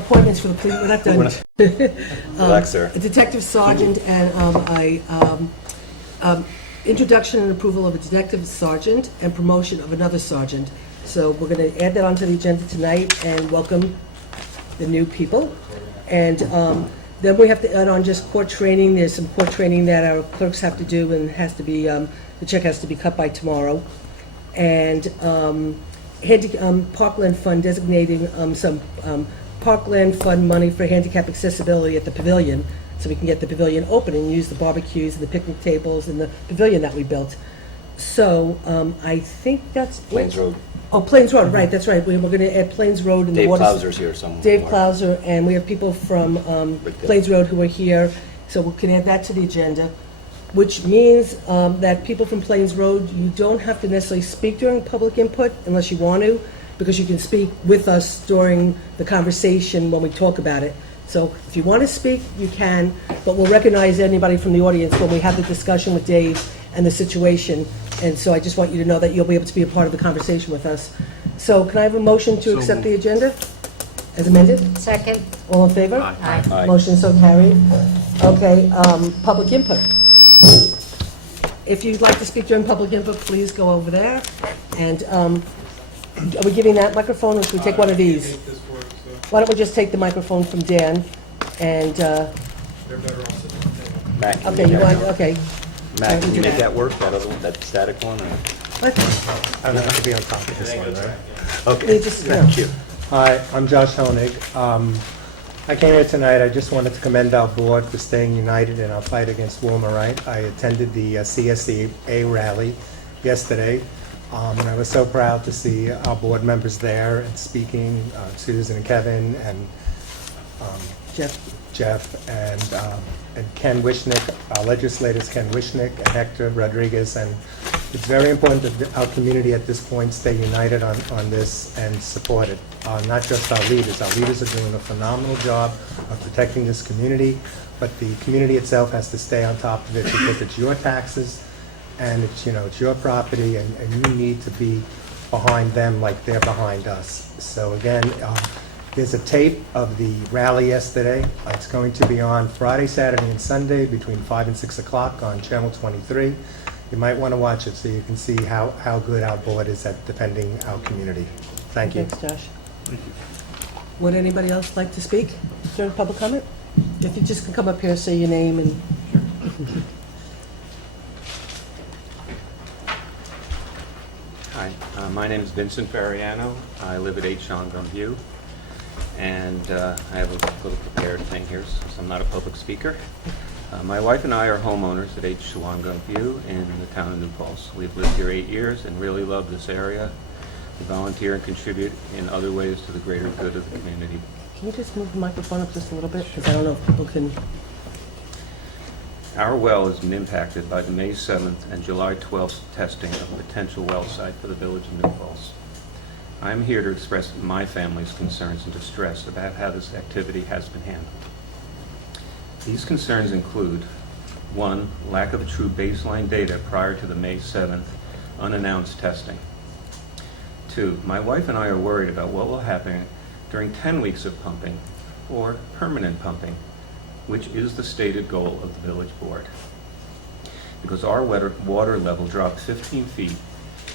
appointments for the police, we're not done. Relax, sir. A detective sergeant and introduction and approval of a detective sergeant and promotion of another sergeant. So we're going to add that onto the agenda tonight and welcome the new people. And then we have to add on just court training. There's some court training that our clerks have to do, and has to be, the check has to be cut by tomorrow. And Parkland Fund designating some Parkland Fund money for handicap accessibility at the pavilion, so we can get the pavilion open and use the barbecues and the picnic tables and the pavilion that we built. So I think that's it. Plains Road. Oh, Plains Road, right, that's right. We're going to add Plains Road and the Dave water. Clauser's here somewhere. Dave Clauser, and we have people from Plains Road who are here, so we can add that to the agenda, which means that people from Plains Road, you don't have to necessarily speak during public input unless you want to, because you can speak with us during the conversation when we talk about it. So if you want to speak, you can, but we'll recognize anybody from the audience when we have the discussion with Dave and the situation. And so I just want you to know that you'll be able to be a part of the conversation with us. So can I have a motion to accept the agenda as amended? Second. All in favor? Aye. Aye. Motion so carried. Okay, public input. If you'd like to speak during public input, please go over there. And are we giving that microphone, or should we take one of these? Why don't we just take the microphone from Dan, and, They're better off sitting on the table. Matt, can okay, you you make want, that work? okay. Matt, can you make that work, that other one, that static one? Or? What? I don't have to be on top of this one, right? Okay, You just- thank you. Hi, I'm Josh Honig. I came here tonight, I just wanted to commend our board for staying united in our fight against Wilmerite. I attended the CSEA rally yesterday, and I was so proud to see our board members there and speaking, Susan and Kevin and Jeff and Ken Wishnick, our legislators Ken Wishnick and Hector Rodriguez, and it's very important that our community at this point stay united on this and support it. Not just our leaders. Our leaders are doing a phenomenal job of protecting this community, but the community itself has to stay on top of it because it's your taxes and it's, it's your property, and you need to be behind them like they're behind us. So again, there's a tape of the rally yesterday. It's going to be on Friday, Saturday, and Sunday between 5 and 6 o'clock on Channel 23. You might want to watch it so you can see how good our board is at defending our community. Thank you. Thanks, Josh. Would anybody else like to speak during public comment? If you just can come up here, say your name and... Hi, my name is Vincent Ferriano. I live at 8 Shangon View, and I have a little prepared thing here since I'm not a public speaker. My wife and I are homeowners at 8 Shangon View in the town of New Paltz. We've lived here 8 years and really love this area. We volunteer and contribute in other ways to the greater good of the community. Can you just move the microphone up just a little bit? Because I don't know if people can... Our well has been impacted by the May 7th and July 12th testing of a potential well site for the village of New Paltz. I am here to express my family's concerns and distress about how this activity has been handled. These concerns include, 1, lack of true baseline data prior to the May 7th unannounced testing. 2, my wife and I are worried about what will happen during 10 weeks of pumping or permanent pumping, which is the stated goal of the village board. Because our water level dropped 15 feet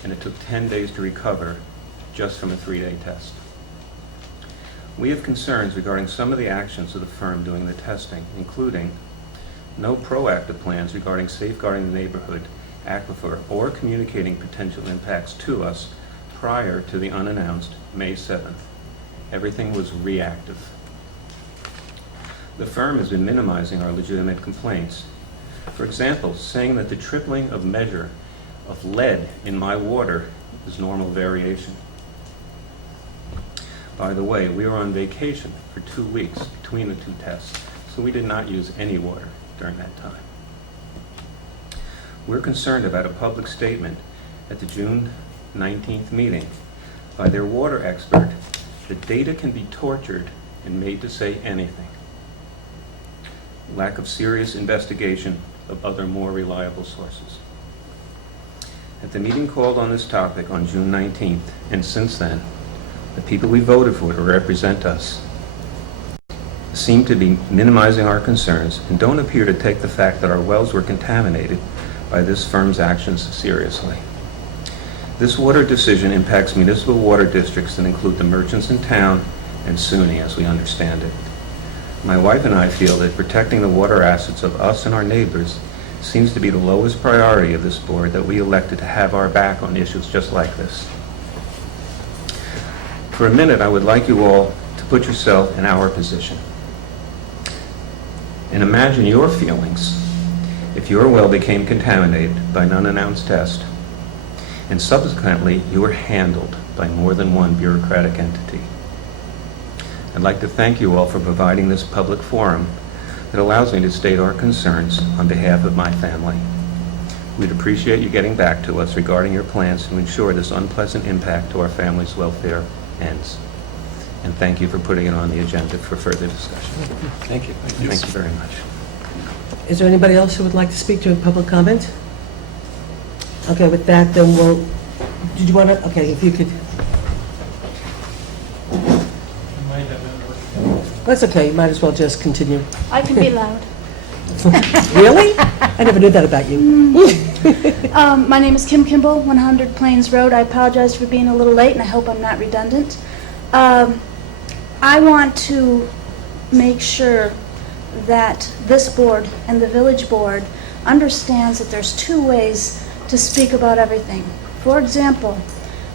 and it took 10 days to recover just from a 3-day test. We have concerns regarding some of the actions of the firm doing the testing, including no proactive plans regarding safeguarding the neighborhood, aquifer, or communicating potential impacts to us prior to the unannounced May 7th. Everything was reactive. The firm has been minimizing our legitimate complaints. For example, saying that the tripling of measure of lead in my water is normal variation. By the way, we were on vacation for 2 weeks between the 2 tests, so we did not use any water during that time. We're concerned about a public statement at the June 19th meeting by their water expert that data can be tortured and made to say anything. Lack of serious investigation of other more reliable sources. At the meeting called on this topic on June 19th, and since then, the people we voted for to represent us seem to be minimizing our concerns and don't appear to take the fact that our wells were contaminated by this firm's actions seriously. This water decision impacts municipal water districts that include the merchants in town and SUNY, as we understand it. My wife and I feel that protecting the water assets of us and our neighbors seems to be the lowest priority of this board, that we elected to have our back on issues just like this. For a minute, I would like you all to put yourself in our position and imagine your feelings if your well became contaminated by an unannounced test and subsequently you were handled by more than one bureaucratic entity. I'd like to thank you all for providing this public forum that allows me to state our concerns on behalf of my family. We'd appreciate you getting back to us regarding your plans to ensure this unpleasant impact to our family's welfare ends. And thank you for putting it on the agenda for further discussion. Thank you. Thank you very much. Is there anybody else who would like to speak during public comment? Okay, with that, then we'll, did you want to, okay, if you could, You might have been working. that's okay, you might as well just continue. I can be loud. Really? I never knew that about you. My name is Kim Kimball, 100 Plains Road. I apologize for being a little late, and I hope I'm not redundant. I want to make sure that this board and the village board understands that there's two ways to speak about everything. For example,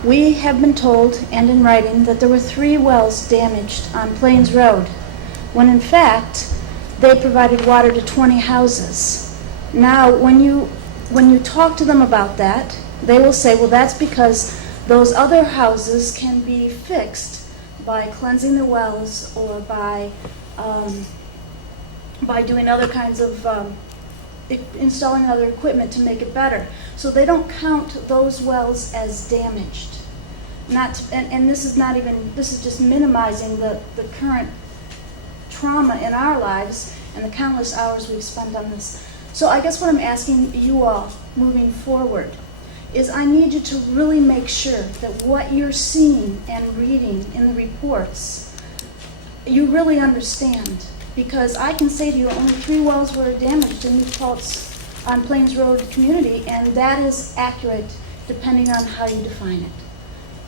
we have been told, and in writing, that there were 3 wells damaged on Plains Road, when in fact, they provided water to 20 houses. Now, when you talk to them about that, they will say, well, that's because those other houses can be fixed by cleansing the wells or by doing other kinds of, installing other equipment to make it better. So they don't count those wells as damaged. And this is not even, this is just minimizing the current trauma in our lives and the countless hours we've spent on this. So I guess what I'm asking you all moving forward is I need you to really make sure that what you're seeing and reading in the reports, you really understand. Because I can say to you only 3 wells were damaged in the Paltz on Plains Road community, and that is accurate depending on how you define it.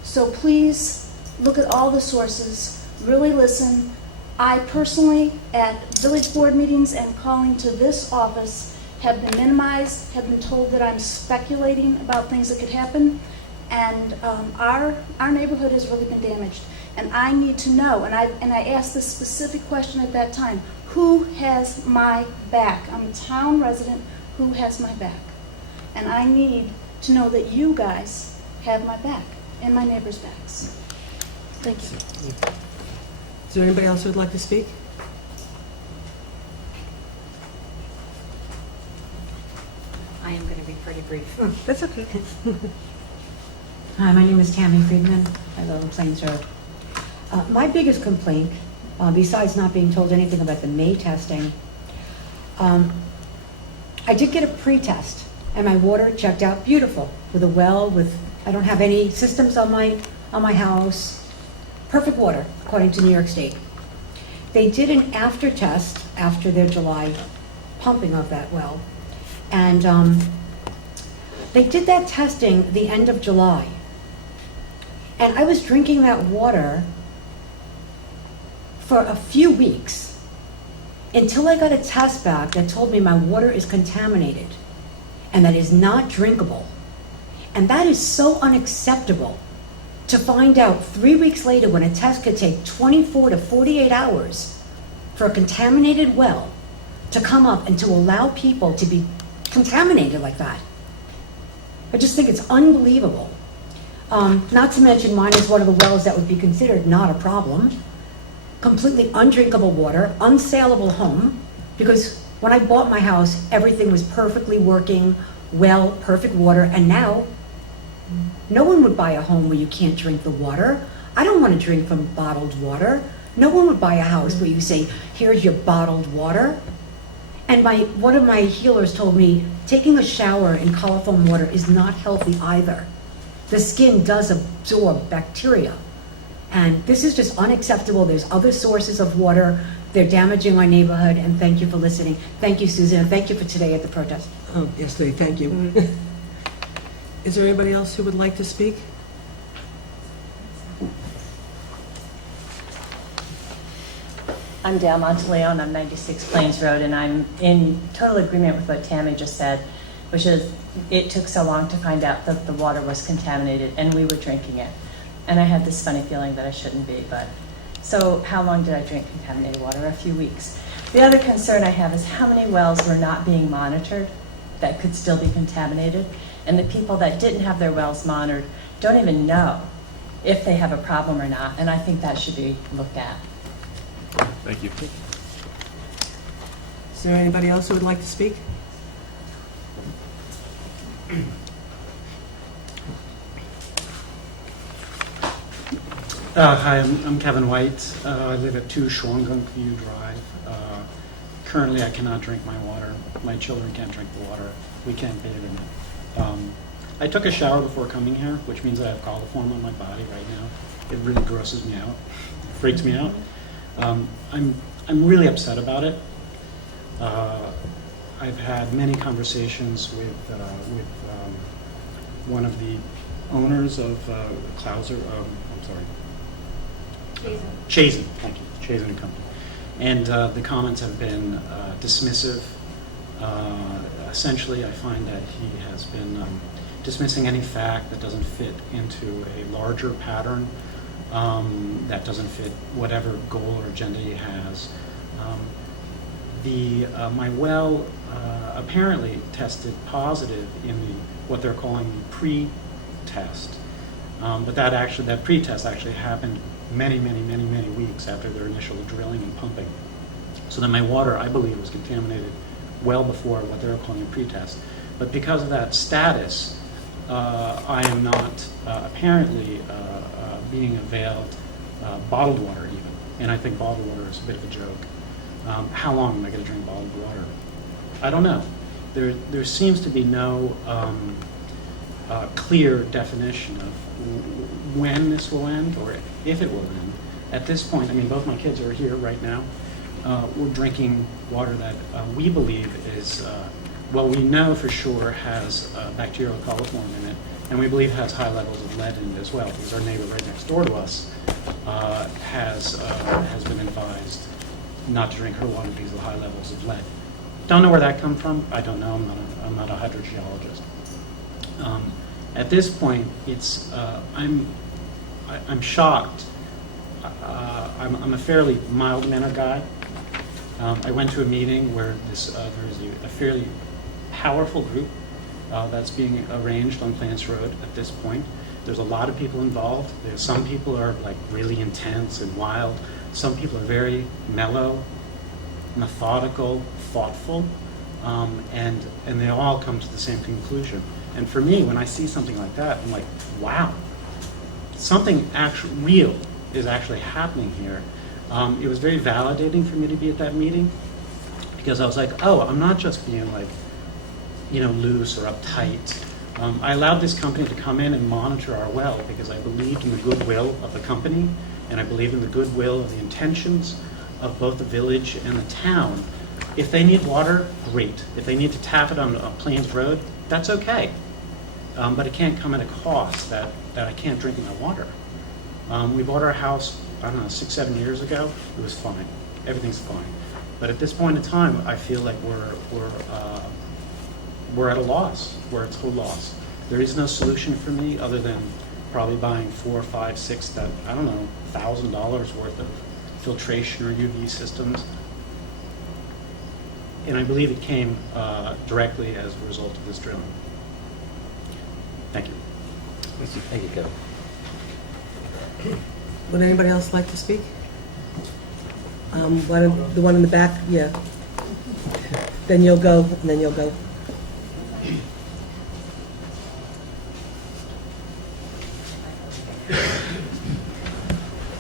So please look at all the sources, really listen. I personally, at village board meetings and calling to this office, have been minimized, have been told that I'm speculating about things that could happen, and our neighborhood has really been damaged. And I need to know, and I asked this specific question at that time, who has my back? I'm a town resident, who has my back? And I need to know that you guys have my back and my neighbors' backs. Thank you. Is there anybody else who would like to speak? I am going to be pretty brief. That's okay. Hi, my name is Tammy Friedman. I live on Plains Road. My biggest complaint, besides not being told anything about the May testing, I did get a pre-test, and my water checked out beautiful with a well. I don't have any systems on my house. Perfect water, according to New York State. They did an after test after their July pumping of that well, and they did that testing the end of July. And I was drinking that water for a few weeks until I got a test back that told me my water is contaminated and that is not drinkable. And that is so unacceptable to find out 3 weeks later, when a test could take 24 to 48 hours for a contaminated well to come up and to allow people to be contaminated like that. I just think it's unbelievable. Not to mention mine is one of the wells that would be considered not a problem. Completely undrinkable water, unsaleable home, because when I bought my house, everything was perfectly working, well, perfect water, and now no one would buy a home where you can't drink the water. I don't want to drink from bottled water. No one would buy a house where you say, here's your bottled water. And one of my healers told me, taking a shower in coliform water is not healthy either. The skin does absorb bacteria. And this is just unacceptable. There's other sources of water. They're damaging our neighborhood, and thank you for listening. Thank you, Susan, and thank you for today at the protest. Oh, yesterday, thank you. Is there anybody else who would like to speak? I'm Dale Monteleone, I'm 96 Plains Road, and I'm in total agreement with what Tammy just said, which is it took so long to find out that the water was contaminated and we were drinking it. And I had this funny feeling that I shouldn't be, but so how long did I drink contaminated water? A few weeks. The other concern I have is how many wells were not being monitored that could still be contaminated, and the people that didn't have their wells monitored don't even know if they have a problem or not, and I think that should be looked at. Thank you. Is there anybody else who would like to speak? Hi, I'm Kevin White. I live at 2 Schwangunk View Drive. Currently, I cannot drink my water. My children can't drink the water. We can't bathe in it. I took a shower before coming here, which means that I have coliform on my body right now. It really grosses me out, freaks me out. I'm really upset about it. I've had many conversations with one of the owners of Klauser. I'm sorry. Chazen, thank you, Chazen and Company. And the comments have been dismissive. Essentially, I find that he has been dismissing any fact that doesn't fit into a larger pattern, that doesn't fit whatever goal or agenda he has. My well apparently tested positive in what they're calling the pre-test, but that pre-test actually happened many weeks after their initial drilling and pumping. So that my water, I believe, was contaminated well before what they're calling a pre-test. But because of that status, I am not apparently being availed bottled water even. And I think bottled water is a bit of a joke. How long am I going to drink bottled water? I don't know. There seems to be no clear definition of when this will end or if it will end. At this point, I mean, both my kids are here right now. We're drinking water that we believe is, well, we know for sure has bacterial coliform in it, and we believe has high levels of lead in it as well, because our neighbor right next door to us has been advised not to drink her water because of high levels of lead. Don't know where that come from. I don't know. I'm not a hydrogeologist. At this point, it's I'm shocked. I'm a fairly mild-mannered guy. I went to a meeting where there's a fairly powerful group that's being arranged on Plants Road at this point. There's a lot of people involved. Some people are like really intense and wild. Some people are very mellow, methodical, thoughtful, and they all come to the same conclusion. And for me, when I see something like that, I'm like, wow, something actually real is actually happening here. It was very validating for me to be at that meeting, because I was like, oh, I'm not just being like, loose or uptight. I allowed this company to come in and monitor our well because I believed in the goodwill of the company, and I believed in the goodwill of the intentions of both the village and the town. If they need water, great. If they need to tap it on Plains Road, that's okay. But it can't come at a cost that I can't drink my water. We bought our house, I don't know, 6-7 years ago. It was fine. Everything's fine. But at this point in time, I feel like we're at a loss. We're at total loss. There is no solution for me other than probably buying $4, $5, $6, $1,000 worth of filtration or UV systems. And I believe it came directly as a result of this drilling. Thank you. Thank you, Kevin. Would anybody else like to speak? The one in the back, yeah. Then you'll go, and then you'll go.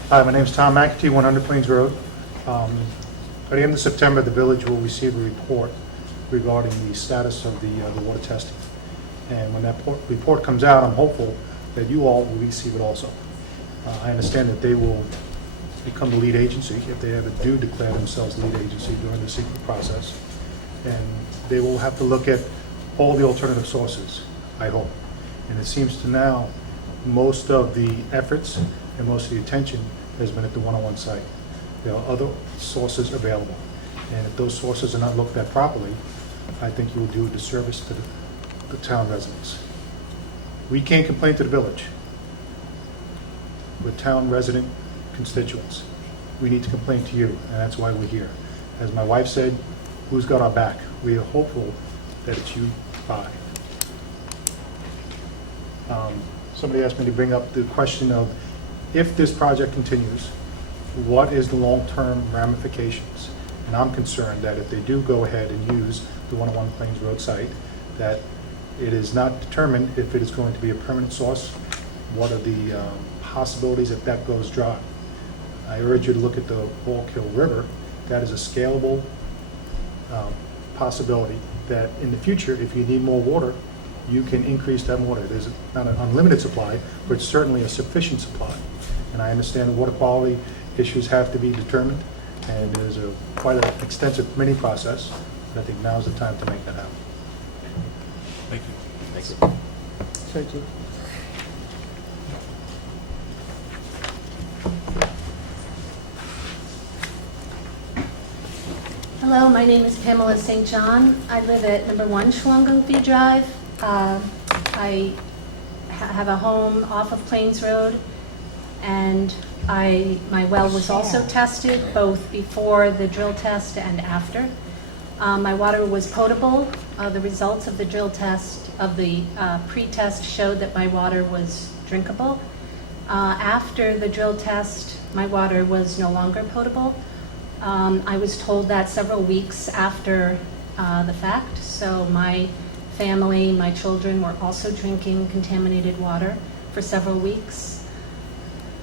Hi, my name is Tom McAtee, 100 Plains Road. At the end of September, the village will receive a report regarding the status of the water testing. And when that report comes out, I'm hopeful that you all will receive it also. I understand that they will become the lead agency, if they ever do declare themselves lead agency during the secret process. And they will have to look at all the alternative sources, I hope. And it seems to now, most of the efforts and most of the attention has been at the 101 site. There are other sources available. And if those sources are not looked at properly, I think you will do a disservice to the town residents. We can't complain to the village. We're town resident constituents. We need to complain to you, and that's why we're here. As my wife said, who's got our back? We are hopeful that it's you five. Somebody asked me to bring up the question of, if this project continues, what is the long-term ramifications? And I'm concerned that if they do go ahead and use the 101 Plains Road site, that it is not determined if it is going to be a permanent source. What are the possibilities if that goes dry? I urge you to look at the Wallkill River. That is a scalable possibility that in the future, if you need more water, you can increase that water. There's not an unlimited supply, but it's certainly a sufficient supply. And I understand the water quality issues have to be determined, and there's quite an extensive permitting process, but I think now's the time to make that happen. Thank you. Thank you. Sorry, Jean. Hello, my name is Pamela St. John. I live at number 1 Shwangungfi Drive. I have a home off of Plains Road, and my well was also tested both before the drill test and after. My water was potable. The results of the drill test, of the pre-test, showed that my water was drinkable. After the drill test, my water was no longer potable. I was told that several weeks after the fact, so my family, my children were also drinking contaminated water for several weeks.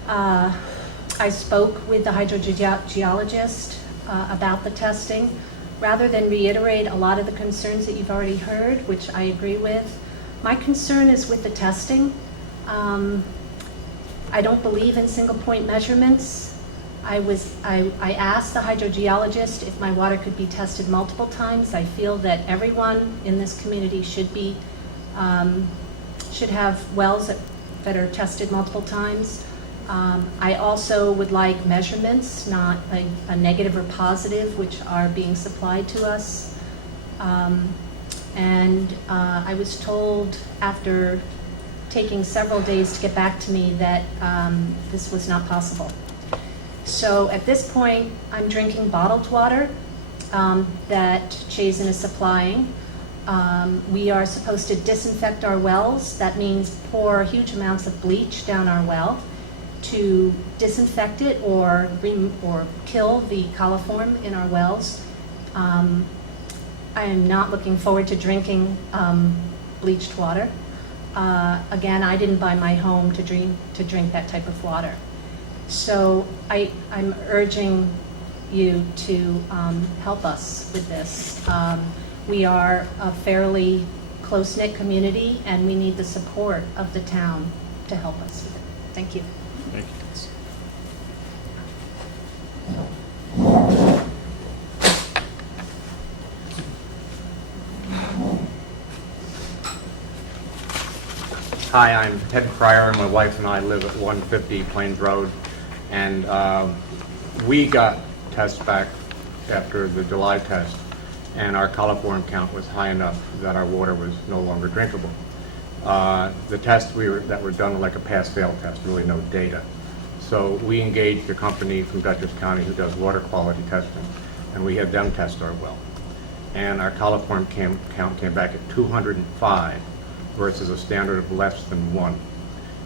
I spoke with the hydrogeologist about the testing. Rather than reiterate a lot of the concerns that you've already heard, which I agree with, my concern is with the testing. I don't believe in single point measurements. I asked the hydrogeologist if my water could be tested multiple times. I feel that everyone in this community should have wells that are tested multiple times. I also would like measurements, not a negative or positive, which are being supplied to us. And I was told after taking several days to get back to me that this was not possible. So at this point, I'm drinking bottled water that Chazen is supplying. We are supposed to disinfect our wells. That means pour huge amounts of bleach down our well to disinfect it or kill the coliform in our wells. I am not looking forward to drinking bleached water. Again, I didn't buy my home to drink that type of water. So I'm urging you to help us with this. We are a fairly close-knit community, and we need the support of the town to help us with it. Thank you. Thank you. Hi, I'm Ted Cryer, and my wife and I live at 150 Plains Road. And we got tests back after the July test, and our coliform count was high enough that our water was no longer drinkable. The tests that were done were like a pass-fail test, really no data. So we engaged a company from Dutchess County who does water quality testing, and we had them test our well. And our coliform count came back at 205 versus a standard of less than 1.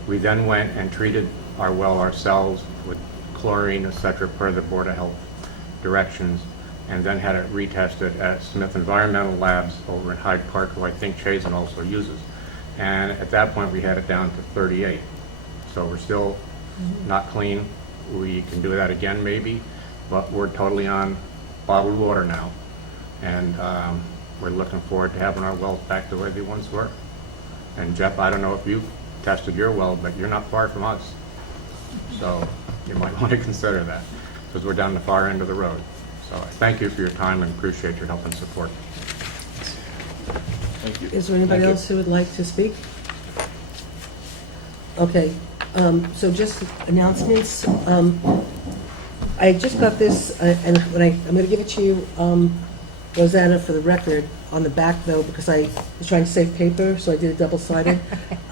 We then went and treated our well ourselves with chlorine, etc., per the Board of Health directions, and then had it retested at Smith Environmental Labs over in Hyde Park, who I think Chazen also uses. And at that point, we had it down to 38. So we're still not clean. We can do that again, maybe, but we're totally on bottled water now. And we're looking forward to having our wells back the way they once were. And Jeff, I don't know if you've tested your well, but you're not far from us. So you might want to consider that, because we're down the far end of the road. So I thank you for your time and appreciate your help and support. Thank you. Is there anybody else who would like to speak? Okay, so just announcements. I just got this, and I'm going to give it to you, Rosanna, for the record, on the back, though, because I was trying to save paper, so I did it double-sided.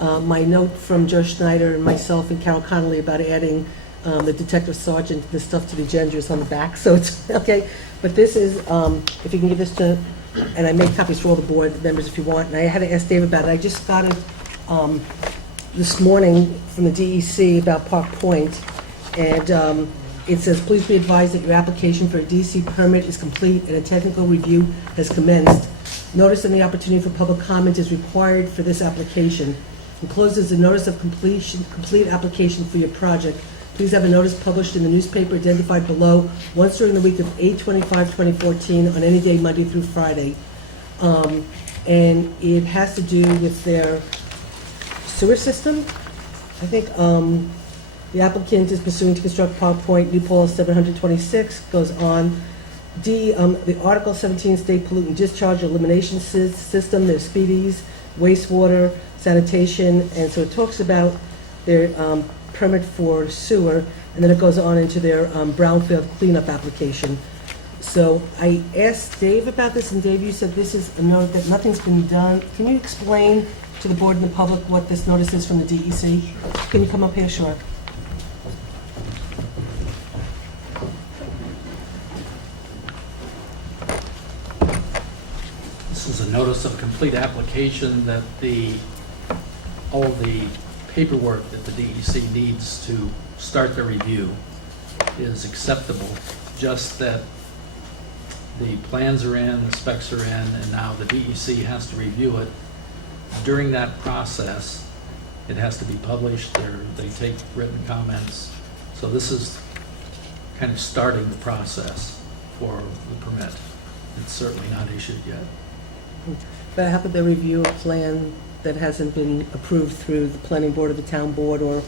My note from Joe Schneider and myself and Carol Connolly about adding the detective sergeant, the stuff to the agenda is on the back, so it's, okay. But this is, if you can give this to, and I made copies for all the board members if you want, and I had to ask Dave about it. I just got it this morning from the DEC about Park Point, and it says, please be advised that your application for a DEC permit is complete and a technical review has commenced. Notice and the opportunity for public comment is required for this application. Enclosed is a notice of complete application for your project. Please have a notice published in the newspaper identified below once during the week of 8/25/2014 on any day, Monday through Friday. And it has to do with their sewer system. I think the applicant is pursuing to construct Park Point, New Paltz 726, goes on. D, the Article 17 State Pollutant Discharge Elimination System, their speedies, wastewater, sanitation, and so it talks about their permit for sewer, and then it goes on into their brownfield cleanup application. So I asked Dave about this, and Dave, you said this is a note that nothing's been done. Can you explain to the board and the public what this notice is from the DEC? Can you come up here? Sure. This is a notice of complete application that all the paperwork that the DEC needs to start the review is acceptable, just that the plans are in, the specs are in, and now the DEC has to review it. During that process, it has to be published, they take written comments. So this is kind of starting the process for the permit. It's certainly not issued yet. But how could they review a plan that hasn't been approved through the planning board or the town board, or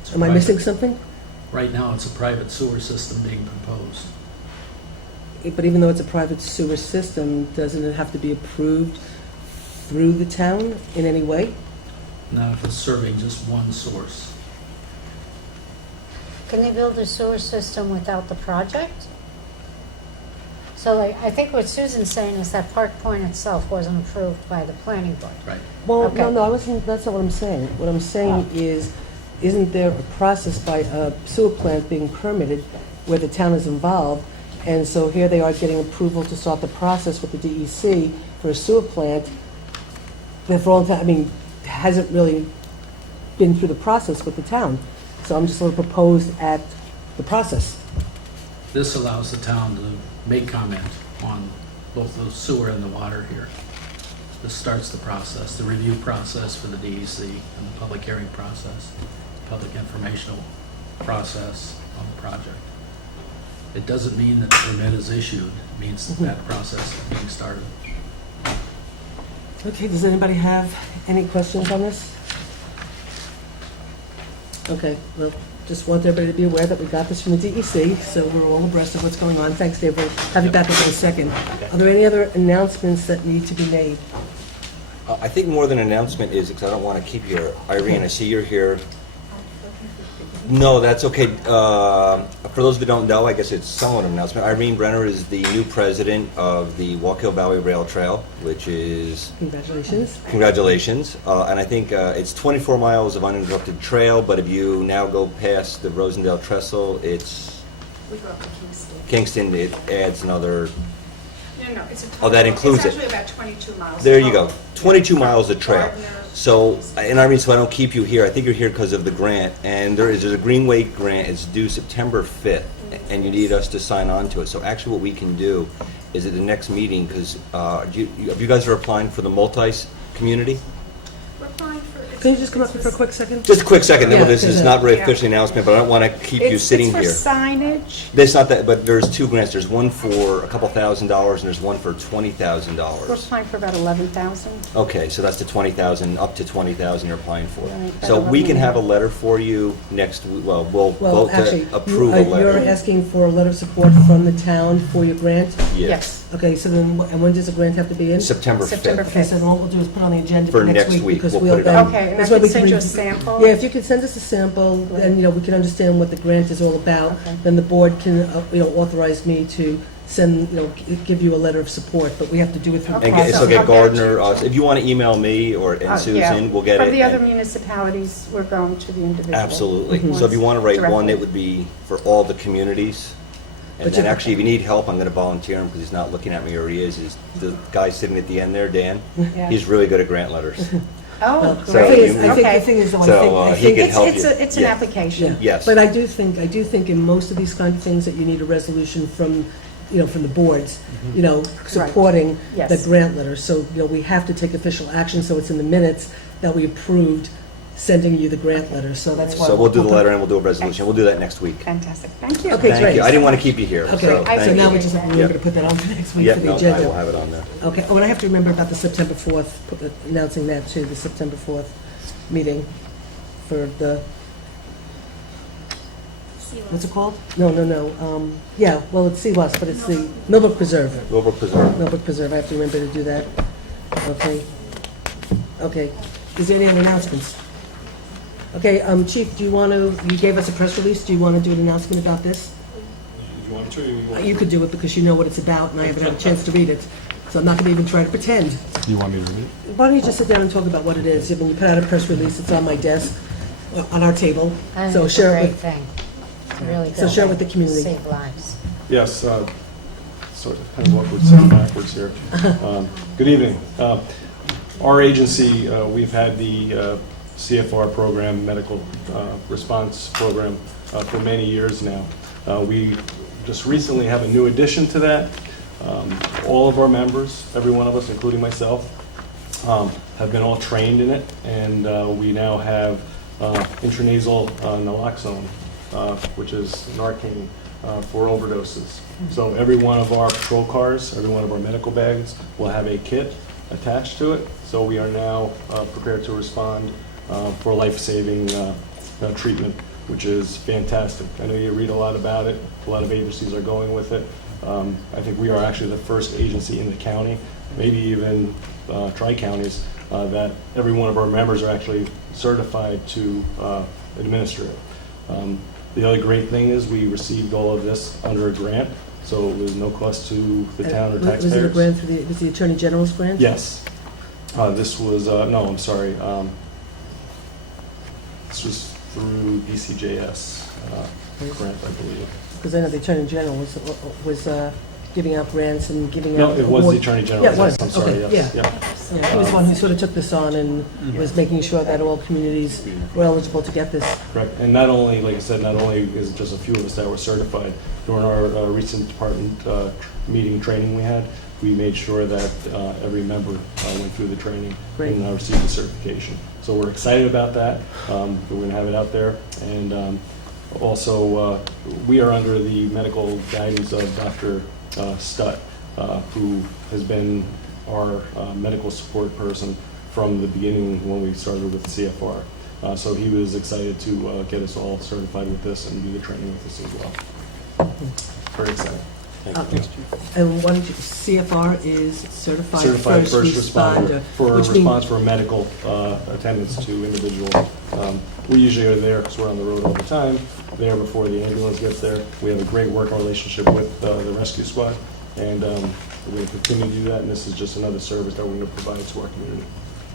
It's am I private. missing something? Right now, it's a private sewer system being proposed. But even though it's a private sewer system, doesn't it have to be approved through the town in any way? Not if it's serving just one source. Can they build a sewer system without the project? So like, I think what Susan's saying is that Park Point itself wasn't approved by the planning board. Right. Well, Okay. no, I wasn't, that's not what I'm saying. What I'm saying is, isn't there a process by a sewer plant being permitted where the town is involved? And so here they are getting approval to start the process with the DEC for a sewer plant. But for all time, I mean, hasn't really been through the process with the town. So I'm just sort of proposed at the process. This allows the town to make comment on both the sewer and the water here. This starts the process, the review process for the DEC and the public hearing process, public informational process on the project. It doesn't mean that the permit is issued, it means that process is being started. Okay, does anybody have any questions on this? Okay, well, just want everybody to be aware that we got this from the DEC, so we're all abreast of what's going on. Thanks, Dave. We'll have you back up in a second. Are there any other announcements that need to be made? I think more than an announcement is, because I don't want to keep you, Irene, I see you're here. No, that's okay. For those that don't know, I guess it's somewhat an announcement. Irene Brenner is the new president of the Wallkill Valley Rail Trail, which is... Congratulations. Congratulations. And I think it's 24 miles of uninterrupted trail, but if you now go past the Rosendale Trestle, it's... We go up to Kingston. Kingston, it adds another... No, it's a total. Oh, that includes it. It's actually about 22 miles. There you total. go. 22 miles of trail. Gardner. So, and I mean, so I don't keep you here. I think you're here because of the grant. And there's a Greenway grant. It's due September 5th, and you need us to sign on to it. So actually what we can do is at the next meeting, because you guys are applying for the multi-community? We're applying for, Can you just come up here for a quick second? Just a quick second, Yeah, this is because, not really officially announcement, but I don't want to keep you sitting here. It's for signage. There's not that, but there's two grants. There's one for a couple $1,000 and there's one for We're $20,000. applying for about 11,000. Okay, so that's the 20,000, up to 20,000 you're applying for. Right, So about we can have a 11,000. letter for you next, we'll Well, vote actually, to approve a you're letter. asking for a letter of support from the town for your grant? Yes. Okay, so then, and when does the grant have to be in? September 5th. September Okay, so then what we'll do is put on the agenda For for next next week, week, because we'll we'll put it then. on. Okay, and I that's why can we send you a review- sample? Yeah, if you could send us a sample, then, we can understand what the grant is all about. Okay. Then the board can, authorize me to send, give you a letter of support, but we have to do it through the Okay, And process. so I'll get get Gardner, if you want to email me and Yeah. Susan, we'll get it. For the other and- municipalities, we're going to the individual. Absolutely. Mhm. So if you want to write one, Directly. it would be for all the communities. And But then you- actually, if you need help, I'm going to volunteer him because he's not looking at me, or he is. He's the guy sitting at the end there, Dan. Yeah. He's really good at grant letters. Oh, Well, So the thing great. is, I think, Okay. the thing is, though, So, I he think, can It's, help it's, you. it's an Yeah. application. Yes. But I do think in most of these kind of things that you need a resolution from, from the boards, supporting Yes. the grant letter. So, we have to take official action, so it's in the minutes that we approved sending you the grant letter, so that's why. So we'll do the letter and we'll do a resolution. We'll do that next week. Fantastic. Thank you. Okay, Thank great. you. I didn't want to keep you here. Okay, so so thank now you. we just, we're Yep. going to put that on for next week Yep, for the no, I agenda. will have it on there. Okay, oh, and I have to remember about the September 4th, announcing that too, the September 4th meeting for the, what's it called? No, yeah, well, it's CWAS, but it's the Millbrook Preserve. Wilbur Preserve. Millbrook Preserve, I have to remember to do that. Okay. Is there any other announcements? Okay, Chief, do you want to, you gave us a press release, do you want to do an announcement about this? You want to, or you want You could do it because you know what it's about, and I haven't had a chance to read it, so I'm not going to even try to pretend. You want me to read it? Why don't you just sit down and talk about what it is? When you put out a press release, it's on my desk, on our table, And so it's a share it great with, thing. It's a really good so share it thing. with the community. Save lives. Yes, sort of kind of awkward sitting backwards here. Good evening. Our agency, we've had the CFR program, Medical Response Program, for many years now. We just recently have a new addition to that. All of our members, every one of us, including myself, have been all trained in it, and we now have intranasal naloxone, which is Narcan for overdoses. So every one of our patrol cars, every one of our medical bags will have a kit attached to it. So we are now prepared to respond for life-saving treatment, which is fantastic. I know you read a lot about it. A lot of agencies are going with it. I think we are actually the first agency in the county, maybe even tri-counties, that every one of our members are actually certified to administer it. The other great thing is we received all of this under a grant, so it was no cost to the town or taxpayers. Was it a grant for was the Attorney General's grant? Yes. This was, no, I'm sorry. This was through BCJS grant, I believe. Because I know the Attorney General was giving out grants and giving No, out. it was the awards. Attorney General. Yeah, it was. Yes, I'm sorry, Okay, yes. yeah. Yeah. Yeah, he was the one who sort of took this on and was making sure that all communities were eligible to get this. Correct. And not only, like I said, not only is it just a few of us that were certified, during our recent department meeting training we had, we made sure that every member went through the training Great. and received the certification. So we're excited about that. We're going to have it out there. And also, we are under the medical guidance of Dr. Stutt, who has been our medical support person from the beginning when we started with CFR. So he was excited to get us all certified with this and do the training with us as well. Very excited. And one, CFR is Certified Certified First Responder. for which response for medical attendance to individuals. We usually are there because we're on the road all the time, there before the ambulance gets there. We have a great working relationship with the rescue squad, and we're going to continue to do that, and this is just another service that we're going to provide to our community.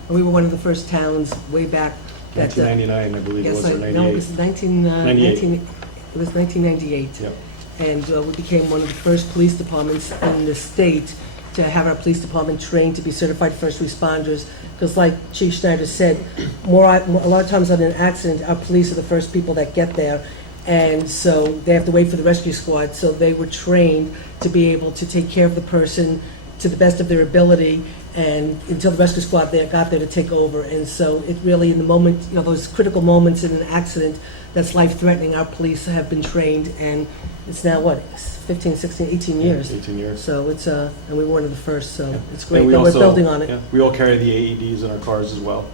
We were one of the first towns way back. that, 1999, I believe it was, or 98. No, it was 1998. It was 1998. Yep. And we became one of the first police departments in the state to have our police department trained to be certified first responders. Because like Chief Schneider said, a lot of times on an accident, our police are the first people that get there. And so they have to wait for the rescue squad. So they were trained to be able to take care of the person, to the best of their ability, and until the rescue squad there got there to take over. And so it really, in the moment, those critical moments in an accident that's life-threatening, our police have been trained, and it's now, 15, 16, 18 years. 18 years. So it's, and we were one of the first, so it's And great we that we're also- building on it. yeah, we all carry the AEDs in our cars as well.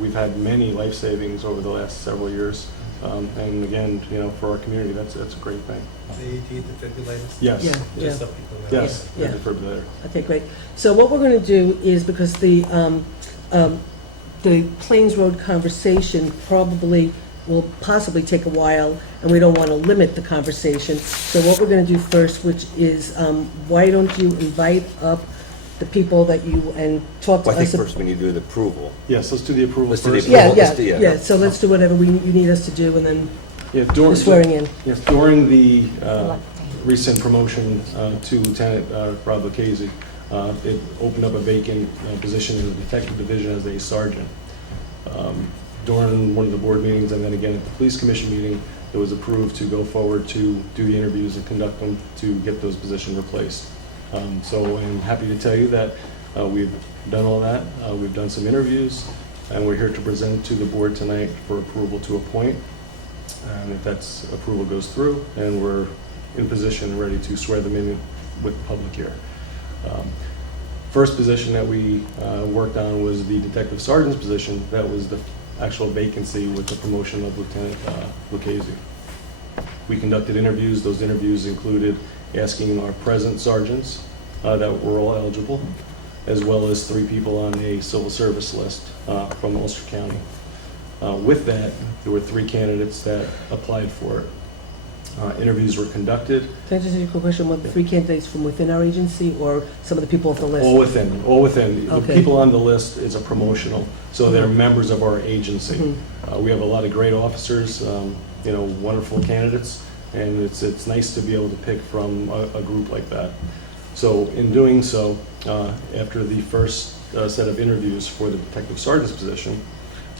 We've had many life savings over the last several years. And again, for our community, that's a great thing. AED defibrillators? Yes. Yeah, yeah. Just so people know. Yes, Yeah. defibrillator. Okay, great. So what we're going to do is, because the Plains Road conversation probably will possibly take a while, and we don't want to limit the conversation. So what we're going to do first, which is, why don't you invite up the people that you, and talk to Well, I us. think first we need to do the approval. Yes, let's do the approval Let's do the first. Yeah, Let's do- yeah. So let's do whatever you need us to do, and then Yeah, the swearing in. Yes, during the recent promotion to Lieutenant Rob Lucchese, it opened up a vacant position in the Detective Division as a sergeant. During one of the board meetings, and then again at the Police Commission meeting, it was approved to go forward to do the interviews and conduct them to get those positions replaced. So I'm happy to tell you that we've done all that. We've done some interviews, and we're here to present to the board tonight for approval to appoint. And if that's approval goes through, and we're in position and ready to swear them in with the public here. First position that we worked on was the detective sergeant's position. That was the actual vacancy with the promotion of Lieutenant Lucchese. We conducted interviews. Those interviews included asking our present sergeants that were all eligible, as well as 3 people on a civil service list from Ulster County. With that, there were 3 candidates that applied for it. Interviews were conducted. Can I just ask you a quick question? What, 3 candidates from within our agency, or some of the people off the list? All within, all within. The Okay. people on the list is a promotional, so they're members of our agency. Mhm. We have a lot of great officers, wonderful candidates, and it's nice to be able to pick from a group like that. So in doing so, after the first set of interviews for the detective sergeant's position,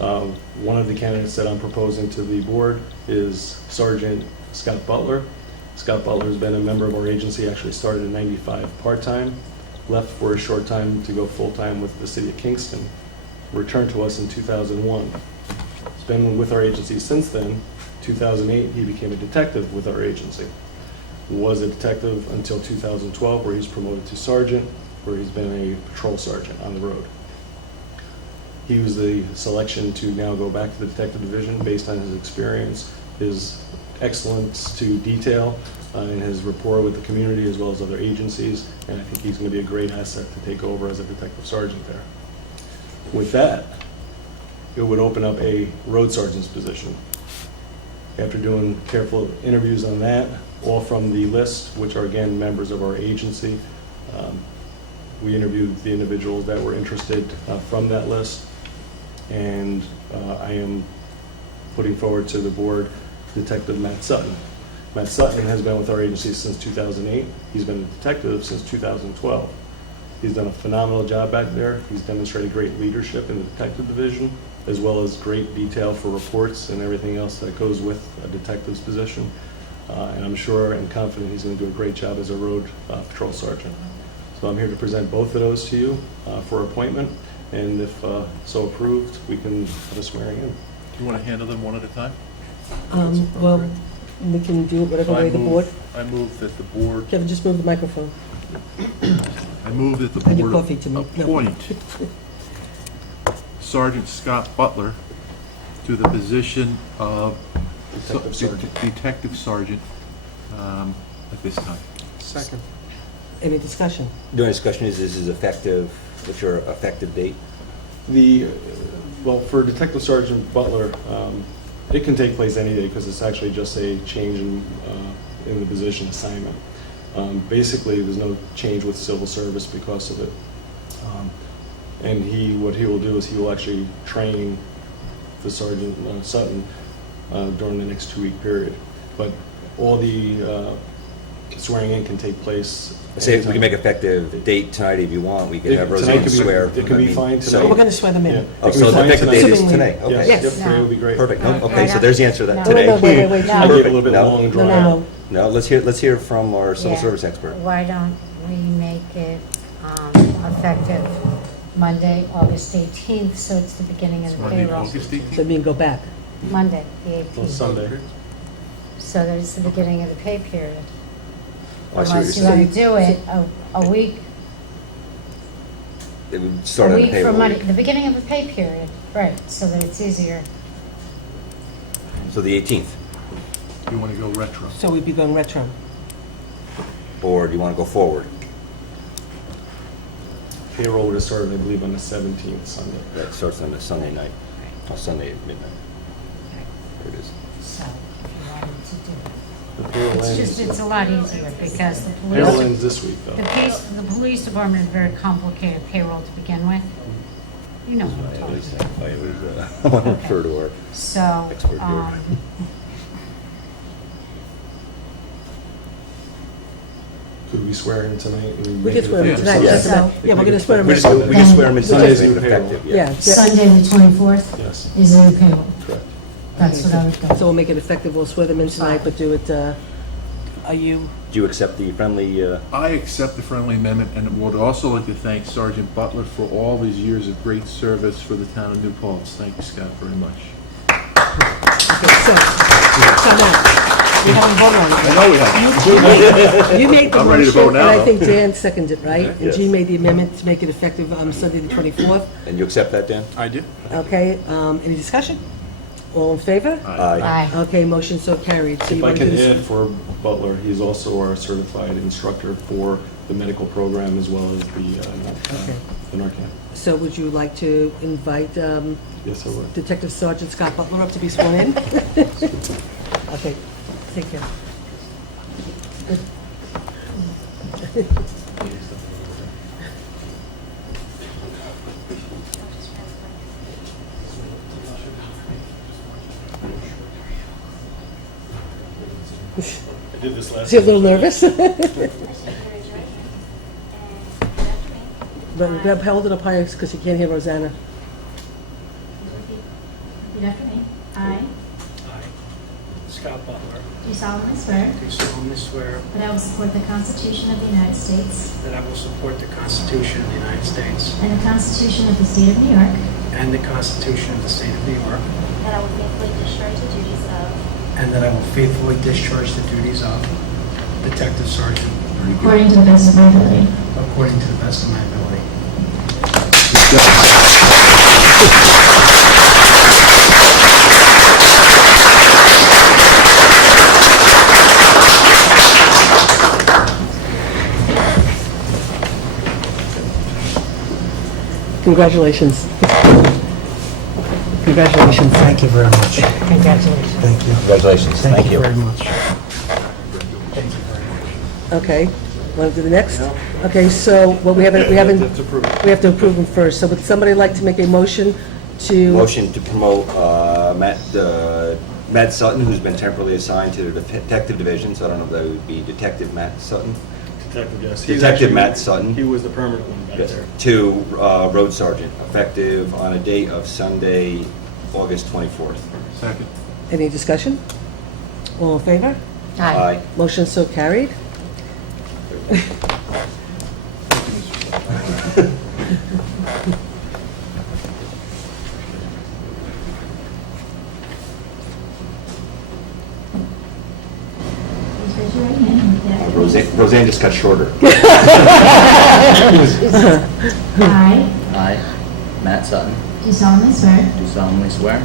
one of the candidates that I'm proposing to the board is Sergeant Scott Butler. Scott Butler has been a member of our agency, actually started in '95 part-time, left for a short time to go full-time with the city of Kingston, returned to us in 2001. He's been with our agency since then. 2008, he became a detective with our agency. Was a detective until 2012, where he's promoted to sergeant, where he's been a patrol sergeant on the road. He was the selection to now go back to the detective division based on his experience, his excellence to detail, and his rapport with the community as well as other agencies, and I think he's going to be a great asset to take over as a detective sergeant there. With that, it would open up a road sergeant's position. After doing careful interviews on that, all from the list, which are again members of our agency, we interviewed the individuals that were interested from that list, and I am putting forward to the board Detective Matt Sutton. Matt Sutton has been with our agency since 2008. He's been a detective since 2012. He's done a phenomenal job back there. He's demonstrated great leadership in the detective division, as well as great detail for reports and everything else that goes with a detective's position. And I'm sure and confident he's going to do a great job as a road patrol sergeant. So I'm here to present both of those to you for appointment, and if so approved, we can have a swearing in. Do you want to handle them one at a time? Well, we can do it whatever way the board. I move that the board, Kevin, just move the microphone. I move that the And your board coffee to me. No. appoint Sergeant Scott Butler to the position of Detective sergeant. Detective Sergeant at this time. Second. Any discussion? The only discussion is, this is effective, what's your effective date? Well, for Detective Sergeant Butler, it can take place any day because it's actually just a change in the position assignment. Basically, there's no change with civil service because of it. And what he will do is he will actually train the Sergeant Sutton during the next 2-week period. But all the swearing in can take place. Say, we can make effective date tonight if you want, we could have Tonight Roseanne could be- swear. it could be fine so- tonight. Well, we're going to swear them in. Yeah. Oh, It can so be the fine effective date is tonight. tonight, okay. Yes, Yes. yep, today would be great. Perfect, No, okay, so no. there's the answer to that No. today. Wait. Might be a little bit No. long and No, drawn out. no, No, let's hear from our civil Yeah. service expert. Why don't we make it effective Monday, August 18th, so it's the beginning of the Monday, payroll. August So 18th? you mean go back? Monday, the Well, 18th. Sunday. So that it's the beginning of the pay period. Oh, I see what Unless you you're want saying. to do it a week, It would a start on the week payroll from Monday, week. the beginning of the pay period, right, so that it's easier. So the 18th, You want to go retro? So we'd be going retro. or do you want to go forward? Payroll would have started, I believe, on the 17th, Sunday. That starts on a Sunday night, or Sunday at midnight. There it is. So if you wanted to do it. The payroll It's just, ends, it's a lot easier because the payroll police, ends this week, though. the police department is very complicated payroll to begin with. You know what I'm talking about. I want to refer to our So, expert here. Could we swear in tonight? and We make can it swear him effective tonight, Yeah. that's about, yeah, we're gonna swear him We in. just swear them in Sunday's Sunday, new effective, payroll. yeah. Yeah, Sunday, the 24th Yes, is the new payroll. correct. That's what I was going. so we'll make it effective, we'll swear them in tonight, but do it, are you, Do you accept the friendly, I accept the friendly amendment and would also like to thank Sergeant Butler for all his years of great service for the town of New Paltz. Thank you, Scott, very much. okay, so, time out. We haven't voted on it. I know we have. You made the I'm ready to vote motion, and now, I though. think Dan seconded it, right? And Yes. Jean made the amendment to make it effective Sunday, the 24th. and you accept that, Dan? I do. Okay, any discussion? All in favor? Aye. Okay, motion so carried. So you If I want to can do this? add for Butler, he's also our certified instructor for the medical program as well as the Narcan. So would you like to invite Yes, I would. Detective Sergeant Scott Butler up to be sworn in? Okay, take care. I did this last. Is he a little nervous? But hold it up higher because you can't hear Rosanna. Repeat after me. I Scott Butler, do solemnly swear do solemnly swear that I will support the Constitution of the United States that I will support the Constitution of the United States and the Constitution of the State of New York, and the Constitution of the State of New York, that I will faithfully discharge the duties of, and that I will faithfully discharge the duties of Detective Sergeant according to the best of my ability. according to the best of my ability. Congratulations. Congratulations. Thank you very much. Congratulations. Thank you. Congratulations, thank you. very much. Okay, want to do the next? Okay, so, well, we haven't, we have to approve them first. So would somebody like to make a motion to? Motion to promote Matt Sutton, who's been temporarily assigned to the Detective Division, so I don't know if that would be Detective Matt Sutton. Detective, yes. Detective Matt Sutton. He was the permanent one back Yes, there. to Road Sergeant, effective on a date of Sunday, August 24th. Second. Any discussion? All in favor? Aye. Motion so carried. Please raise your right hand and repeat after me. Roseanne just got shorter. I I, Matt Sutton, do solemnly swear do solemnly swear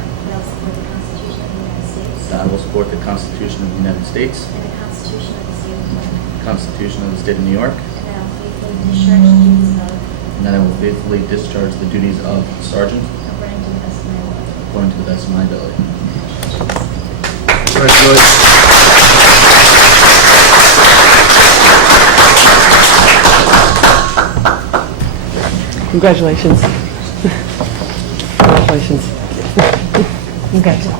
that I will support the Constitution of the United States that I will support the Constitution of the United States, and the Constitution of the State of New York, and that I will faithfully discharge the duties of sergeant according to the best of my ability. according to the best of my ability. Congratulations. Congratulations. Congratulations.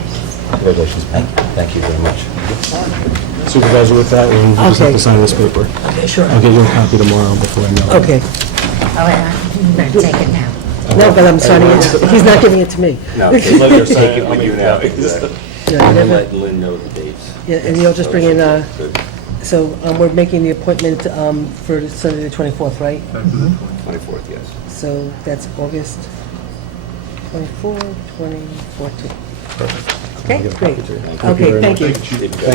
Congratulations, thank you very much. Supervisor, with that, we'll just have to sign this paper. Okay, sure. I'll get you a copy tomorrow before I know. Okay. All right, you better take it now. No, but I'm signing it. He's not giving it to me. No, Let her sign take it. it I'll with make you now. copies. Yeah, you I'm never- letting Lynn know the dates. Yeah, and you'll just bring in Good. So we're making the appointment for Sunday the 24th, right? Back to the 20. 24th, yes. So that's August 24, 2014. Okay, great. Okay, thank you.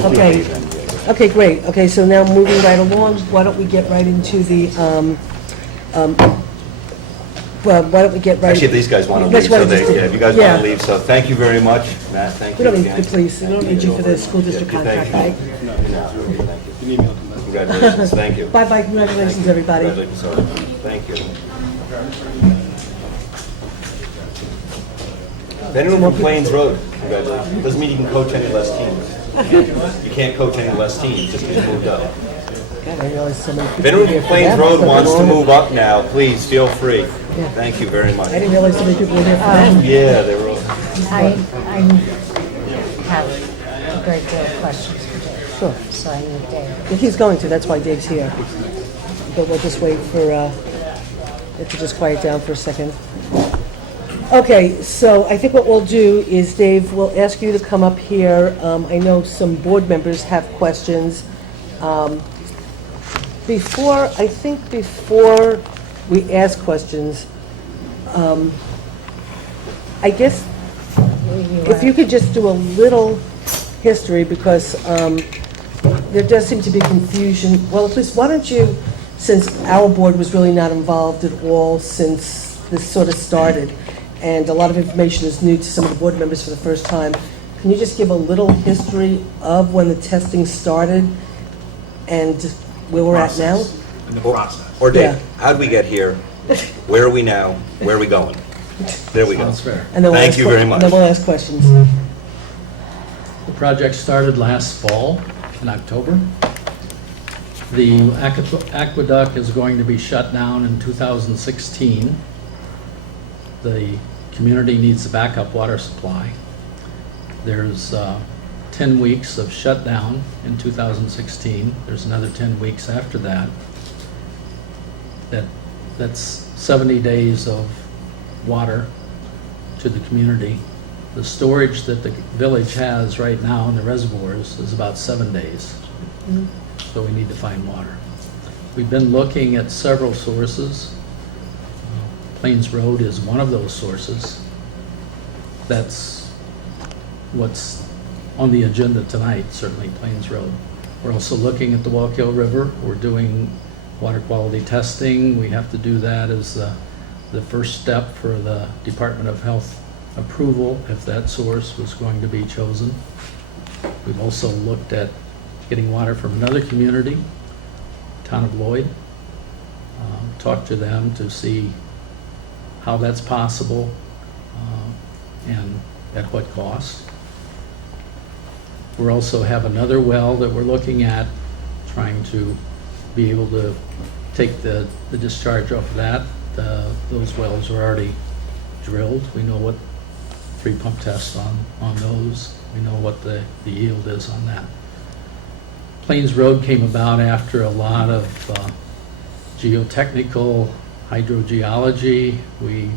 Okay. Okay, great. Okay, so now moving right along, why don't we get right into the, well, why don't we get right... Actually, if these guys want to Let's leave, so wanna they, just- yeah, if you guys yeah. want to leave, so thank you very much. Matt, thank We you don't need again. the police, we don't need you for the school district Yeah, contract, thank right? you. No, thank you. Congratulations, thank you. Bye-bye, congratulations, everybody. Congratulations, Sergeant. Thank you. If anyone from Plains Road, congratulations. Doesn't mean you can coach any less teams. You can't coach any less teams, just because you moved up. God, I realize so many If people anyone were here from for Plains that. Road Nothing wants to wrong with move up now, please, feel free. Thank you very much. I didn't realize so many people were here for that. Yeah, they were all... I have a great deal of questions for Dave. Sure. So I need Dave. If he's going to, that's why Dave's here. But we'll just wait for it to just quiet down for a second. Okay, so I think what we'll do is, Dave, we'll ask you to come up here. I know some board members have questions. Before we ask questions, I guess if you could just do a little history, because there does seem to be confusion. Well, at least, why don't you, since our board was really not involved at all since this sort of started, and a lot of information is new to some of the board members for the first time, can you just give a little history of when the testing started and where we're at now? In the process. Or Dave, Yeah. how'd we get here? Where are we now? Where are we going? There we go. Sounds fair. And then we'll Thank ask you que- very much. Then we'll ask questions. The project started last fall in October. The aqueduct is going to be shut down in 2016. The community needs a backup water supply. There's 10 weeks of shutdown in 2016. There's another 10 weeks after that. That's 70 days of water to the community. The storage that the village has right now in the reservoirs is about 7 days. So we need to find water. We've been looking at several sources. Plains Road is one of those sources. That's what's on the agenda tonight, certainly Plains Road. We're also looking at the Wallkill River. We're doing water quality testing. We have to do that as the first step for the Department of Health approval if that source was going to be chosen. We've also looked at getting water from another community, town of Lloyd. Talked to them to see how that's possible and at what cost. We also have another well that we're looking at, trying to be able to take the discharge off of that. Those wells are already drilled. We know what 3 pump tests on those. We know what the yield is on that. Plains Road came about after a lot of geotechnical hydrogeology. We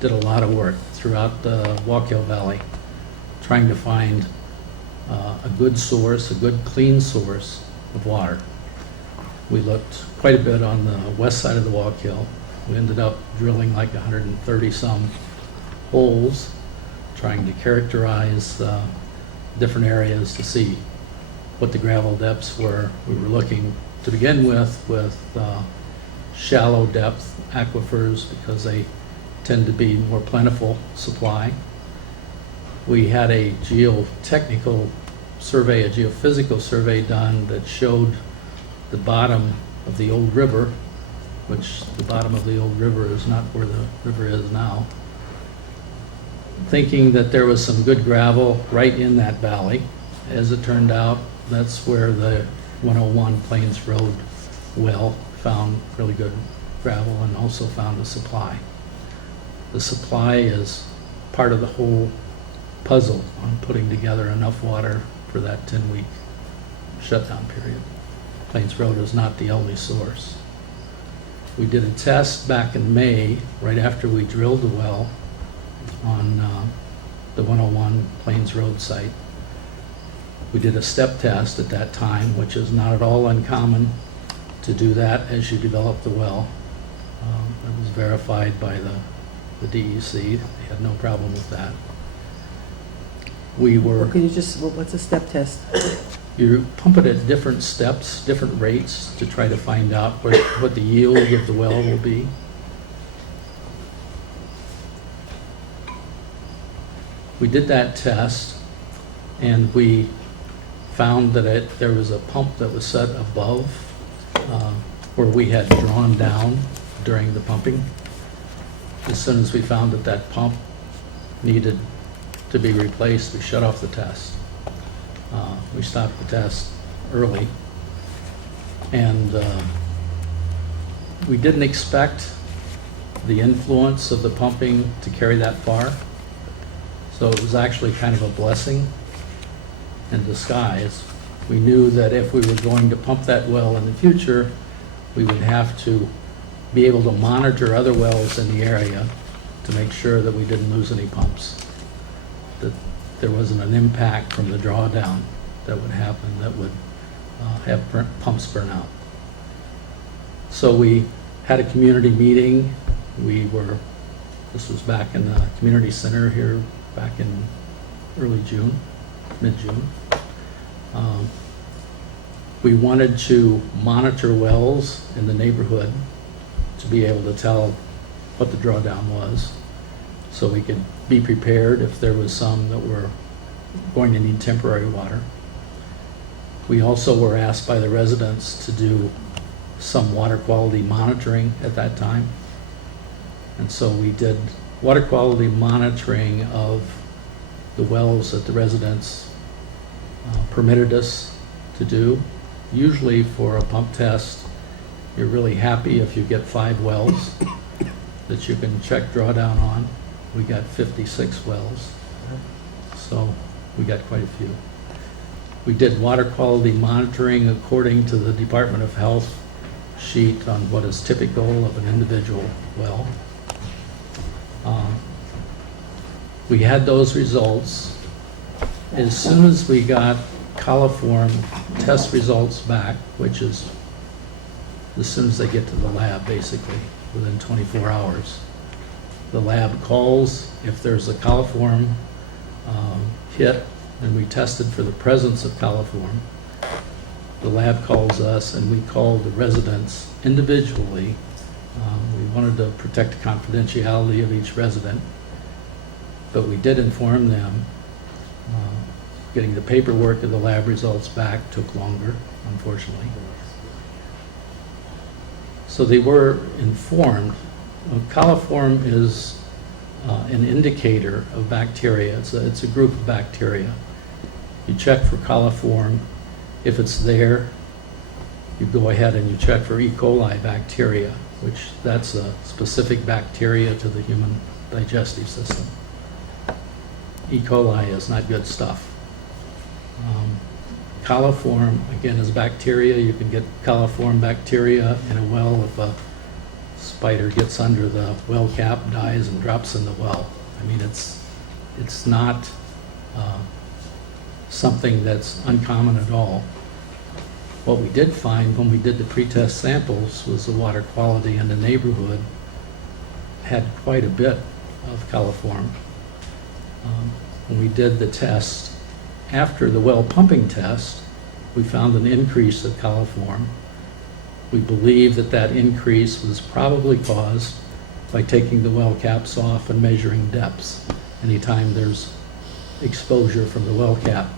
did a lot of work throughout the Wallkill Valley, trying to find a good source, a good clean source of water. We looked quite a bit on the west side of the Wallkill. We ended up drilling like 130 some holes, trying to characterize different areas to see what the gravel depths were. We were looking to begin with shallow depth aquifers because they tend to be more plentiful supply. We had a geotechnical survey, a geophysical survey done that showed the bottom of the old river, which the bottom of the old river is not where the river is now. Thinking that there was some good gravel right in that valley. As it turned out, that's where the 101 Plains Road well found really good gravel and also found a supply. The supply is part of the whole puzzle on putting together enough water for that 10-week shutdown period. Plains Road is not the only source. We did a test back in May, right after we drilled the well on the 101 Plains Road site. We did a step test at that time, which is not at all uncommon to do that as you develop the well. It was verified by the DEC. They had no problem with that. We were, Can you just, what's a step test? you pump it at different steps, different rates, to try to find out what the yield of the well will be. We did that test, and we found that there was a pump that was set above where we had drawn down during the pumping. As soon as we found that that pump needed to be replaced, we shut off the test. We stopped the test early, and we didn't expect the influence of the pumping to carry that far. So it was actually kind of a blessing in disguise. We knew that if we were going to pump that well in the future, we would have to be able to monitor other wells in the area to make sure that we didn't lose any pumps, that there wasn't an impact from the drawdown that would happen that would have pumps burn out. So we had a community meeting. This was back in the community center here back in early June, mid-June. We wanted to monitor wells in the neighborhood to be able to tell what the drawdown was, so we could be prepared if there was some that were going to need temporary water. We also were asked by the residents to do some water quality monitoring at that time. And so we did water quality monitoring of the wells that the residents permitted us to do. Usually for a pump test, you're really happy if you get 5 wells that you can check drawdown on. We got 56 wells, so we got quite a few. We did water quality monitoring according to the Department of Health sheet on what is typical of an individual well. We had those results. As soon as we got coliform test results back, which is as soon as they get to the lab, basically, within 24 hours, the lab calls if there's a coliform hit, and we tested for the presence of coliform. The lab calls us, and we call the residents individually. We wanted to protect the confidentiality of each resident, but we did inform them. Getting the paperwork of the lab results back took longer, unfortunately. So they were informed. Coliform is an indicator of bacteria. It's a group of bacteria. You check for coliform. If it's there, you go ahead and you check for E. coli bacteria, which that's a specific bacteria to the human digestive system. E. coli is not good stuff. Coliform, again, is bacteria. You can get coliform bacteria in a well if a spider gets under the well cap, dies, and drops in the well. I mean, it's not something that's uncommon at all. What we did find when we did the pretest samples was the water quality in the neighborhood had quite a bit of coliform. When we did the test, after the well pumping test, we found an increase of coliform. We believe that that increase was probably caused by taking the well caps off and measuring depths. Anytime there's exposure from the well cap,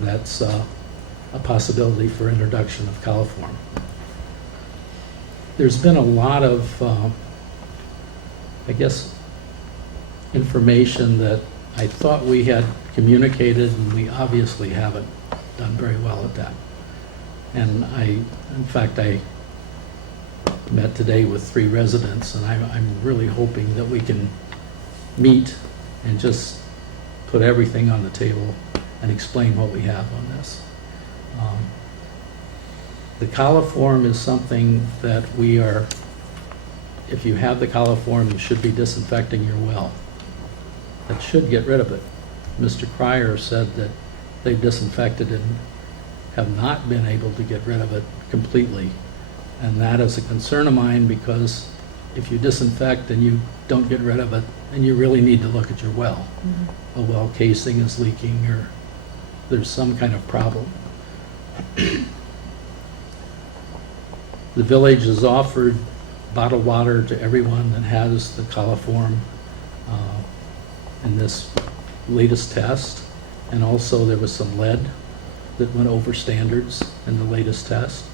that's a possibility for introduction of coliform. There's been a lot of, I guess, information that I thought we had communicated, and we obviously haven't done very well at that. And in fact, I met today with 3 residents, and I'm really hoping that we can meet and just put everything on the table and explain what we have on this. The coliform is something that if you have the coliform, you should be disinfecting your well. That should get rid of it. Mr. Cryer said that they've disinfected and have not been able to get rid of it completely. And that is a concern of mine, because if you disinfect and you don't get rid of it, then you really need to look at your well. A well casing is leaking, or there's some kind of problem. The village has offered bottled water to everyone that has the coliform in this latest test. And also there was some lead that went over standards in the latest test.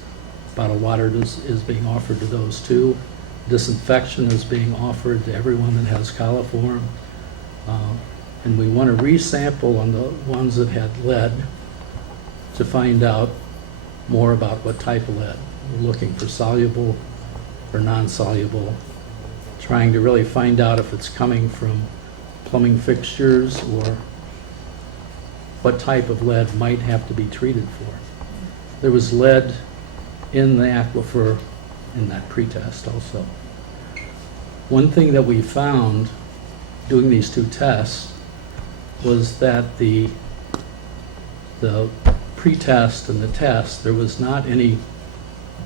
Bottled water is being offered to those too. Disinfection is being offered to everyone that has coliform. And we want to resample on the ones that had lead to find out more about what type of lead. We're looking for soluble or non-soluble, trying to really find out if it's coming from plumbing fixtures or what type of lead might have to be treated for. There was lead in the aquifer in that pretest also. One thing that we found doing these two tests was that the pretest and the test, there was not any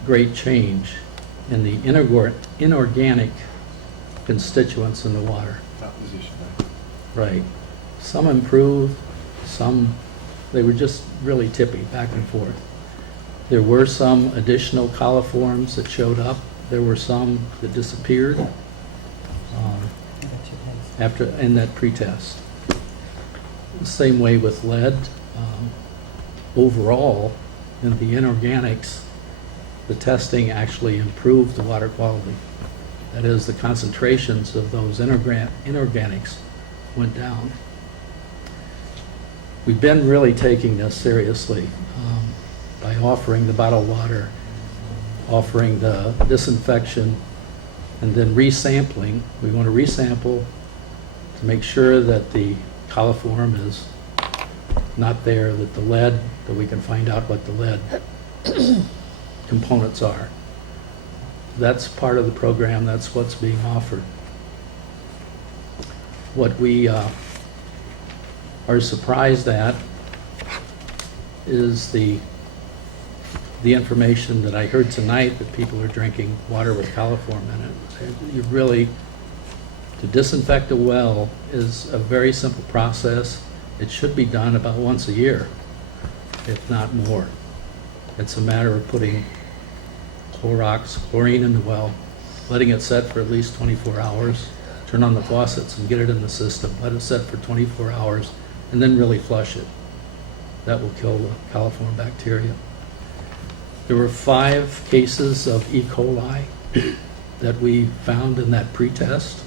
great change in the inorganic constituents in the water. Composition. Right. Some improved, some, they were just really tippy back and forth. There were some additional coliforms that showed up. There were some that disappeared after in that pretest. The same way with lead. Overall, in the inorganics, the testing actually improved the water quality. That is, the concentrations of those inorganics went down. We've been really taking this seriously by offering the bottled water, offering the disinfection, and then resampling. We want to resample to make sure that the coliform is not there, that the lead, that we can find out what the lead components are. That's part of the program. That's what's being offered. What we are surprised at is the information that I heard tonight, that people are drinking water with coliform in it. You really, to disinfect a well is a very simple process. It should be done about once a year, if not more. It's a matter of putting Clorox, chlorine in the well, letting it set for at least 24 hours, turn on the faucets and get it in the system, let it set for 24 hours, and then really flush it. That will kill the coliform bacteria. There were 5 cases of E. coli that we found in that pretest.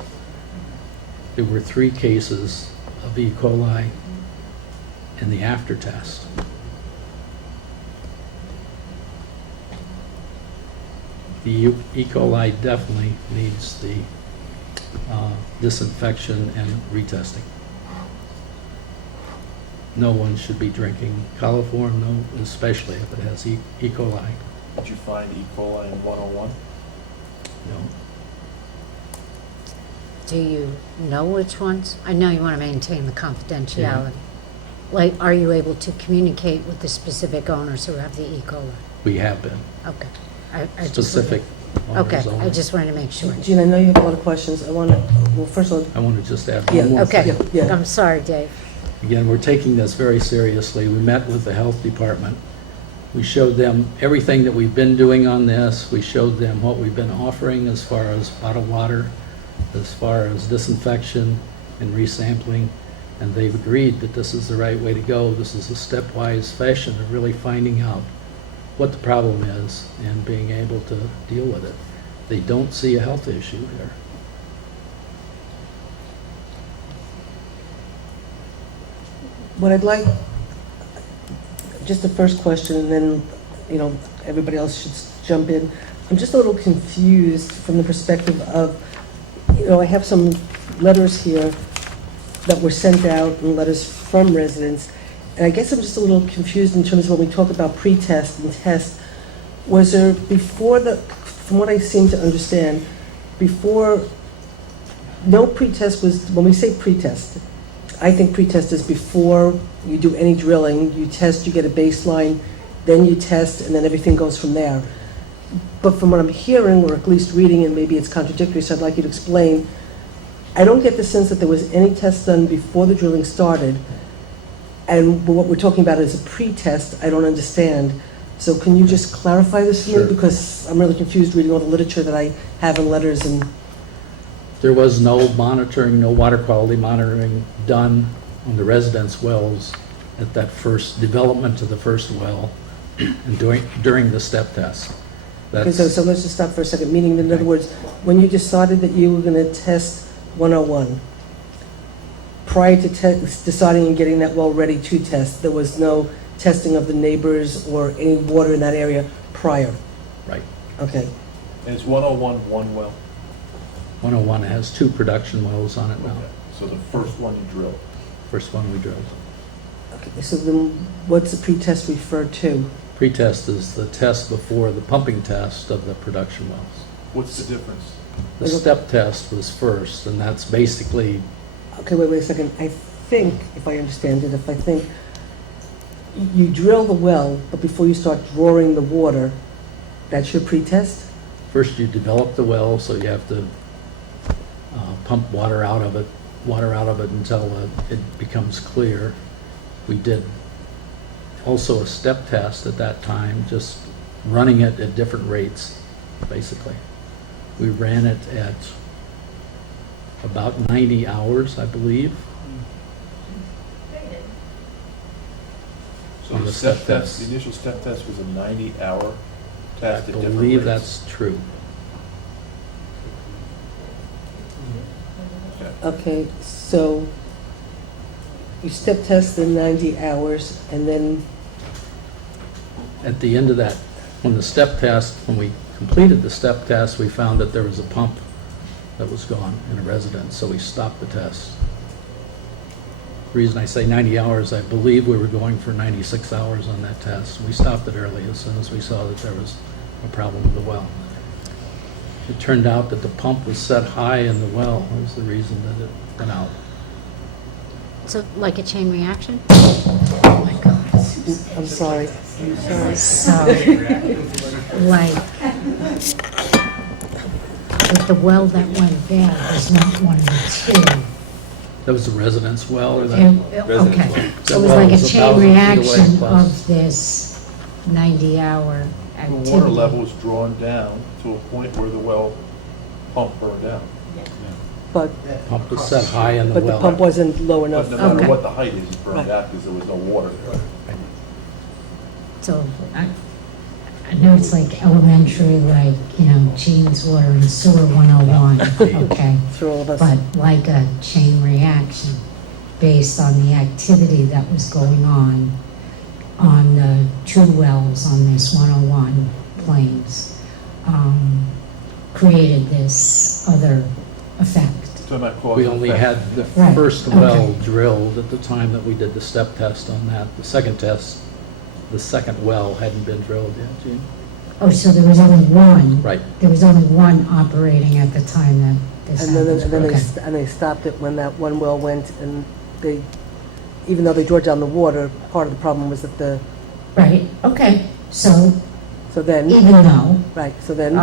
There were 3 cases of E. coli in the after test. The E. coli definitely needs the disinfection and retesting. No one should be drinking coliform, no, especially if it has E. coli. Did you find E. coli in 101? No. Do you know which ones? I know you want to maintain the confidentiality. Like, are you able to communicate with the specific owners who have the E. coli? We have been. Okay. I just Specific wanted- owners Okay, only. I just wanted to make sure. Gene, I know you have a lot of questions. I want to, well, first of all, I want to just add Yeah, one more Okay, thing. Yeah. I'm sorry, Dave. Again, we're taking this very seriously. We met with the health department. We showed them everything that we've been doing on this. We showed them what we've been offering as far as bottled water, as far as disinfection and resampling, and they've agreed that this is the right way to go. This is a stepwise fashion of really finding out what the problem is and being able to deal with it. They don't see a health issue here. what I'd like, just the first question, and then, you know, everybody else should jump in. I'm just a little confused from the perspective of, you know, I have some letters here that were sent out, and letters from residents, and I guess I'm just a little confused in terms of when we talk about pre-test and test. Was there before the, from what I seem to understand, before, no pre-test was, when we say pre-test, I think pre-test is before you do any drilling, you test, you get a baseline, then you test, and then everything goes from there. But from what I'm hearing, or at least reading, and maybe it's contradictory, so I'd like you to explain, I don't get the sense that there was any test done before the drilling started, and what we're talking about is a pre-test. I don't understand. So can you just clarify this for me? Sure. Because I'm really confused reading all the literature that I have in letters and... There was no monitoring, no water quality monitoring done on the residence wells at that first development of the first well and during the step test. Okay, so let's just stop for a second. Meaning, in other words, when you decided that you were going to test 101, prior to deciding and getting that well ready to test, there was no testing of the neighbors or any water in that area prior? Right. Okay. And it's 101 one well? 101 has 2 production wells on it now. Okay. So the first one you drilled? First one we drilled. Okay, so then what's the pre-test refer to? Pre-test is the test before the pumping test of the production wells. What's the difference? The step test was first, and that's basically... Okay, wait a second. I think, if I understand it, you drill the well, but before you start drawing the water, that's your pre-test? First, you develop the well, so you have to pump water out of it until it becomes clear. We did also a step test at that time, just running it at different rates, basically. We ran it at about 90 hours, I believe. So On the step test, the initial step test was a 90-hour test at I different believe rates? that's true. Okay, so you step test in 90 hours, and then... At the end of that, when we completed the step test, we found that there was a pump that was gone in a residence, so we stopped the test. The reason I say 90 hours, I believe we were going for 96 hours on that test. We stopped it early as soon as we saw that there was a problem with the well. It turned out that the pump was set high in the well. That was the reason that it went out. So like a chain reaction? Oh my God. I'm sorry. So, like, but the well that went bad was not one of the 2. That was a residence well, or that? Okay, so it was That like a was 1,000 chain feet away reaction plus. of this 90-hour The activity. water level was drawn down to a point where the well pump burned out. But, Pump was set high in the but the well. pump wasn't low But enough. no matter Okay. what the height is, it burned Right. out because there was no water there. So I know it's like elementary, like, Gene's Water and Sewer 101, okay? For all of us. But like a chain reaction based on the activity that was going on the 2 wells on this 101 plains, created this other effect. So I'm not cause We and only effect. had the Right, first okay. well drilled at the time that we did the step test on that. The second well hadn't been drilled yet, Gene. Oh, so there was only one? Right. There was only one operating at the time that this And then, happened? Okay. they stopped it when that one well went, and even though they drew down the water, part of the problem was that Right, okay, so then, even though, right, so then,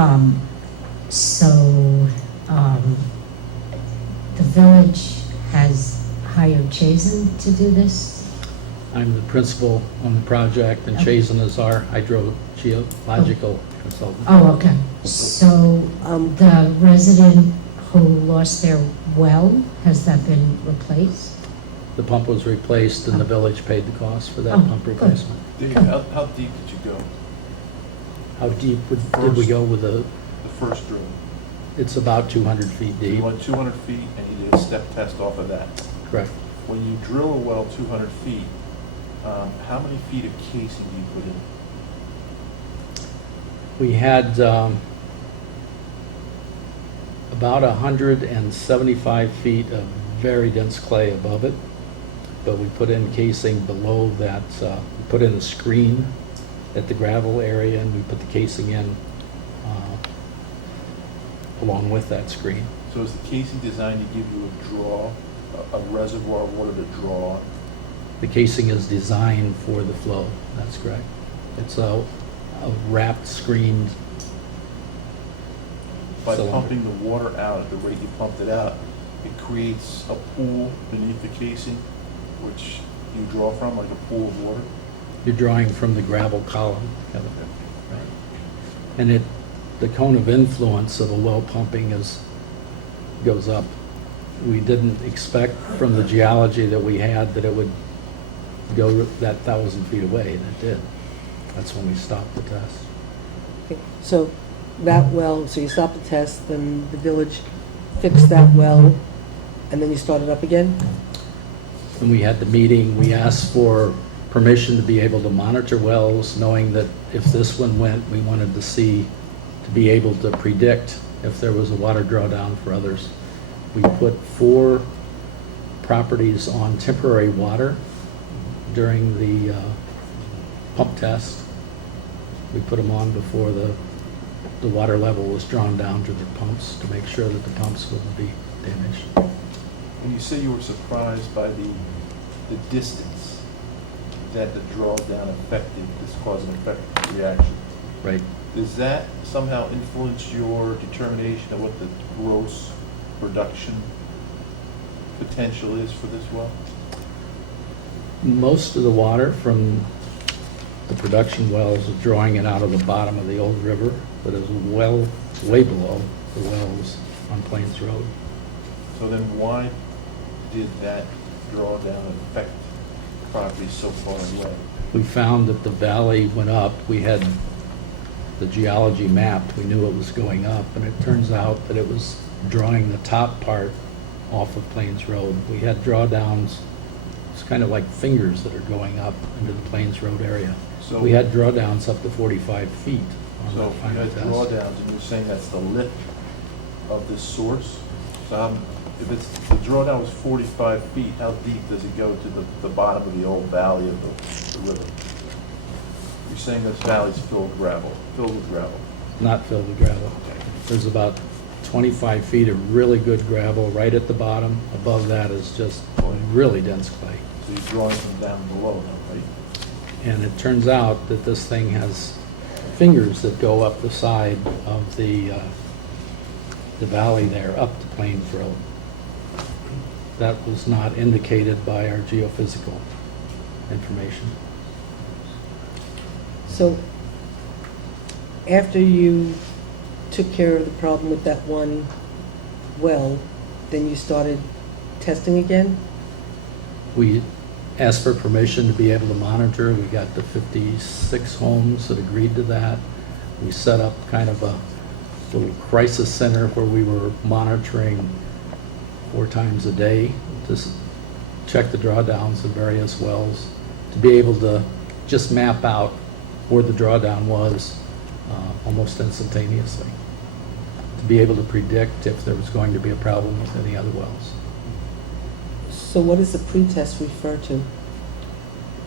the village has hired Chazen to do this? I'm the principal on the project, and Chazen is our hydrogeological consultant. Oh, okay. So, the resident who lost their well, has that been replaced? The pump was replaced, and the village paid the cost for that Oh, pump good. replacement. Dave, how deep did you go? How deep did we go with The first drill? It's about 200 feet So you deep. went 200 feet and you did a step test off of that. Correct. When you drill a well 200 feet, how many feet of casing do you put in? We had about 175 feet of very dense clay above it, but we put in casing below that. We put in a screen at the gravel area, and we put the casing in along with that screen. So is the casing designed to give you a draw a reservoir of water to draw on? The casing is designed for the flow, that's correct. It's a wrapped, screened By cylinder. pumping the water out at the rate you pumped it out, it creates a pool beneath the casing, which you draw from, like a pool of water? You're drawing from the gravel column, Kevin. Right. And the cone of influence of a well pumping goes up. We didn't expect from the geology that we had that it would go that 1,000 feet away, and it did. That's when we stopped the test. Okay, so that well, so you stopped the test, then the village fixed that well, and then you started up again? When we had the meeting, we asked for permission to be able to monitor wells, knowing that if this one went, we wanted to be able to predict if there was a water drawdown for others. We put 4 properties on temporary water during the pump test. We put them on before the water level was drawn down to the pumps to make sure that the pumps wouldn't be damaged. When you say you were surprised by the distance that the drawdown affected, this caused an effective reaction, Right. does that somehow influence your determination of what the gross production potential is for this well? Most of the water from the production wells is drawing it out of the bottom of the old river, but is well, way below the wells on Plains Road. So then why did that drawdown affect property so far away? We found that the valley went up. We had the geology mapped. We knew it was going up, and it turns out that it was drawing the top part off of Plains Road. We had drawdowns. It's kind of like fingers that are going up into the Plains Road area. So We had drawdowns up to 45 feet on So that you final had test. drawdowns, and you're saying that's the lip of this source? So if the drawdown was 45 feet, how deep does it go to the bottom of the old valley of the river? You're saying this valley's filled with gravel? Not filled with gravel. There's about 25 feet of really good gravel right at the bottom. Above that is just really dense clay. So you're drawing from down below now, right? And it turns out that this thing has fingers that go up the side of the valley there, up to Plains Road. That was not indicated by our geophysical information. So after you took care of the problem with that one well, then you started testing again? We asked for permission to be able to monitor. We got the 56 homes that agreed to that. We set up kind of a little crisis center where we were monitoring 4 times a day to check the drawdowns of various wells, to be able to just map out where the drawdown was almost instantaneously, to be able to predict if there was going to be a problem with any other wells. So what does the pretest refer to?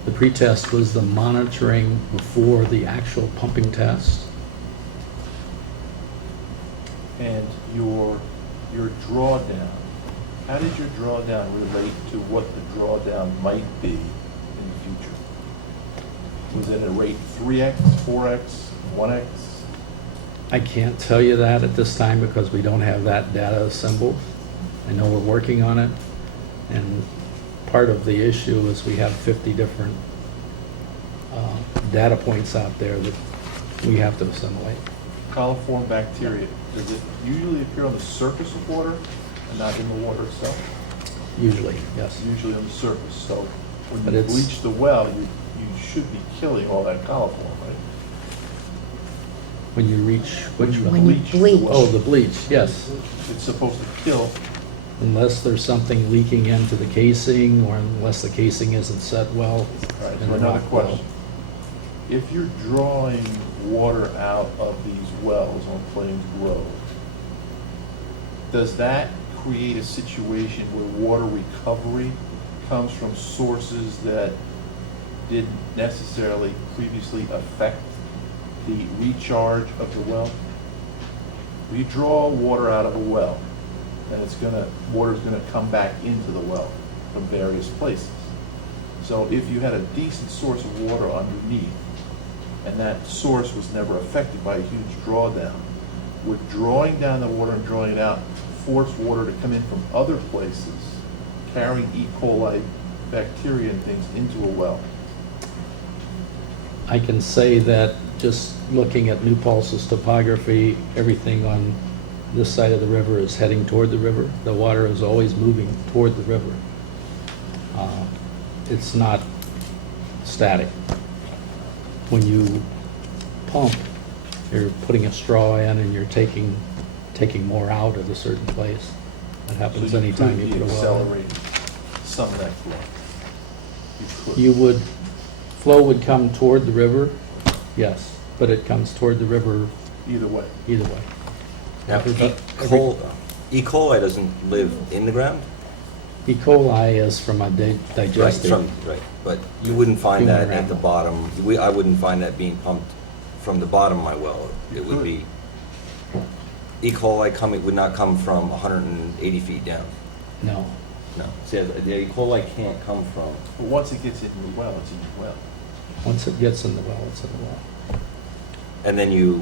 The pretest was the monitoring before the actual pumping test. And your drawdown, how did your drawdown relate to what the drawdown might be in the future? Was it a rate 3x, 4x, 1x? I can't tell you that at this time because we don't have that data assembled. I know we're working on it, and part of the issue is we have 50 different data points out there that we have to assimilate. Coliform bacteria, does it usually appear on the surface of water and not in the water itself? Usually, yes. Usually on the surface. So when But you it's- bleach the well, you should be killing all that coliform, right? When you reach which you well? When you bleach the bleach. well. Oh, the bleach, yes. It's supposed to kill. Unless there's something leaking into the casing, or unless the casing isn't set well. All right, in so the another rock well. question. If you're drawing water out of these wells on Plains Road, does that create a situation where water recovery comes from sources that didn't necessarily previously affect the recharge of the well? When you draw water out of a well, and water's gonna come back into the well from various places. So if you had a decent source of water underneath, and that source was never affected by a huge drawdown, would drawing down the water and drawing it out force water to come in from other places, carrying E. coli bacteria and things into a well? I can say that just looking at New Paltz's topography, everything on this side of the river is heading toward the river. The water is always moving toward the river. It's not static. When you pump, you're putting a straw in and you're taking more out at a certain place. That happens anytime you put a well in. So you could be accelerating some of that flow? You could. Flow would come toward the river, yes, but it comes toward the river Either way. either way. Now, E. coli doesn't live in the ground? E. coli is from a digestive. Right, but you wouldn't find Human that at around. the bottom, I wouldn't find that being pumped from the bottom of my well. It would be, E. coli would not come from 180 feet down. No. No. See, the E. coli can't come from, But once it gets into the well, it's in the well. Once it gets in the well, it's in the well. and then you,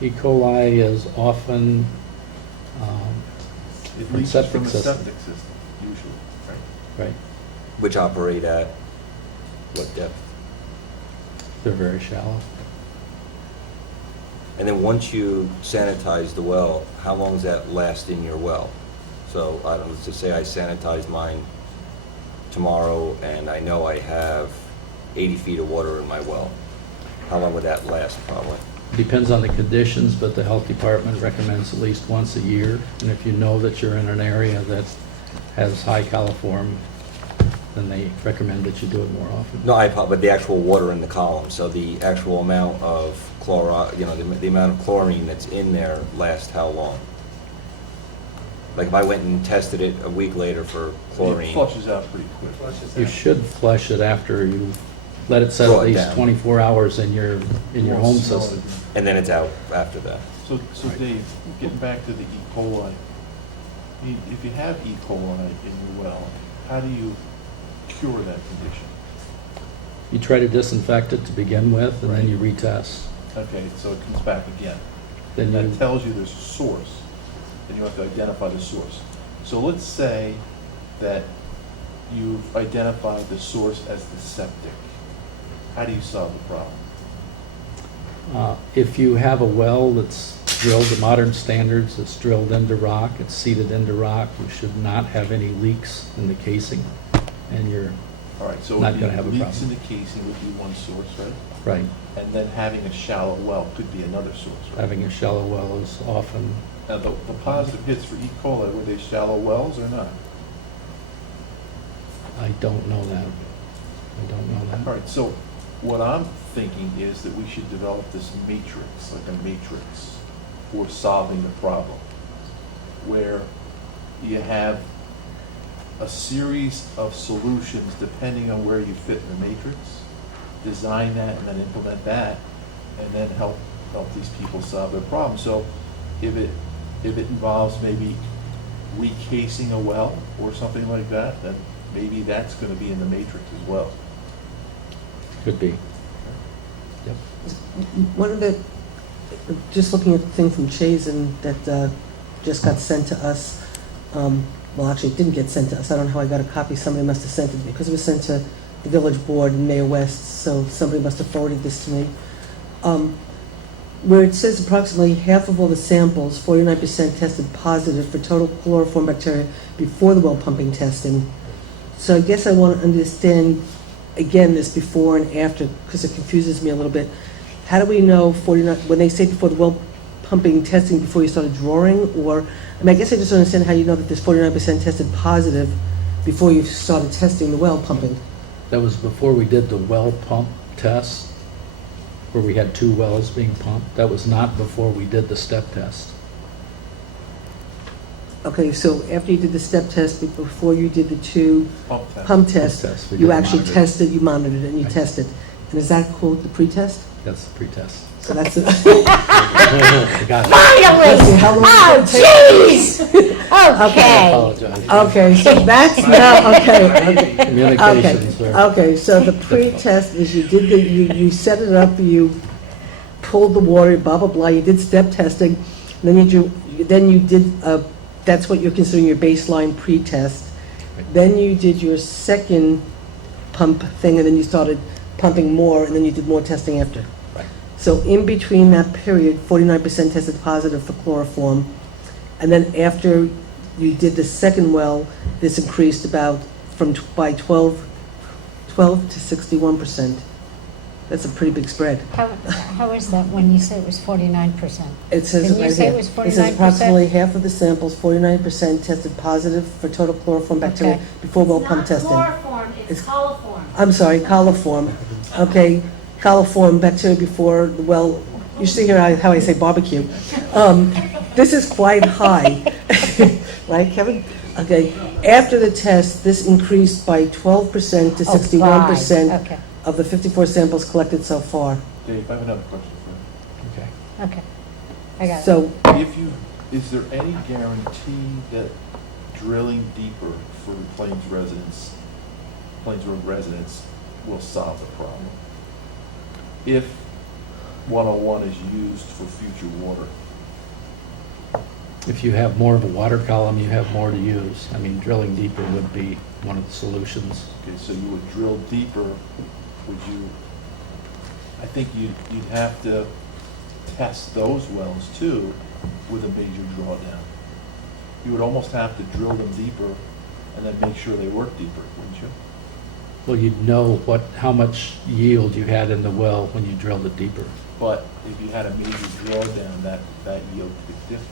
E. coli is often It from leaches septic from the system. septic system, usually, right? Right. which operate at what depth? They're very shallow. And then once you sanitize the well, how long does that last in your well? So, I don't know, let's just say I sanitized mine tomorrow, and I know I have 80 feet of water in my well. How long would that last, probably? Depends on the conditions, but the health department recommends at least once a year. And if you know that you're in an area that has high coliform, then they recommend that you do it more often. No, but the actual water in the column, so the actual amount of the amount of chlorine that's in there lasts how long? Like if I went and tested it a week later for chlorine. It flushes out pretty quick. You should flush it after you let it set Draw at it least down. 24 hours in your home Smell it. system. And then it's out after that. So Dave, getting back to the E. coli, if you have E. coli in your well, how do you cure that condition? You try to disinfect it to begin with, and then you retest. Okay, so it comes back again. Then That you, tells you there's a source, and you have to identify the source. So let's say that you've identified the source as the septic. How do you solve the problem? if you have a well that's drilled to modern standards, it's drilled into rock, it's seated into rock, you should not have any leaks in the casing, and you're All right, so not going to have a leaks in problem. the casing would be one source, right? Right. And then having a shallow well could be another source, right? Having a shallow well is often, Now, the positive hits for E. coli, were they shallow wells or not? I don't know that. I don't know that. All right, so what I'm thinking is that we should develop this matrix, like a matrix, for solving the problem, where you have a series of solutions depending on where you fit in the matrix, design that and then implement that, and then help these people solve their problem. So if it involves maybe recasing a well or something like that, then maybe that's going to be in the matrix as well. Could be. Yep. One of the, just looking at the thing from Chazen that just got sent to us, well, actually, it didn't get sent to us. I don't know how I got a copy. Somebody must have sent it to me, because it was sent to the village board in Mayor West, so somebody must have forwarded this to me. Where it says approximately half of all the samples, 49%, tested positive for total chloroform bacteria before the well pumping testing. So I guess I want to understand, again, this before and after, because it confuses me a little bit. How do we know 49, when they say before the well pumping testing, before you started drawing? Or, I mean, I guess I just don't understand how you know that there's 49% tested positive before you started testing the well pumping. That was before we did the well pump test, where we had 2 wells being pumped. That was not before we did the step test. Okay, so after you did the step test, before you did the 2 Pump test. pump tests, test, we you did actually monitor. tested, you monitored it, and you Right. tested. And is that called the pretest? That's the pretest. So that's it. Finally! see, how long Oh, does it take? jeez! I Okay. apologize. Okay, so that's now, okay. Communications, sir. Okay, so the pre-test is you did you set it up, you pulled the water, blah, blah, blah, you did step testing, then you did, that's what you're considering your baseline pre-test. Then you did your second pump thing, and then you started pumping more, and then you did more testing after. Right. So in between that period, 49% tested positive for chloroform, and then after you did the second well, this increased about by 12 to 61%. That's a pretty big spread. How is that when you say it was 49%? It says Didn't you right say here. it was It says 49%? approximately half of the samples, 49%, tested positive for total chloroform bacteria Okay. before well pump testing. chloroform, It's coliform. I'm sorry, coliform. Okay, coliform bacteria before the well. You see here how I say barbecue. This is quite high, right, Kevin? Okay. After the test, this increased by 12% to 61% Okay, of the 54 samples collected so far. Dave, I have another question for Okay. okay. I got it. So, Is there any guarantee that drilling deeper for the Plains Road residents will solve the problem? If 101 is used for future water? If you have more of a water column, you have more to use. I mean, drilling deeper would be one of the solutions. Okay, so you would drill deeper, I think you'd have to test those wells too with a major drawdown. You would almost have to drill them deeper and then make sure they work deeper, wouldn't you? Well, you'd know how much yield you had in the well when you drilled it deeper. But if you had a major drawdown, that yield could differ.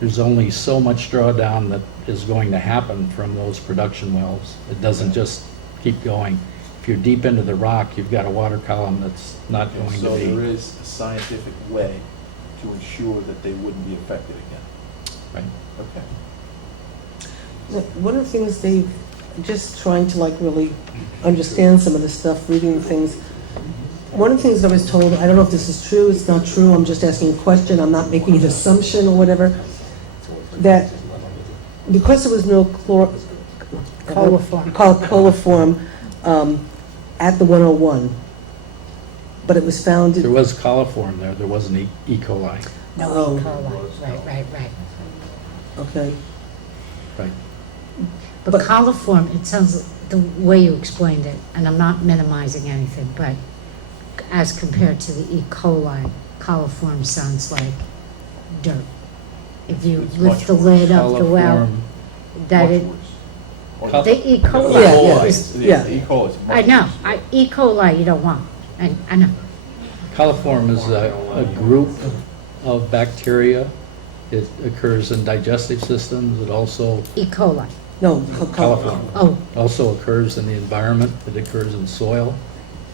There's only so much drawdown that is going to happen from those production wells. It doesn't just keep going. If you're deep into the rock, you've got a water column that's not going to be. So there is a scientific way to ensure that they wouldn't be affected again. Right. Okay. one of the things, Dave, just trying to like really understand some of this stuff, reading things. One of the things I was told, I don't know if this is true, it's not true, I'm just asking a question, I'm not making an assumption or whatever, that because there was no coliform at the 101, but it was found. There was coliform there wasn't E. coli. No Oh. E. coli, right. Okay. Right. But coliform, it sounds, the way you explained it, and I'm not minimizing anything, but as compared to the E. coli, coliform sounds like dirt. If you It's lift much the lid of the well, Coliform, that Much it, worse. the E. coli Yeah, is, yeah. E. coli is much I know, worse. E. coli you don't want, I know. coliform is a group of bacteria. It occurs in digestive systems. It also, E. coli, No, coliform, oh, also occurs in the environment. It occurs in soil.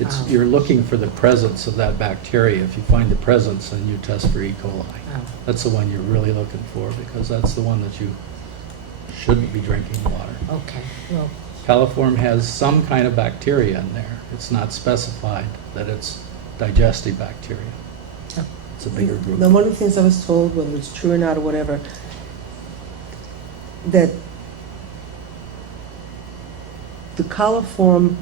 Oh. You're looking for the presence of that bacteria. If you find the presence, then you test for E. coli. oh, That's the one you're really looking for because that's the one that you shouldn't be drinking water. okay, well, Coliform has some kind of bacteria in there. It's not specified that it's digestive bacteria. Oh. It's a bigger group. Now, one of the things I was told, whether it's true or not or whatever, that the coliform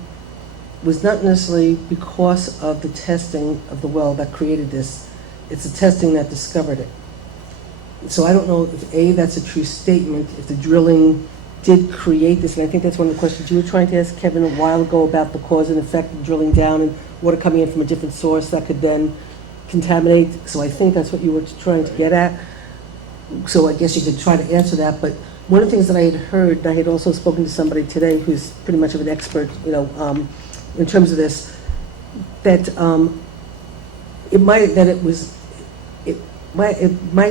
was not necessarily because of the testing of the well that created this. It's the testing that discovered it. So I don't know if A, that's a true statement, if the drilling did create this, and I think that's one of the questions you were trying to ask Kevin a while ago about the cause and effect of drilling down and water coming in from a different source that could then contaminate. So I think that's what you were trying to get at. So I guess you could try to answer that. But one of the things that I had heard, and I had also spoken to somebody today who's pretty much of an expert, in terms of this, that it might have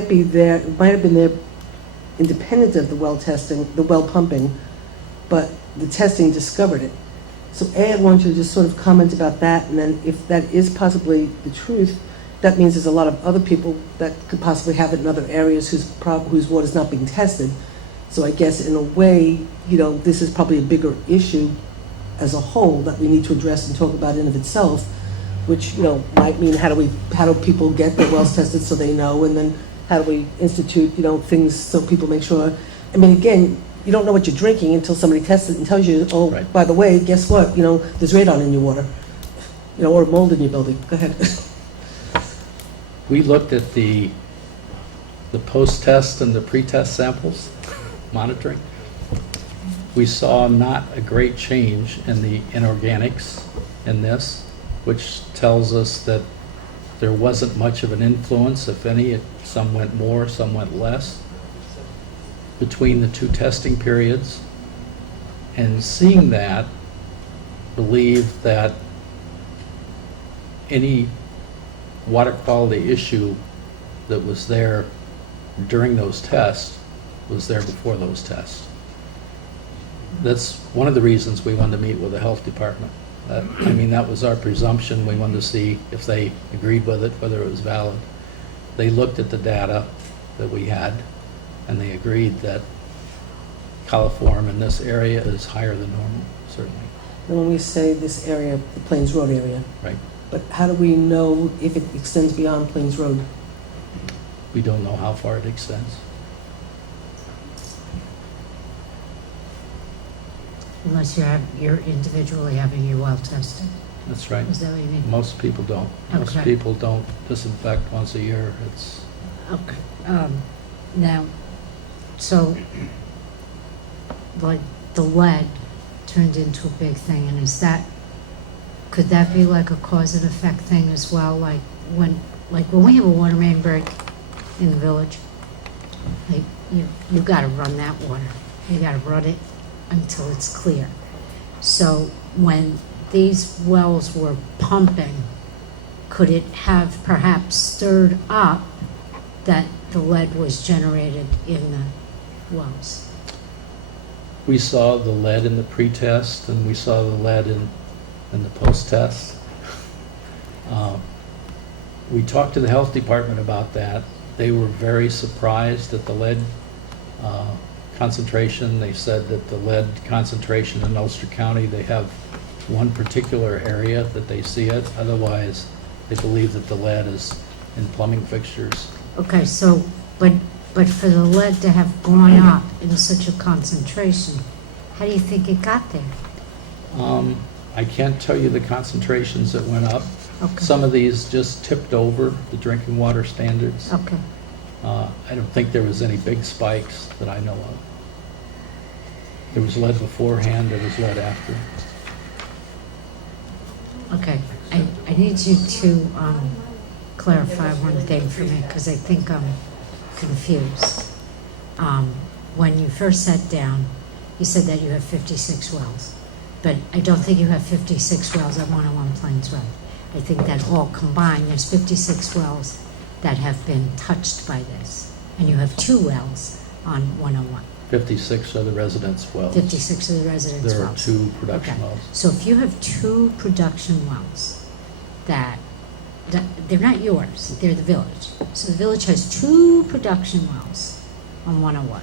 been there independent of the well testing, the well pumping, but the testing discovered it. So A, I want you to just sort of comment about that, and then if that is possibly the truth, that means there's a lot of other people that could possibly have it in other areas whose water's not being tested. So I guess in a way, this is probably a bigger issue as a whole that we need to address and talk about in of itself. which, might mean how do people get their wells tested so they know, and then how do we institute, things so people make sure. I mean, again, you don't know what you're drinking until somebody tests it and tells you, oh, Right. by the way, guess what, there's radon in your water, or mold in your building. Go ahead. We looked at the post-test and the pre-test samples, monitoring. We saw not a great change in the inorganics in this, which tells us that there wasn't much of an influence, if any. Some went more, some went less between the two testing periods. And seeing that, believe that any water quality issue that was there during those tests was there before those tests. That's one of the reasons we wanted to meet with the health department. That was our presumption. We wanted to see if they agreed with it, whether it was valid. They looked at the data that we had, and they agreed that coliform in this area is higher than normal, certainly. And when we say this area, the Plains Road area, Right. but how do we know if it extends beyond Plains Road? We don't know how far it extends. Unless you're individually having your well tested. That's right. Is that what you mean? Most people don't. Most Okay. people don't disinfect once a year. It's Okay. Now, so, like, the lead turned into a big thing, and could that be like a cause and effect thing as well? Like when we have a water main break in the village, like, you gotta run that water. You gotta run it until it's clear. So when these wells were pumping, could it have perhaps stirred up that the lead was generated in the wells? We saw the lead in the pre-test, and we saw the lead in the post-test. We talked to the health department about that. They were very surprised at the lead concentration. They said that the lead concentration in Ulster County, they have one particular area that they see it. Otherwise, they believe that the lead is in plumbing fixtures. Okay, so, but for the lead to have gone up in such a concentration, how do you think it got there? I can't tell you the concentrations that went up. Okay. Some of these just tipped over the drinking water standards. Okay. I don't think there was any big spikes that I know of. There was lead beforehand, there was lead after. Okay, I need you to clarify one thing for me, because I think I'm confused. When you first sat down, you said that you have 56 wells, but I don't think you have 56 wells at 101 Plains Road. I think that all combined, there's 56 wells that have been touched by this, and you have 2 wells on 101. 56 are the residence wells. 56 of the residence There are wells. 2 production Okay. wells. So if you have 2 production wells that they're not yours, they're the village. So the village has 2 production wells on 101.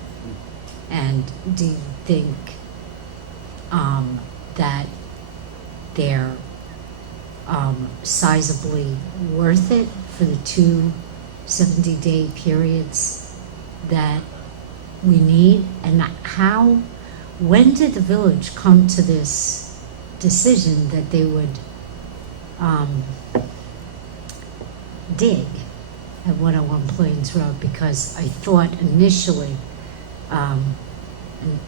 And do you think that they're sizably worth it for the 2 70-day periods that we need? And when did the village come to this decision that they would dig at 101 Plains Road? Because I thought initially, and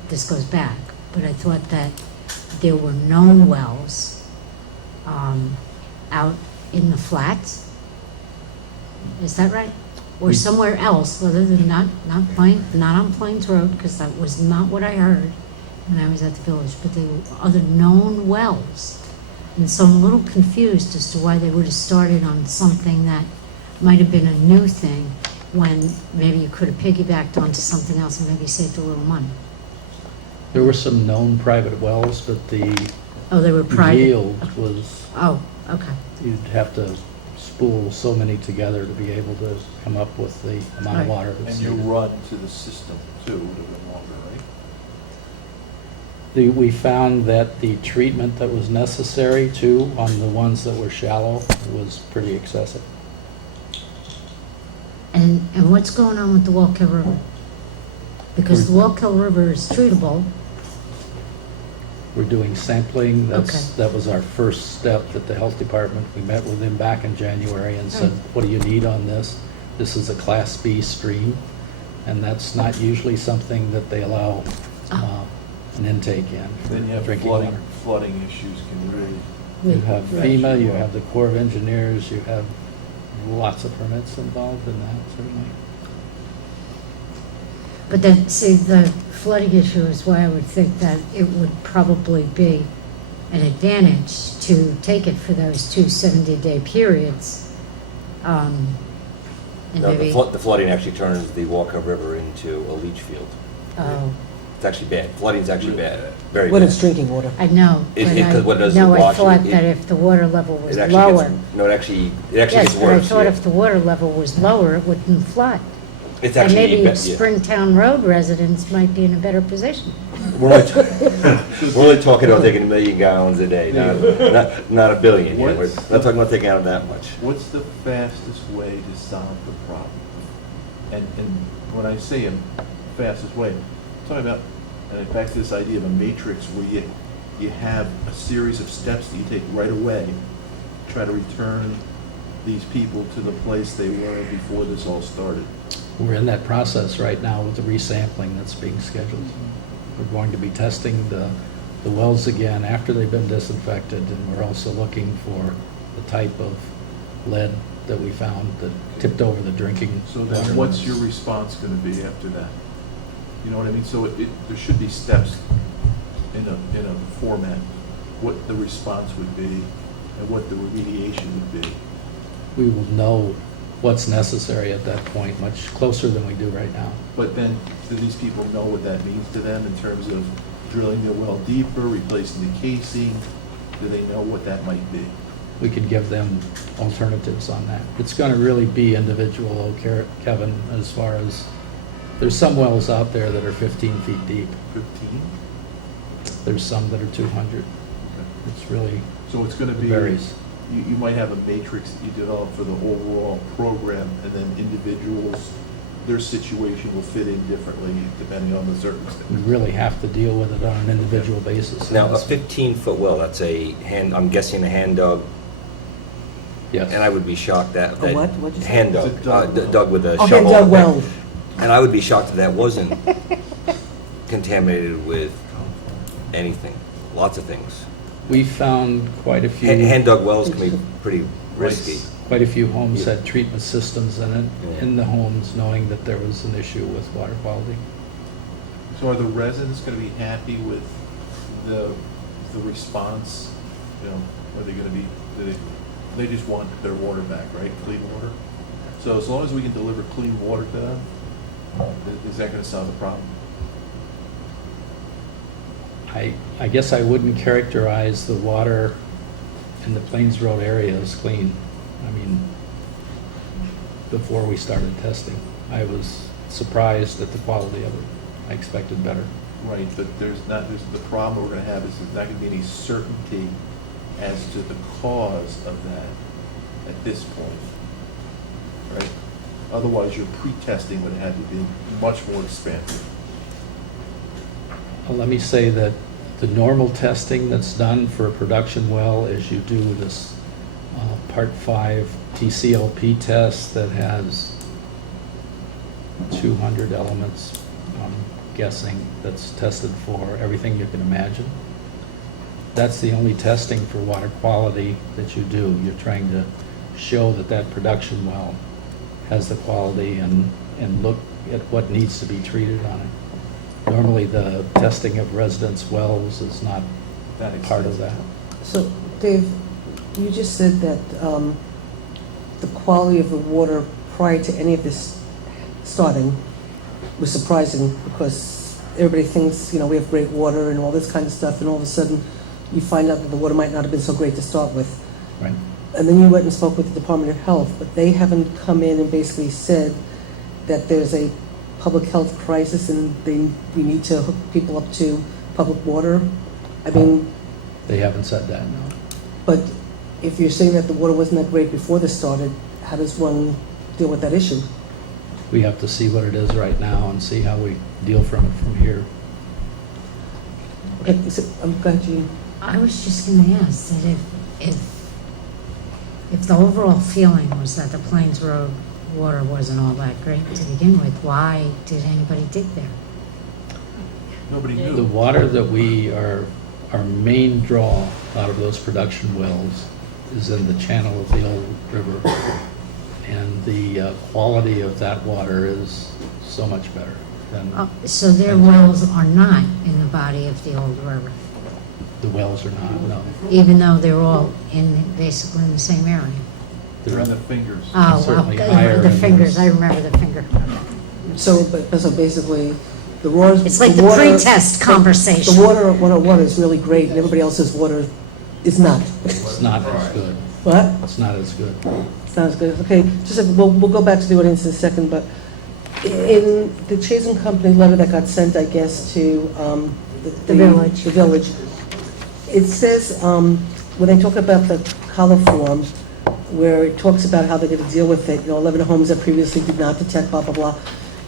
this goes back, but I thought that there were known wells out in the flats. Is that right? Or somewhere else, other than not on Plains Road, because that was not what I heard when I was at the village, but there were other known wells. And so I'm a little confused as to why they would have started on something that might have been a new thing, when maybe you could have piggybacked onto something else and maybe saved a little money. There were some known private wells, but the They were private? yield was, Oh, okay. you'd have to spool so many together to be able to come up with the amount of water that's And you needed. run to the system too, would have been longer, We found that the treatment that was necessary too, on the ones that were shallow, was pretty excessive. And what's going on with the Wallkill River? Because the Wallkill River is treatable. We're doing sampling. Okay. That was our first step at the health department. We met with them back in January and said, what do you need on this? This is a Class B stream, and that's not usually something that they allow an intake in for Then you have drinking water. flooding issues can really. You have FEMA, you have the Corps of Engineers, you have lots of permits involved in that, certainly. But then, see, the flooding issue is why I would think that it would probably be an advantage to take it for those 2 70-day periods. And No, maybe, the flooding actually turns the Wallkill River into a leach field. oh, It's actually bad. Flooding's actually bad, very When bad. it's drinking water. I know, It- but it- 'cause what it does is no, I wash it. thought It- that if the water level was It actually lower. gets, no, it actually Yes, gets but I worse. thought yeah. if the water level was lower, it wouldn't flood. It's And actually, maybe yeah. Springtown Road residents might be in a better position. We're only talking about taking 1 million gallons a day, not a billion. Yeah. We're not talking about taking out that much. What's the fastest way to solve the problem? And when I say a fastest way, I'm talking about, and back to this idea of a matrix where you have a series of steps that you take right away, try to return these people to the place they were before this all started. We're in that process right now with the resampling that's being scheduled. We're going to be testing the wells again after they've been disinfected, and we're also looking for the type of lead that we found that tipped over the drinking So water. then what's your response going to be after that? You know what I mean? So there should be steps in a format, what the response would be and what the remediation would be. We will know what's necessary at that point, much closer than we do right now. But then, do these people know what that means to them in terms of drilling their well deeper, replacing the casing? Do they know what that might be? We could give them alternatives on that. It's going to really be individual, Kevin, as far as, there's some wells out there that are 15 feet deep. 15? There's some that are 200. It's really, So it's going to be, varies. you might have a matrix that you develop for the overall program, and then individuals, their situation will fit in differently depending on the we circumstances. really have to deal with it on an individual basis. Now, a 15-foot well, that's I'm guessing a hand dug, Yes. and I would be shocked that. A what? What'd you say? Hand dug, It's a dug well. dug with a Oh, shovel. hand dug well. And I would be shocked that that wasn't contaminated with anything, lots of things. We found quite a few. Hand dug wells can be pretty risky. Quite a few homes had treatment systems in it, Yeah. in the homes, knowing that there was an issue with water quality. So are the residents going to be happy with the response? You know, are they going to be, they just want their water back, right? Clean water? So as long as we can deliver clean water to them, is that going to solve the problem? I guess I wouldn't characterize the water in the Plains Road area as clean. I mean, before we started testing, I was surprised at the quality of it. I expected better. Right, but there's the problem we're going to have is there's not going to be any certainty as to the cause of that at this point, right? Otherwise, your pre-testing would have to be much more expansive. Let me say that the normal testing that's done for a production well is you do this Part 5 TCLP test that has 200 elements, I'm guessing, that's tested for everything you can imagine. That's the only testing for water quality that you do. You're trying to show that that production well has the quality and look at what needs to be treated on it. Normally, the testing of residents' wells is not part of that. So, Dave, you just said that the quality of the water prior to any of this starting was surprising because everybody thinks, we have great water and all this kind of stuff, and all of a sudden you find out that the water might not have been so great to start with. Right. And then you went and spoke with the Department of Health, but they haven't come in and basically said that there's a public health crisis and we need to hook people up to public water? I mean, They haven't said that, no. but if you're saying that the water wasn't that great before this started, how does one deal with that issue? We have to see what it is right now and see how we deal from it from here. Okay, so, I'm glad you, I was just gonna ask that if the overall feeling was that the Plains Road water wasn't all that great to begin with, why did anybody dig there? Nobody The knew. water that our main draw out of those production wells is in the channel of the old river. And the quality of that water is so much better than Oh, so their wells are not in the body of the old river, the wells are not, no. even though they're all basically in the same area? They're in the fingers. Oh, Certainly well, higher the in fingers, those. I remember the finger. so basically, the water. It's like the water- pre-test conversation. The water at 101 is really great, and everybody else's water is not. It's not as good. What? It's not as good. Sounds good. Okay, we'll go back to the audience in a second, but in the Chase & Company letter that got sent, I guess, to The village. The village, it says, when they talk about the coliform, where it talks about how they're going to deal with it, 11 homes that previously did not detect, blah, blah, blah.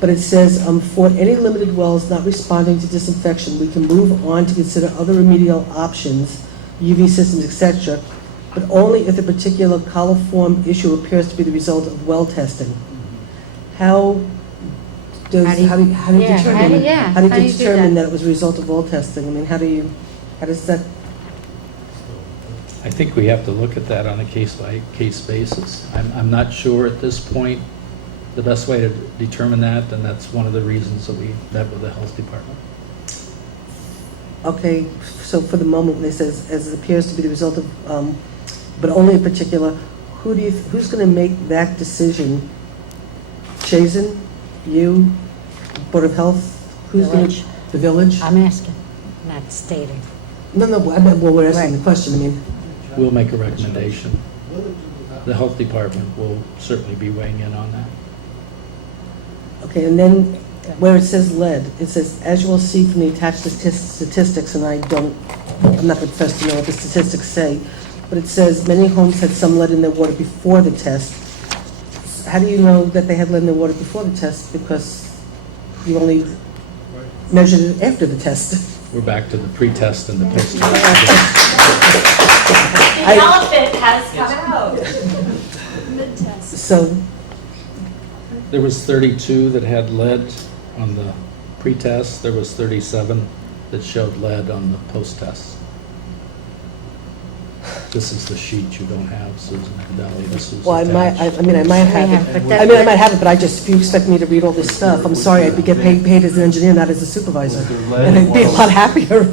But it says, for any limited wells not responding to disinfection, we can move on to consider other remedial options, UV systems, etc., but only if the particular coliform issue appears to be the result of well testing. How do you determine how do you do determine that? that it was a result of well testing? I mean, how does that? I think we have to look at that on a case-by-case basis. I'm not sure at this point the best way to determine that, and that's one of the reasons that we met with the health department. Okay, so for the moment, when it says, as it appears to be the result of, but only in particular, who's going to make that decision? Chazen? You? Board of Health? Who's going Village. to? The village? I'm asking, not stating. No, I meant, well, we're asking Right. the question, I mean, We'll make a recommendation. The health department will certainly be weighing in on that. okay, and then where it says lead, it says, as you will see from the attached statistics, and I'm not going to profess to know what the statistics say, but it says many homes had some lead in their water before the test. How do you know that they had lead in their water before the test? Because you only measured it after the test. We're back to the pre-test and the post-test. I- elephant has come out. Mid-test. So, There was 32 that had lead on the pre-test. There was 37 that showed lead on the post-test. This is the sheet you don't have, Susan and Dally. This is well, I might have it. but I might have it, but if you expect me to read all this stuff, I'm sorry, I'd be getting paid as an engineer, not as a supervisor. Was there lead And in I'd be a lot happier.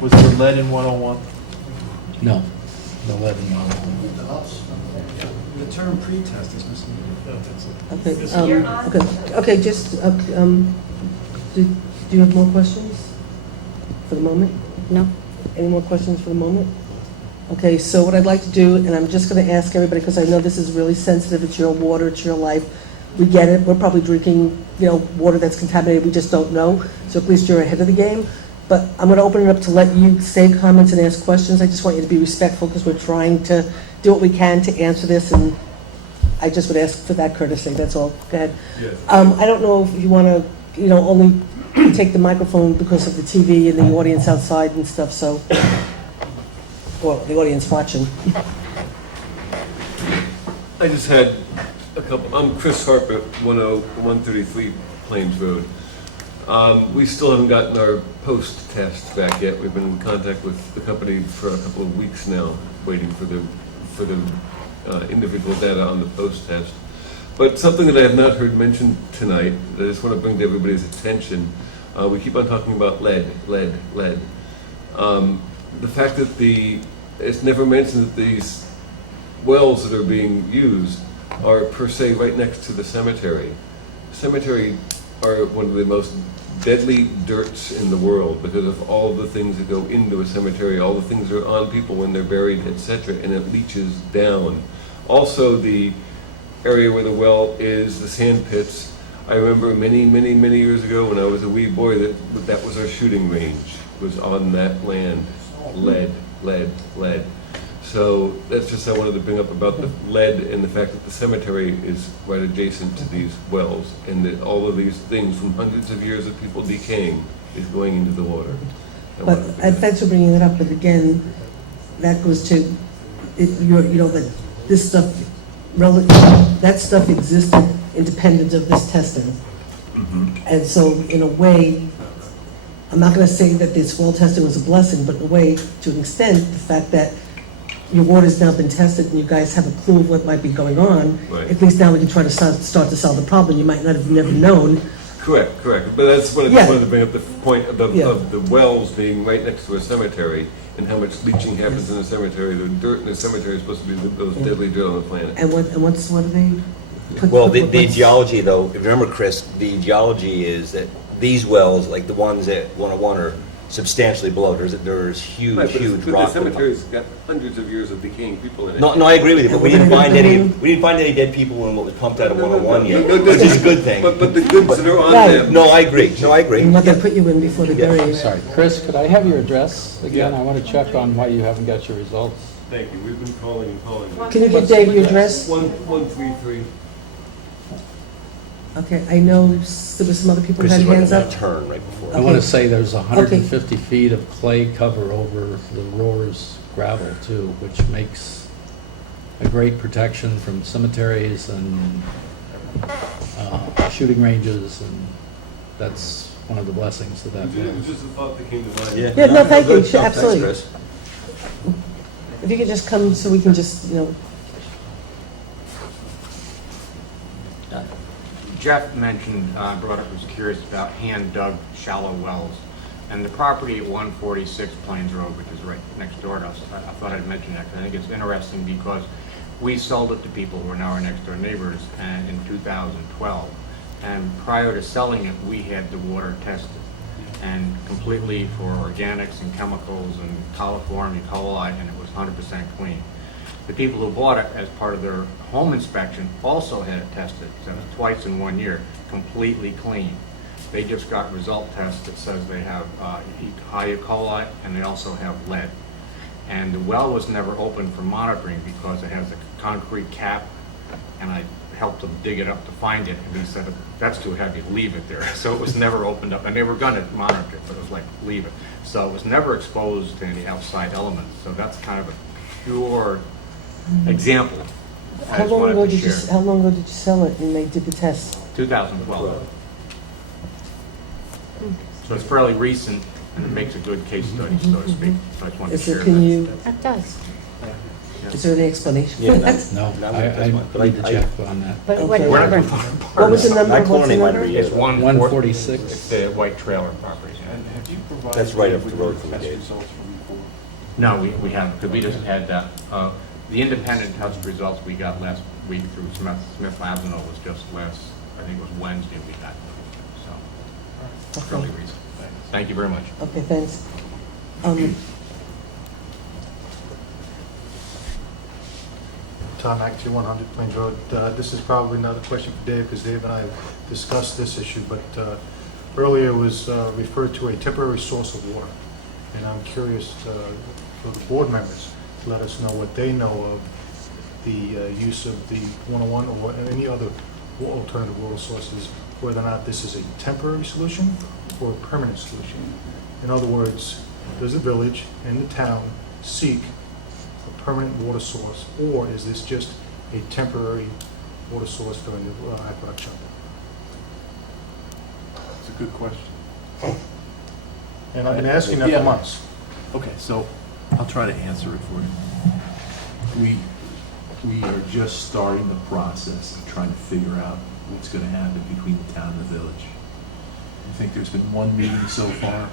Was there lead in 101? No, no lead in one. The term pre-test is missing. Okay, just, do you have more questions for the moment? No. Any more questions for the moment? Okay, so what I'd like to do, and I'm just going to ask everybody, because I know this is really sensitive, it's your water, it's your life. We get it, we're probably drinking, water that's contaminated, we just don't know, so at least you're ahead of the game. But I'm going to open it up to let you say comments and ask questions. I just want you to be respectful, because we're trying to do what we can to answer this, and I just would ask for that courtesy, that's all. Go ahead. Yes. I don't know if you want to, only take the microphone because of the TV and the audience outside and stuff, so, or the audience watching. I just had a couple. I'm Chris Harper, 133 Plains Road. We still haven't gotten our post-test back yet. We've been in contact with the company for a couple of weeks now, waiting for the individual data on the post-test. But something that I have not heard mentioned tonight, that I just want to bring to everybody's attention, we keep on talking about lead. The fact that it's never mentioned that these wells that are being used are per se right next to the cemetery. Cemetery are one of the most deadly dirts in the world because of all the things that go into a cemetery, all the things that are on people when they're buried, etc., and it leaches down. Also, the area where the well is, the sand pits, I remember many years ago when I was a wee boy that was our shooting range. was on that land, lead, lead, lead. So that's just I wanted to bring up about the lead and the fact that the cemetery is right adjacent to these wells, and that all of these things from hundreds of years of people decaying is going into the water. But, and thanks for bringing it up, but again, that goes to, that this stuff, that stuff existed independent of this testing. And so, in a way, I'm not gonna say that this well testing was a blessing, but in a way, to an extent, the fact that your water's now been tested and you guys have a clue of what might be going on, Right. at least now we can try to start to solve the problem. You might not have never known. Correct. But that's what I Yeah. just wanted to bring up, the point of Yeah. the wells being right next to a cemetery, and how much leaching happens in the cemetery. The dirt in the cemetery is supposed to be the most deadly dirt on the planet. And what are they? Well, the geology, though, if you remember, Chris, the geology is that these wells, like the ones at 101, are substantially below. There's huge, Right, but huge the rock. cemetery's got hundreds of years of decaying people in it. No, I agree with you, but we didn't find any dead people in what was pumped out of 101 yet, which is a good thing. But the goods that are on Right. them. No, I agree. And what they put you in before they bury you. Sorry, Chris, could I have your address again? I want to check on why you haven't got your results. Thank you, we've been calling and calling. Can you give Dave your address? 133. Okay, I know there was some other people who Chris had is right hands at up. that turn right before. I want to say there's 150 feet of clay cover over the Roars gravel too, which makes a great protection from cemeteries and shooting ranges, and that's one of the blessings of that. It was just a thought that came to mind. Yeah, no, thank you, Good. sure, No, thanks, absolutely. Chris. If you could just come so we can just, Jeff mentioned, brought up, was curious about hand-dug shallow wells. And the property at 146 Plains Road, which is right next door to us, I thought I'd mention that, 'cause I think it's interesting because we sold it to people who are now our next door neighbors in 2012. And prior to selling it, we had the water tested, and completely for organics and chemicals and coliform, E. coli, and it was 100% clean. The people who bought it as part of their home inspection also had it tested, so twice in 1 year, completely clean. They just got result tests that says they have high E. coli and they also have lead. And the well was never opened for monitoring because it has a concrete cap, and I helped them dig it up to find it, and he said, that's too heavy, leave it there. So it was never opened up, and they were gonna monitor it, but it was like, leave it. So it was never exposed to any outside elements, so that's kind of a pure example. I how just long wanted ago to did you, share. how long ago did you sell it and they did the tests? 2012. So it's fairly recent, and it makes a good case study, so to speak. So I just wanted to Is share it, can that. you, That does. is there any explanation Yeah, for no. that? No, No, I that's fine. But need to I- check on that. But what Okay. number? What was the number, I what's the cloned number? it. It's 146. It's the white trailer property. And have you provided? That's right up with the road your from test Dave. results from before? No, we haven't, because we just had that. The independent test results we got last week through Smith Labs was just last, I think it was Wednesday we got. So, fairly recent. Thank you very much. Okay, thanks. Tom Act 100 Plains Road. This is probably another question for Dave, because Dave and I discussed this issue, but earlier it was referred to a temporary source of water. And I'm curious for the board members to let us know what they know of the use of the 101 or any other alternative water sources, whether or not this is a temporary solution or a permanent solution. In other words, does the village and the town seek a permanent water source, or is this just a temporary water source during the aqueduct shutdown? It's a good question. And I've been asking that for months. Okay, so I'll try to answer it for you. We are just starting the process of trying to figure out what's going to happen between the town and the village. I think there's been one meeting so far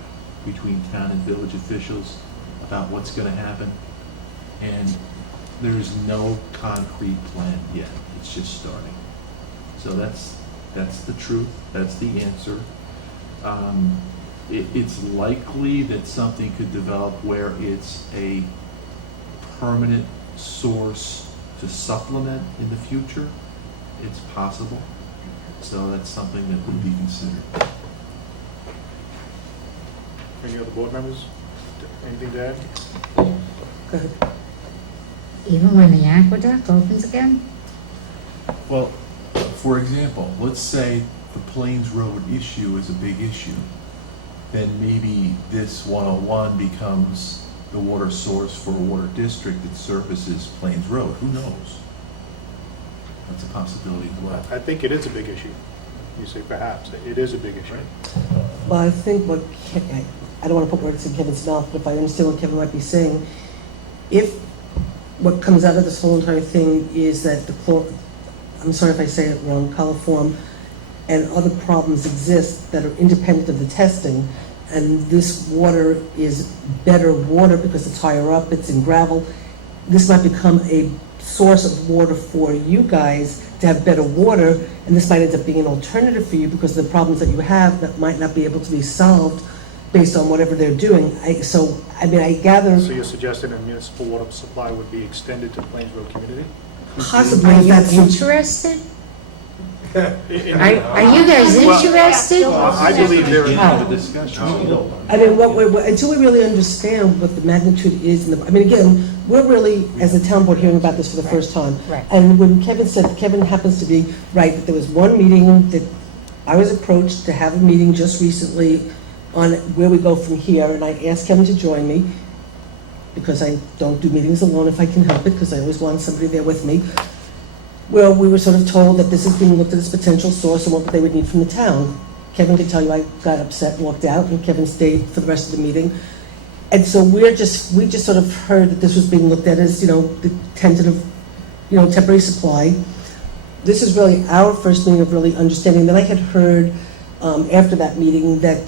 between town and village officials about what's going to happen, and there's no concrete plan yet. It's just starting. So that's the truth. That's the answer. It's likely that something could develop where it's a permanent source to supplement in the future. It's possible. So that's something that would be considered. Any other board members, anything to add? Go ahead. Even when the aqueduct opens again? Well, for example, let's say the Plains Road issue is a big issue. Then maybe this 101 becomes the water source for a water district that services Plains Road. Who knows? That's a possibility as well. I think it is a big issue. You say perhaps, it is a big issue. Well, I think what, I don't want to put words in Kevin's mouth, but if I understand what Kevin might be saying, if what comes out of this whole entire thing is that I'm sorry if I say it wrong, coliform and other problems exist that are independent of the testing, and this water is better water because it's higher up, it's in gravel, this might become a source of water for you guys to have better water, and this might end up being an alternative for you because of the problems that you have that might not be able to be solved based on whatever they're doing. I gather... So you're suggesting a municipal water supply would be extended to the Plains Road community? Possibly, Are if you that's... interested? Are you guys interested? I believe there is Have a discussion. I mean, until we really understand what the magnitude is, I mean, again, we're really, as a town board, hearing about this for the first time. Right. And when Kevin said, Kevin happens to be right, that there was one meeting that I was approached to have a meeting just recently on where we go from here, and I asked Kevin to join me, because I don't do meetings alone if I can help it, because I always want somebody there with me. Well, we were sort of told that this is being looked at as a potential source and what they would need from the town. Kevin could tell you I got upset and walked out, and Kevin stayed for the rest of the meeting. And so we just sort of heard that this was being looked at as, the tentative, temporary supply. This is really our first meeting of really understanding. Then I had heard after that meeting that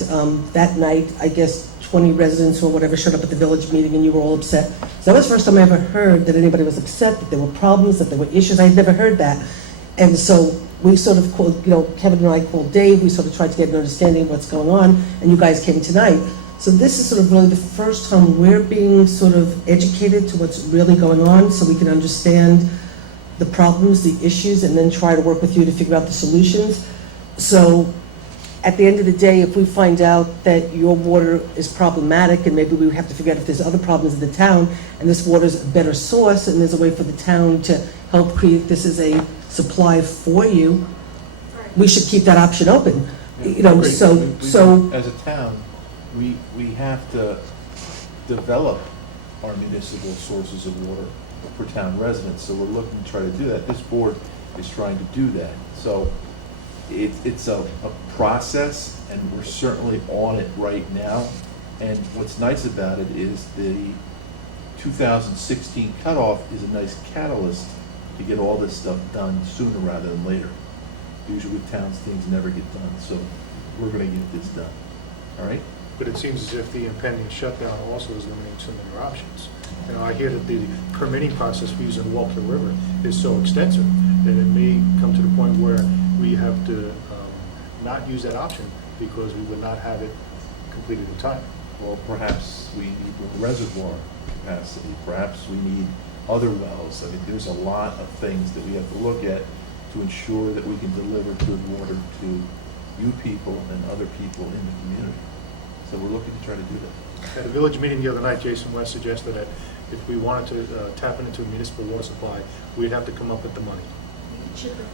that night, I guess 20 residents or whatever showed up at the village meeting and you were all upset. So that was the first time I ever heard that anybody was upset, that there were problems, that there were issues. I had never heard that. And so we sort of called, Kevin and I called Dave, we sort of tried to get an understanding of what's going on, and you guys came tonight. So this is sort of really the first time we're being sort of educated to what's really going on so we can understand the problems, the issues, and then try to work with you to figure out the solutions. So at the end of the day, if we find out that your water is problematic and maybe we have to figure out if there's other problems in the town and this water is a better source and there's a way for the town to help create this as a supply for you, we should keep that option open. So as a town, we have to develop our municipal sources of water for town residents, so we're looking to try to do that. This board is trying to do that. So it's a process, and we're certainly on it right now. And what's nice about it is the 2016 cutoff is a nice catalyst to get all this stuff done sooner rather than later. Usually with towns, things never get done, so we're gonna get this done, all right? But it seems as if the impending shutdown also is limiting some of their options. I hear that the permitting process for using the Walker River is so extensive that it may come to the point where we have to not use that option because we would not have it completed in time. Well, perhaps we need more reservoir capacity, perhaps we need other wells. I mean, there's a lot of things that we have to look at to ensure that we can deliver good water to you people and other people in the community. So we're looking to try to do that. At a village meeting the other night, Jason West suggested that if we wanted to tap into a municipal water supply, we'd have to come up with the money.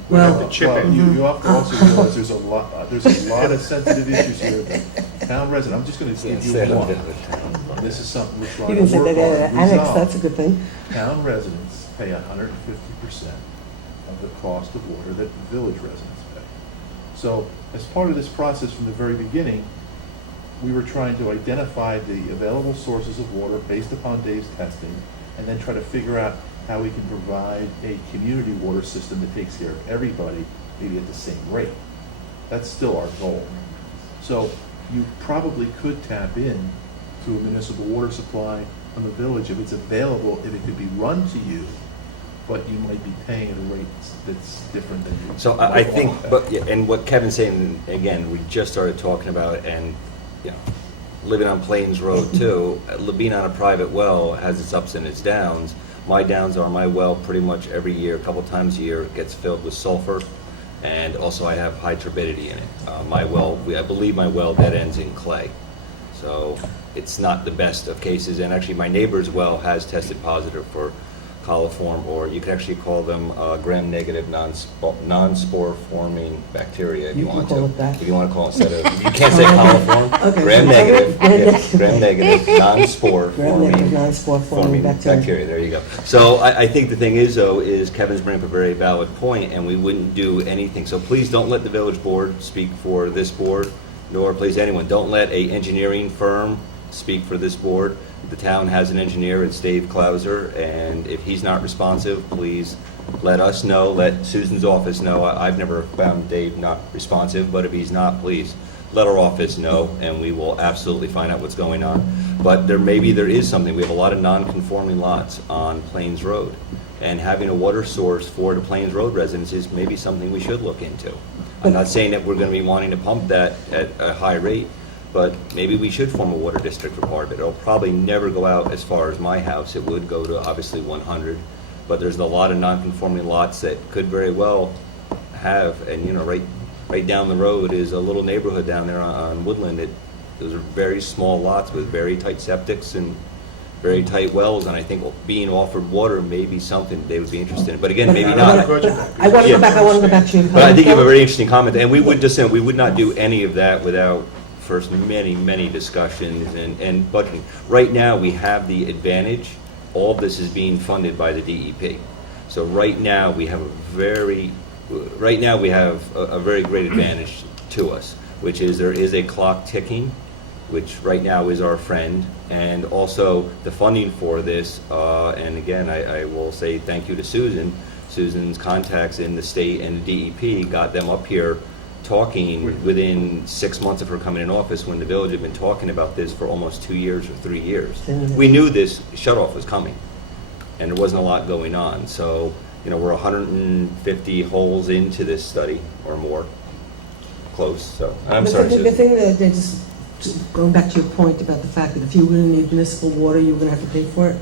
We'd have to chip in. You have to also realize there's a lot of sensitive issues here. Town resident, I'm just going to give you one. This is something we're trying you to didn't say work that on. annex, that's a good thing. Town residents pay 150% of the cost of water that village residents pay. So as part of this process from the very beginning, we were trying to identify the available sources of water based upon Dave's testing, and then try to figure out how we can provide a community water system that takes care of everybody, maybe at the same rate. That's still our goal. So you probably could tap in to a municipal water supply from the village if it's available, if it could be run to you, but you might be paying at a rate that's different than you. So I think, and what Kevin's saying, again, we just started talking about, and living on Plains Road too, being on a private well has its ups and its downs. My downs are my well pretty much every year, a couple times a year, gets filled with sulfur, and also I have high turbidity in it. My well, I believe my well dead ends in clay. So it's not the best of cases, and actually my neighbor's well has tested positive for coliform, or you could actually call them gram-negative non-spore forming bacteria if you You can want call to. it that. If you want to call it instead of, you can't say coliform, Okay. gram-negative, Gram-negative. yeah, gram-negative non-spore Gram-negative forming non-spore forming bacteria. There you go. So I think the thing is, though, is Kevin's bringing up a very valid point, and we wouldn't do anything. So please don't let the village board speak for this board, nor please anyone. Don't let a engineering firm speak for this board. The town has an engineer, it's Dave Clauser, and if he's not responsive, please let us know, let Susan's office know. I've never found Dave not responsive, but if he's not, please let our office know, and we will absolutely find out what's going on. But maybe there is something. We have a lot of non-conforming lots on Plains Road, and having a water source for the Plains Road residents is maybe something we should look into. I'm not saying that we're going to be wanting to pump that at a high rate, but maybe we should form a water district for part of it. It'll probably never go out as far as my house. It would go to obviously 100, but there's a lot of non-conforming lots that could very well have, and right down the road is a little neighborhood down there on Woodland. Those are very small lots with very tight septics and very tight wells, and I think being offered water may be something they would be interested in. But again, maybe not. I want to go back to your But I think you have a comment. very interesting comment, and we would just say we would not do any of that without first many discussions and budgeting. Right now, we have the advantage, all of this is being funded by the DEP. So right now, we have a very great advantage to us, which is there is a clock ticking, which right now is our friend, and also the funding for this, and again, I will say thank you to Susan. Susan's contacts in the state and the DEP got them up here talking within 6 months of her coming in office, when the village had been talking about this for almost 2 years or 3 years. We knew this shut-off was coming, and there wasn't a lot going on. So, we're 150 holes into this study or more, close. So, I'm sorry, The Susan. thing that, just going back to your point about the fact that if you were going to need municipal water, you were going to have to pay for it,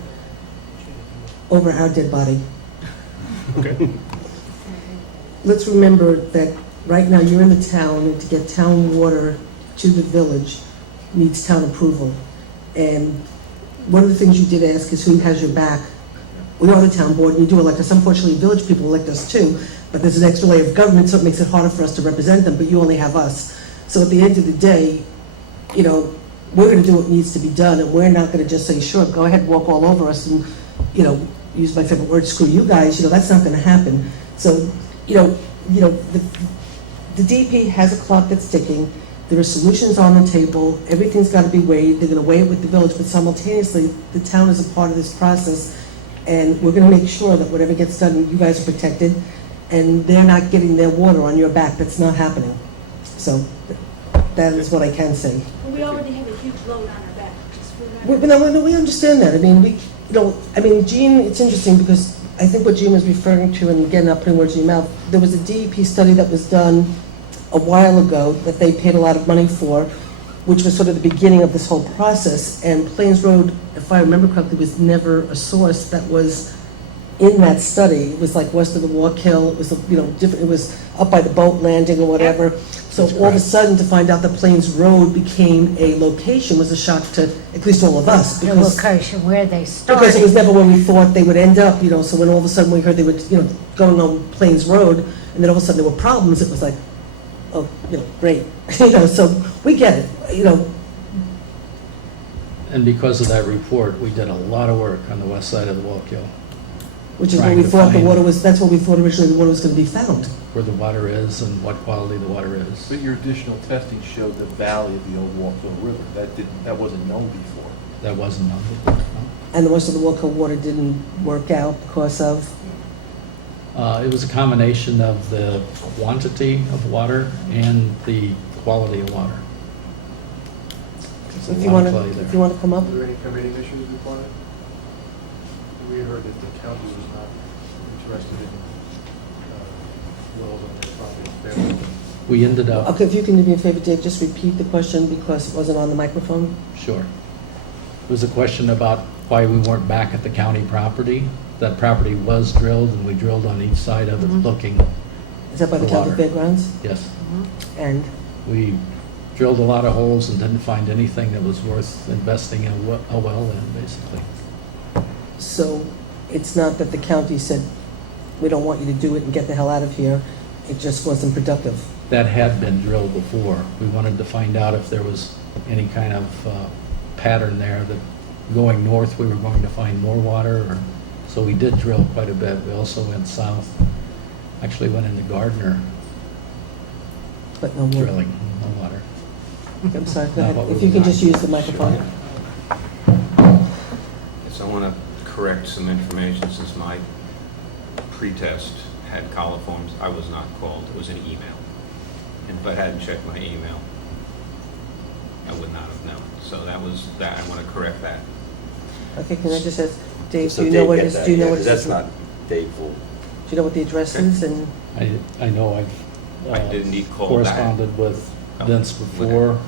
over our dead body. Okay. Let's remember that right now you're in the town, and to get town water to the village needs town approval. And one of the things you did ask is who has your back. We are the town board, and you do elect us. Unfortunately, village people elect us too, but there's an extra layer of government, so it makes it harder for us to represent them, but you only have us. So at the end of the day, we're going to do what needs to be done, and we're not going to just say, sure, go ahead, walk all over us, and, use my favorite word, screw you guys. That's not going to happen. So, the DP has a clock that's ticking. There are solutions on the table. Everything's got to be weighed. They're going to weigh it with the village, but simultaneously, the town is a part of this process, and we're going to make sure that whatever gets done, you guys are protected, and they're not getting their water on your back. That's not happening. So that is what I can say. We already have a huge load on our back. We're not- We understand that. Gene, it's interesting because I think what Gene was referring to, and again, not putting words in your mouth, there was a DEP study that was done a while ago that they paid a lot of money for, which was sort of the beginning of this whole process. And Plains Road, if I remember correctly, was never a source that was in that study. It was like west of the Walk Hill. It was, different. It was up by the boat landing or whatever. So all of a sudden, to find out that Plains Road became a location was a shock to at least all of us. The location where they started. Because it was never where we thought they would end up, so when all of a sudden we heard they were, going on Plains Road, and then all of a sudden there were problems, it was like, oh, great. So we get it, And because of that report, we did a lot of work on the west side of the Walk Hill, which is where trying we to thought the find water was, that's where we thought originally the water was going to be found. where the water is and what quality the water is. But your additional testing showed the valley of the old Walk Hill River. That wasn't known before. That wasn't on the book, no. And the rest of the Walk Hill water didn't work out because of? It was a combination of the quantity of water and the quality of water. There's a If you lot want of clay to, there. if you want to come up? Are there any permitting issues with it? We heard that the county was not interested in wells on their property. We ended up, Okay, if you can do me a favor, Dave, just repeat the question because it wasn't on the microphone. sure. It was a question about why we weren't back at the county property. That property was drilled, and we drilled on each side of it looking. Is that by the for county water. fairgrounds? Yes. And? We drilled a lot of holes and didn't find anything that was worth investing in a well in, basically. So it's not that the county said, we don't want you to do it and get the hell out of here. It just wasn't productive. That had been drilled before. We wanted to find out if there was any kind of pattern there that going north, we were going to find more water, or, so we did drill quite a bit. We also went south, actually went into Gardner But no more. drilling, no water. I'm sorry, go Not ahead. what we If you can want. just use the microphone. Yes, I want to correct some information since my pretest had coliforms. I was not called. It was an email. And if I hadn't checked my email, I would not have known. So that was that. I want to correct that. Okay, can I just ask, Dave, So do you know Dave what gets is, that, do you know yeah, what 'cause is? that's not Dave Full. Do you know what the address is and? I know I've I did need call back. corresponded with Vince before.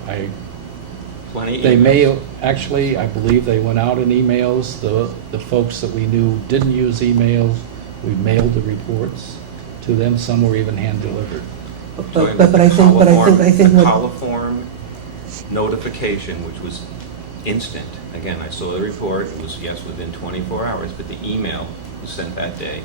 Plenty. They emails. may, actually, I believe they went out in emails. The folks that we knew didn't use emails, we mailed the reports to them. Some were even hand-delivered. But I think what. Coliform notification, which was instant. Again, I saw the report, it was, yes, within 24 hours, but the email was sent that day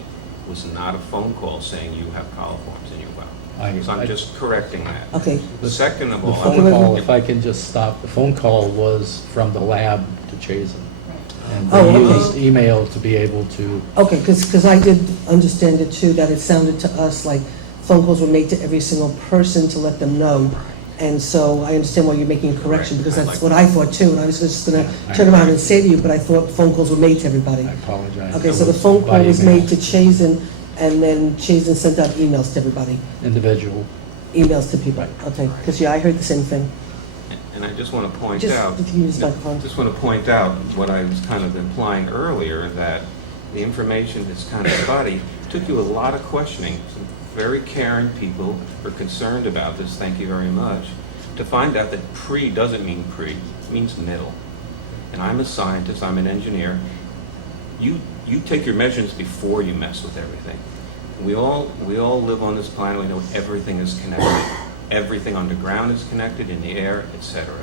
was not a phone call saying you have coliforms in your well. So I'm just correcting that. Okay. Second of The all, phone call, if I can just stop, the phone call was from the lab to Chazen. And Oh, they okay. used email to be able to, Okay, because I did understand it too, that it sounded to us like phone calls were made to every single person to let them know. And so I understand why you're making a correction, because that's what I thought too. And I was just gonna turn around and say to you, but I thought phone calls were made to everybody. I apologize. Okay, It so the was phone by call was email. made to Chazen, and then Chazen sent out emails to everybody, Individual. emails to people. Okay, because I heard the same thing. and I just want to point Just, out, if you use the microphone. just want to point out what I was kind of implying earlier, that the information is kind of spotty. Took you a lot of questioning. Some very caring people were concerned about this, thank you very much, to find out that pre doesn't mean pre, it means middle. And I'm a scientist, I'm an engineer. You take your measurements before you mess with everything. We all live on this planet, we know everything is connected. Everything underground is connected, in the air, etc.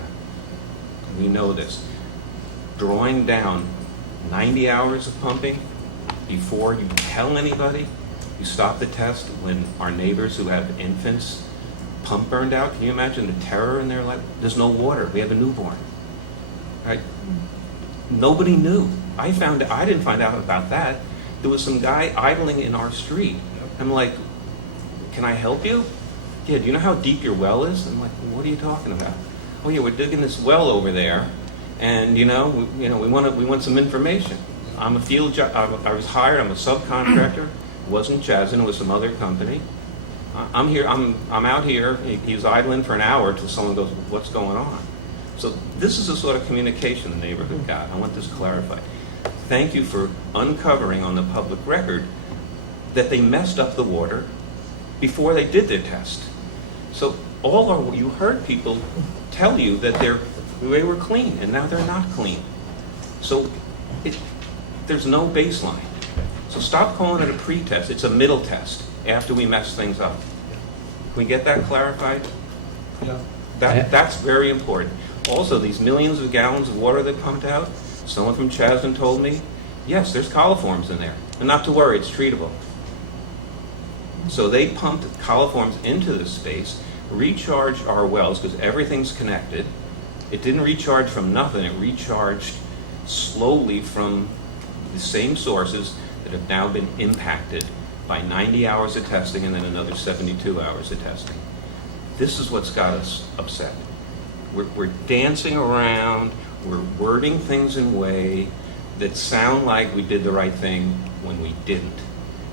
We know this. Drawing down 90 hours of pumping before you tell anybody, you stop the test when our neighbors who have infants, pump burned out. Can you imagine the terror in their life? There's no water. We have a newborn. Right? Nobody knew. I didn't find out about that. There was some guy idling in our street. I'm like, can I help you? Yeah, do you know how deep your well is? I'm like, what are you talking about? Oh yeah, we're digging this well over there, and we want some information. I'm a field job. I was hired. I'm a subcontractor. It wasn't Chazen. It was some other company. I'm here. I'm out here. He was idling for an hour till someone goes, "What's going on?" So this is the sort of communication the neighborhood got. I want this clarified. Thank you for uncovering on the public record that they messed up the water before they did their test. So you heard people tell you that they were clean, and now they're not clean. So there's no baseline. So stop calling it a pre-test. It's a middle test after we mess things up. Can we get that clarified? Yeah. That's very important. Also, these millions of gallons of water that pumped out, someone from Chazen told me, yes, there's coliforms in there. And not to worry, it's treatable. So they pumped coliforms into this space, recharged our wells because everything's connected. It didn't recharge from nothing. It recharged slowly from the same sources that have now been impacted by 90 hours of testing and then another 72 hours of testing. This is what's got us upset. We're dancing around, we're wording things in a way that sound like we did the right thing when we didn't.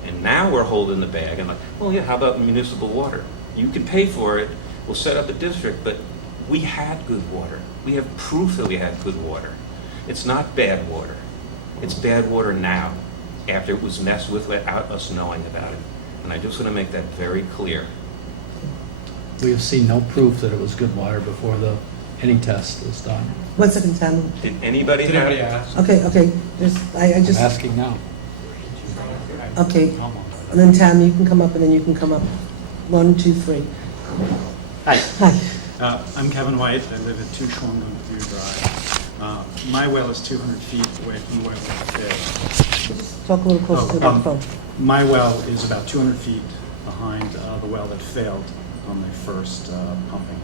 And now we're holding the bag and like, well, yeah, how about municipal water? You can pay for it, we'll set up a district, but we had good water. We have proof that we had good water. It's not bad water. It's bad water now, after it was messed with without us knowing about it. And I just want to make that very clear. we have seen no proof that it was good water before any test was done. 1 second, Tam. Did anybody Did have? anybody ask? Okay, I I'm just, asking now. okay. And then Tam, you can come up, and then you can come up. 1, 2, 3. Hi. Hi. I'm Kevin White. I live at 2 Schwangum View Drive. My well is 200 feet away from the well that failed. Just talk a little closer to the microphone. My well is about 200 feet behind the well that failed on the first pumping.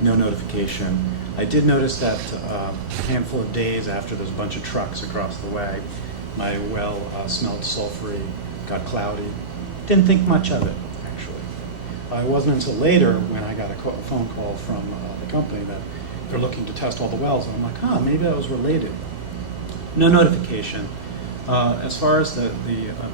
No notification. I did notice that a handful of days after there's a bunch of trucks across the way, my well smelled sulfury, got cloudy. Didn't think much of it, actually. It wasn't until later when I got a phone call from the company that they're looking to test all the wells, and I'm like, maybe that was related. No notification. As far as the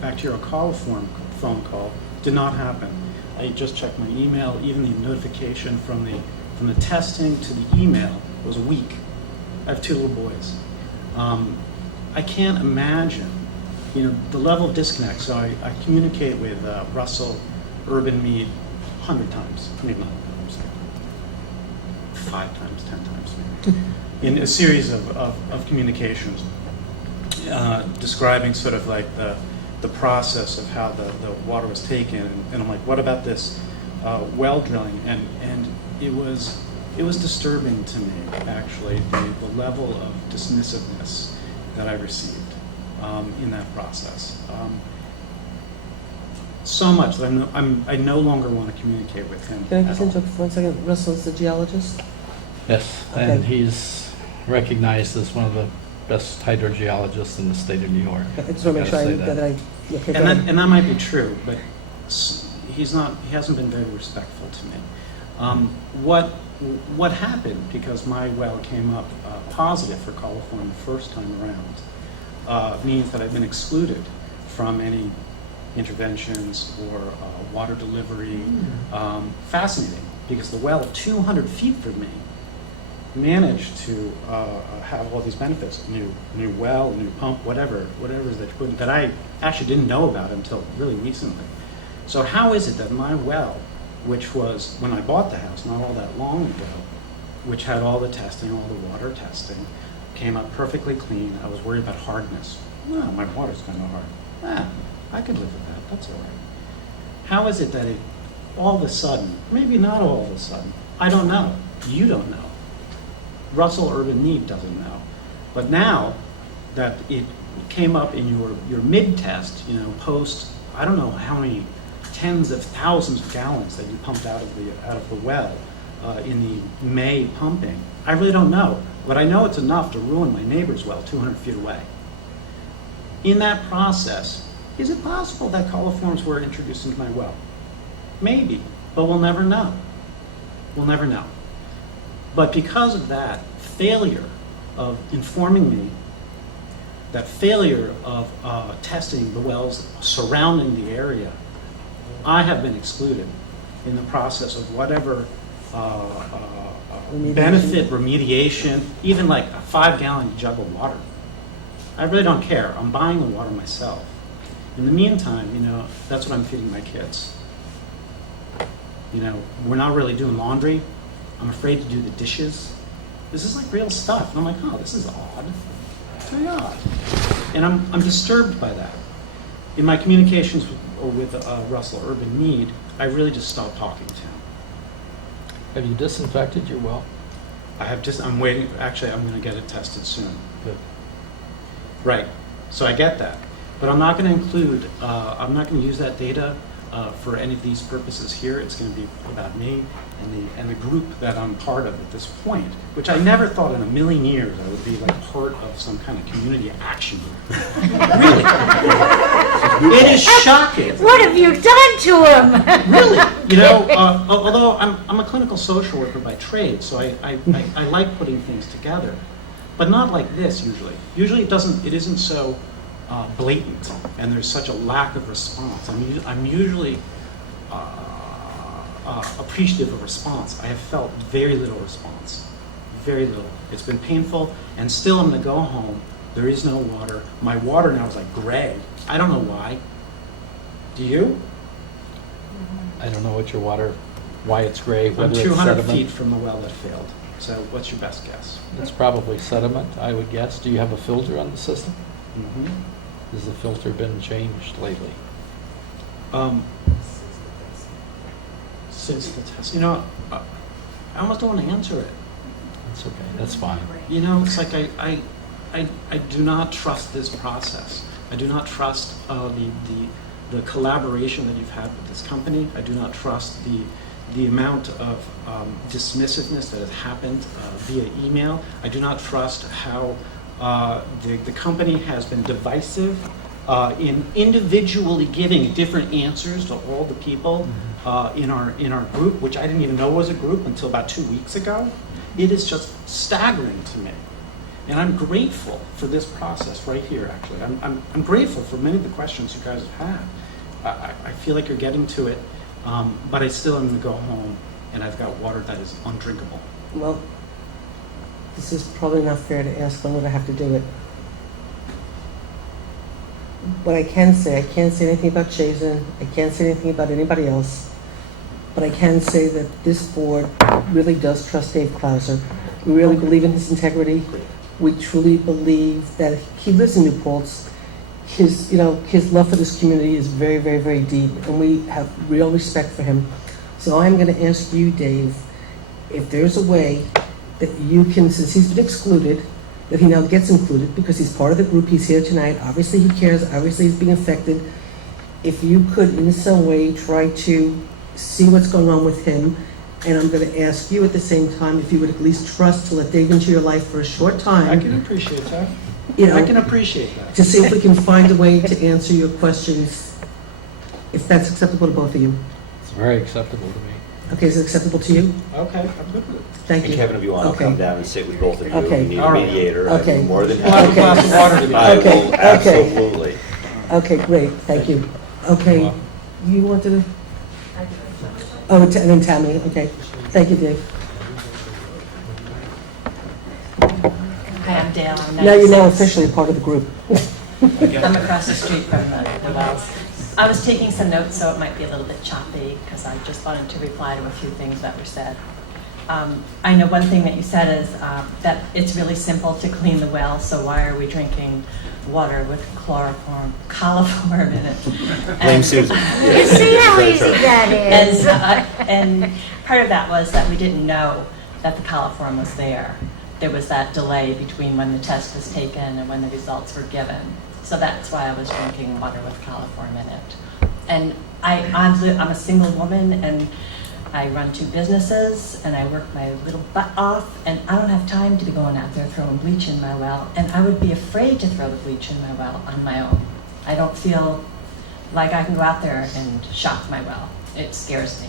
bacterial coliform phone call, did not happen. I just checked my email. Even the notification from the testing to the email was a week. I have 2 little boys. I can't imagine, the level of disconnect. So I communicate with Russell, Urban Mead 100 times, maybe not, 5 times, 10 times maybe, in a series of communications, describing sort of like the process of how the water was taken. And I'm like, what about this well drilling? And it was disturbing to me, actually, the level of dismissiveness that I received in that process. So much that I no longer want to communicate with him. Can I just interrupt for 1 second? Russell's the geologist? Yes, Okay. and he's recognized as one of the best hydrogeologists in the state of New York. I just want to make sure gotta say that I... Okay, go And ahead. that might be true, but he hasn't been very respectful to me. What happened, because my well came up positive for coliform the first time around, means that I've been excluded from any interventions or water delivery. Fascinating, because the well 200 feet from me managed to have all these benefits, new well, new pump, whatever that I actually didn't know about until really recently. So how is it that my well, which was when I bought the house not all that long ago, which had all the testing, all the water testing, came up perfectly clean? I was worried about hardness. No, my water's kind of hard. I could live with that. That's all right. How is it that it all of a sudden, maybe not all of a sudden, I don't know. You don't know. Russell Urban Mead doesn't know. But now that it came up in your mid-test, post, I don't know how many tens of thousands of gallons that you pumped out of the well in the May pumping, I really don't know. But I know it's enough to ruin my neighbor's well 200 feet away. In that process, is it possible that coliforms were introduced into my well? Maybe, but we'll never know. We'll never know. But because of that failure of informing me, that failure of testing the wells surrounding the area, I have been excluded in the process of whatever benefit, remediation, even like a 5-gallon jug of water. I really don't care. I'm buying the water myself. In the meantime, that's what I'm feeding my kids. We're not really doing laundry. I'm afraid to do the dishes. This is like real stuff. And I'm like, this is odd. It's very odd. And I'm disturbed by that. In my communications with Russell Urban Mead, I really just stopped talking to him. Have you disinfected your well? I'm waiting. Actually, I'm going to get it tested soon. Good. Right. So I get that. But I'm not going to include, I'm not going to use that data for any of these purposes here. It's going to be about me and the group that I'm part of at this point, which I never thought in a million years I would be like part of some kind of community action group. Really. It is shocking. What have you done to him? Really. Although I'm a clinical social worker by trade, so I like putting things together, but not like this usually. Usually it isn't so blatant, and there's such a lack of response. I'm usually appreciative of response. I have felt very little response, very little. It's been painful, and still I'm going to go home. There is no water. My water now is like gray. I don't know why. Do you? I don't know why it's gray, I'm whether it's 200 sediment. feet from the well that failed. So what's your best guess? It's probably sediment, I would guess. Do you have a filter on the system? Mm-hmm. Has the filter been changed lately? Since the test, I almost don't want to answer it. That's okay, that's fine. You know, it's like I do not trust this process. I do not trust the collaboration that you've had with this company. I do not trust the amount of dismissiveness that has happened via email. I do not trust how the company has been divisive in individually giving different answers to all the people in our group, which I didn't even know was a group until about 2 weeks ago. It is just staggering to me. And I'm grateful for this process right here, actually. I'm grateful for many of the questions you guys have had. I feel like you're getting to it, but I still am going to go home and I've got water that is undrinkable. Well, this is probably not fair to ask when would I have to do it. What I can say, I can't say anything about Chazen, I can't say anything about anybody else, but I can say that this board really does trust Dave Clauser. We really believe in his integrity. We truly believe that he lives in New Paltz. His love for this community is very, very, very deep, and we have real respect for him. So I'm going to ask you, Dave, if there's a way that you can, since he's been excluded, that he now gets included because he's part of the group, he's here tonight, obviously he cares, obviously he's being affected. If you could in some way try to see what's going on with him, and I'm going to ask you at the same time if you would at least trust to let Dave into your life for a short time. I can appreciate that. You know, I can appreciate that. to see if we can find a way to answer your questions, if that's acceptable to both of you. It's very acceptable to me. Okay, is it acceptable to you? Okay, I'm good with it. Thank And you. Kevin, if you want, I'll Okay. come down and sit with both of you. Okay. We need All a right. mediator. Okay. I'm more than We'll have a happy. glass of water together. I Okay. will, Okay. absolutely. Okay, great, thank you. Okay, you wanted to? Oh, and then Tammy, okay. Thank you, Dave. Hi, I'm Dale. I'm Now you're now 96. officially a part of the group. I'm across the street from the wells. I was taking some notes, so it might be a little bit choppy, because I just wanted to reply to a few things that were said. I know one thing that you said is that it's really simple to clean the well, so why are we drinking water with coliform in it? Blame Susan. You see how easy that is? And part of that was that we didn't know that the coliform was there. There was that delay between when the test was taken and when the results were given. So that's why I was drinking water with coliform in it. And I'm a single woman, and I run 2 businesses, and I work my little butt off, and I don't have time to be going out there throwing bleach in my well, and I would be afraid to throw the bleach in my well on my own. I don't feel like I can go out there and shock my well. It scares me.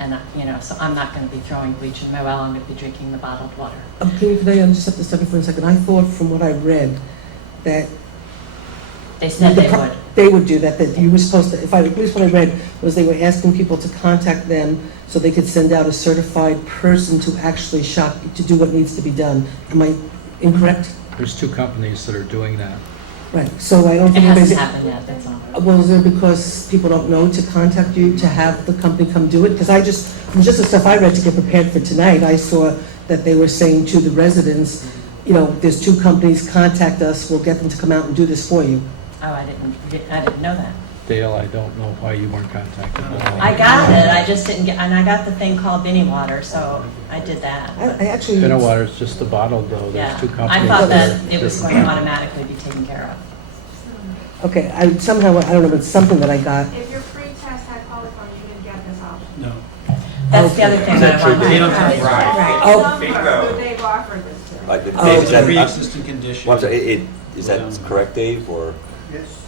And, so I'm not going to be throwing bleach in my well. I'm going to be drinking the bottled water. Okay, could I just have to step in for a second? I thought from what I read that They said they would. They would do that you were supposed to, at least what I read was they were asking people to contact them so they could send out a certified person to actually to do what needs to be done. Am I incorrect? There's 2 companies that are doing that. Right, so I don't It think hasn't anybody's... happened yet, that's all. Well, is it because people don't know to contact you to have the company come do it? Because from just the stuff I read to get prepared for tonight, I saw that they were saying to the residents, there's 2 companies, contact us, we'll get them to come out and do this for you. Oh, I didn't know that. Dale, I don't know why you weren't contacted. I got it, I just didn't get, and I got the thing called Vinnie Water, so I did that. I actually... Mineral water is just the bottled, though. Yeah, There's 2 companies. I thought that that are it was going to automatically be taken care of. Okay, I don't know, but it's something that I got. If your pre-test had coliform, you didn't get this option. No. That's the other thing that I wanted to They don't add. have- Right. Oh. Number who they've offered this to. Dave, Oh, is that, Pre-existing condition. well, I'm sorry, is that correct, Dave, or?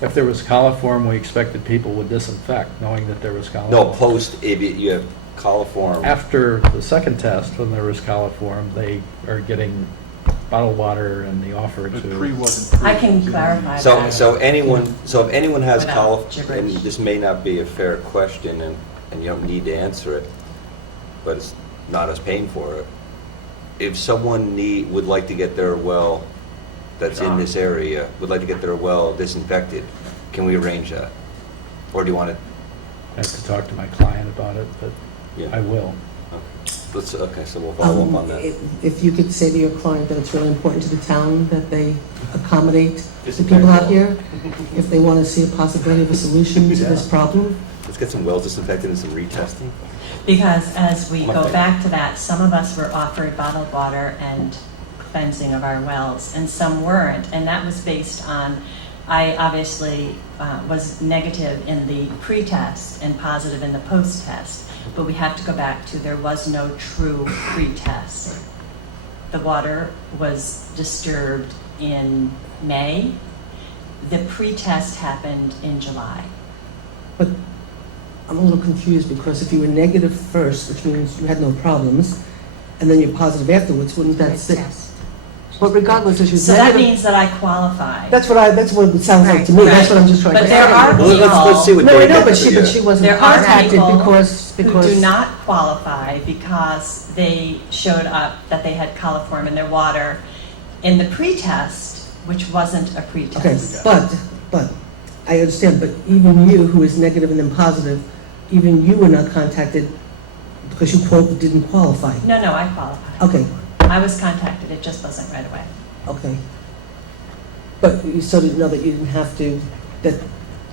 If there was coliform, we expected people would disinfect, knowing that there was coliform. No, if you have coliform. After the second test, when there was coliform, they are getting bottled water and the offer But to... pre wasn't pre. I can clarify So that. if anyone has Without coliform, gibberish. and this may not be a fair question, and you don't need to answer it, but it's not us paying for it. If someone would like to get their well that's in this area, would like to get their well disinfected, can we arrange that? Or do you want it? I have to talk to my client about it, but Yeah. I will. Okay, so we'll follow up on that. If you could say to your client that it's really important to the town that they accommodate the people out here, if they want to see a possibility of a solution to this problem, Let's get some wells disinfected and some retesting. Because as we go Okay. back to that, some of us were offered bottled water and cleansing of our wells, and some weren't. And that was based on, I obviously was negative in the pre-test and positive in the post-test. But we have to go back to, there was no true pre-test. The water was disturbed in May. The pre-test happened in July. But I'm a little confused because if you were negative first, which means you had no problems, and then you're positive afterwards, wouldn't that sit? Test. But regardless, if you're So that negative, means that I qualify. that's what it sounds like to me. Right, That's what I'm just trying but to there say. are Well, let's see what No, I Dave know, but has to she do. wasn't There are contacted people because who do not qualify because they showed up that they had coliform in their water in the pre-test, which wasn't a Okay, pre-test. but I understand. But even you, who is negative and then positive, even you were not contacted because you didn't qualify. No, I qualified. Okay, I was contacted, it just wasn't right away. okay. But you still didn't know that you didn't have to. That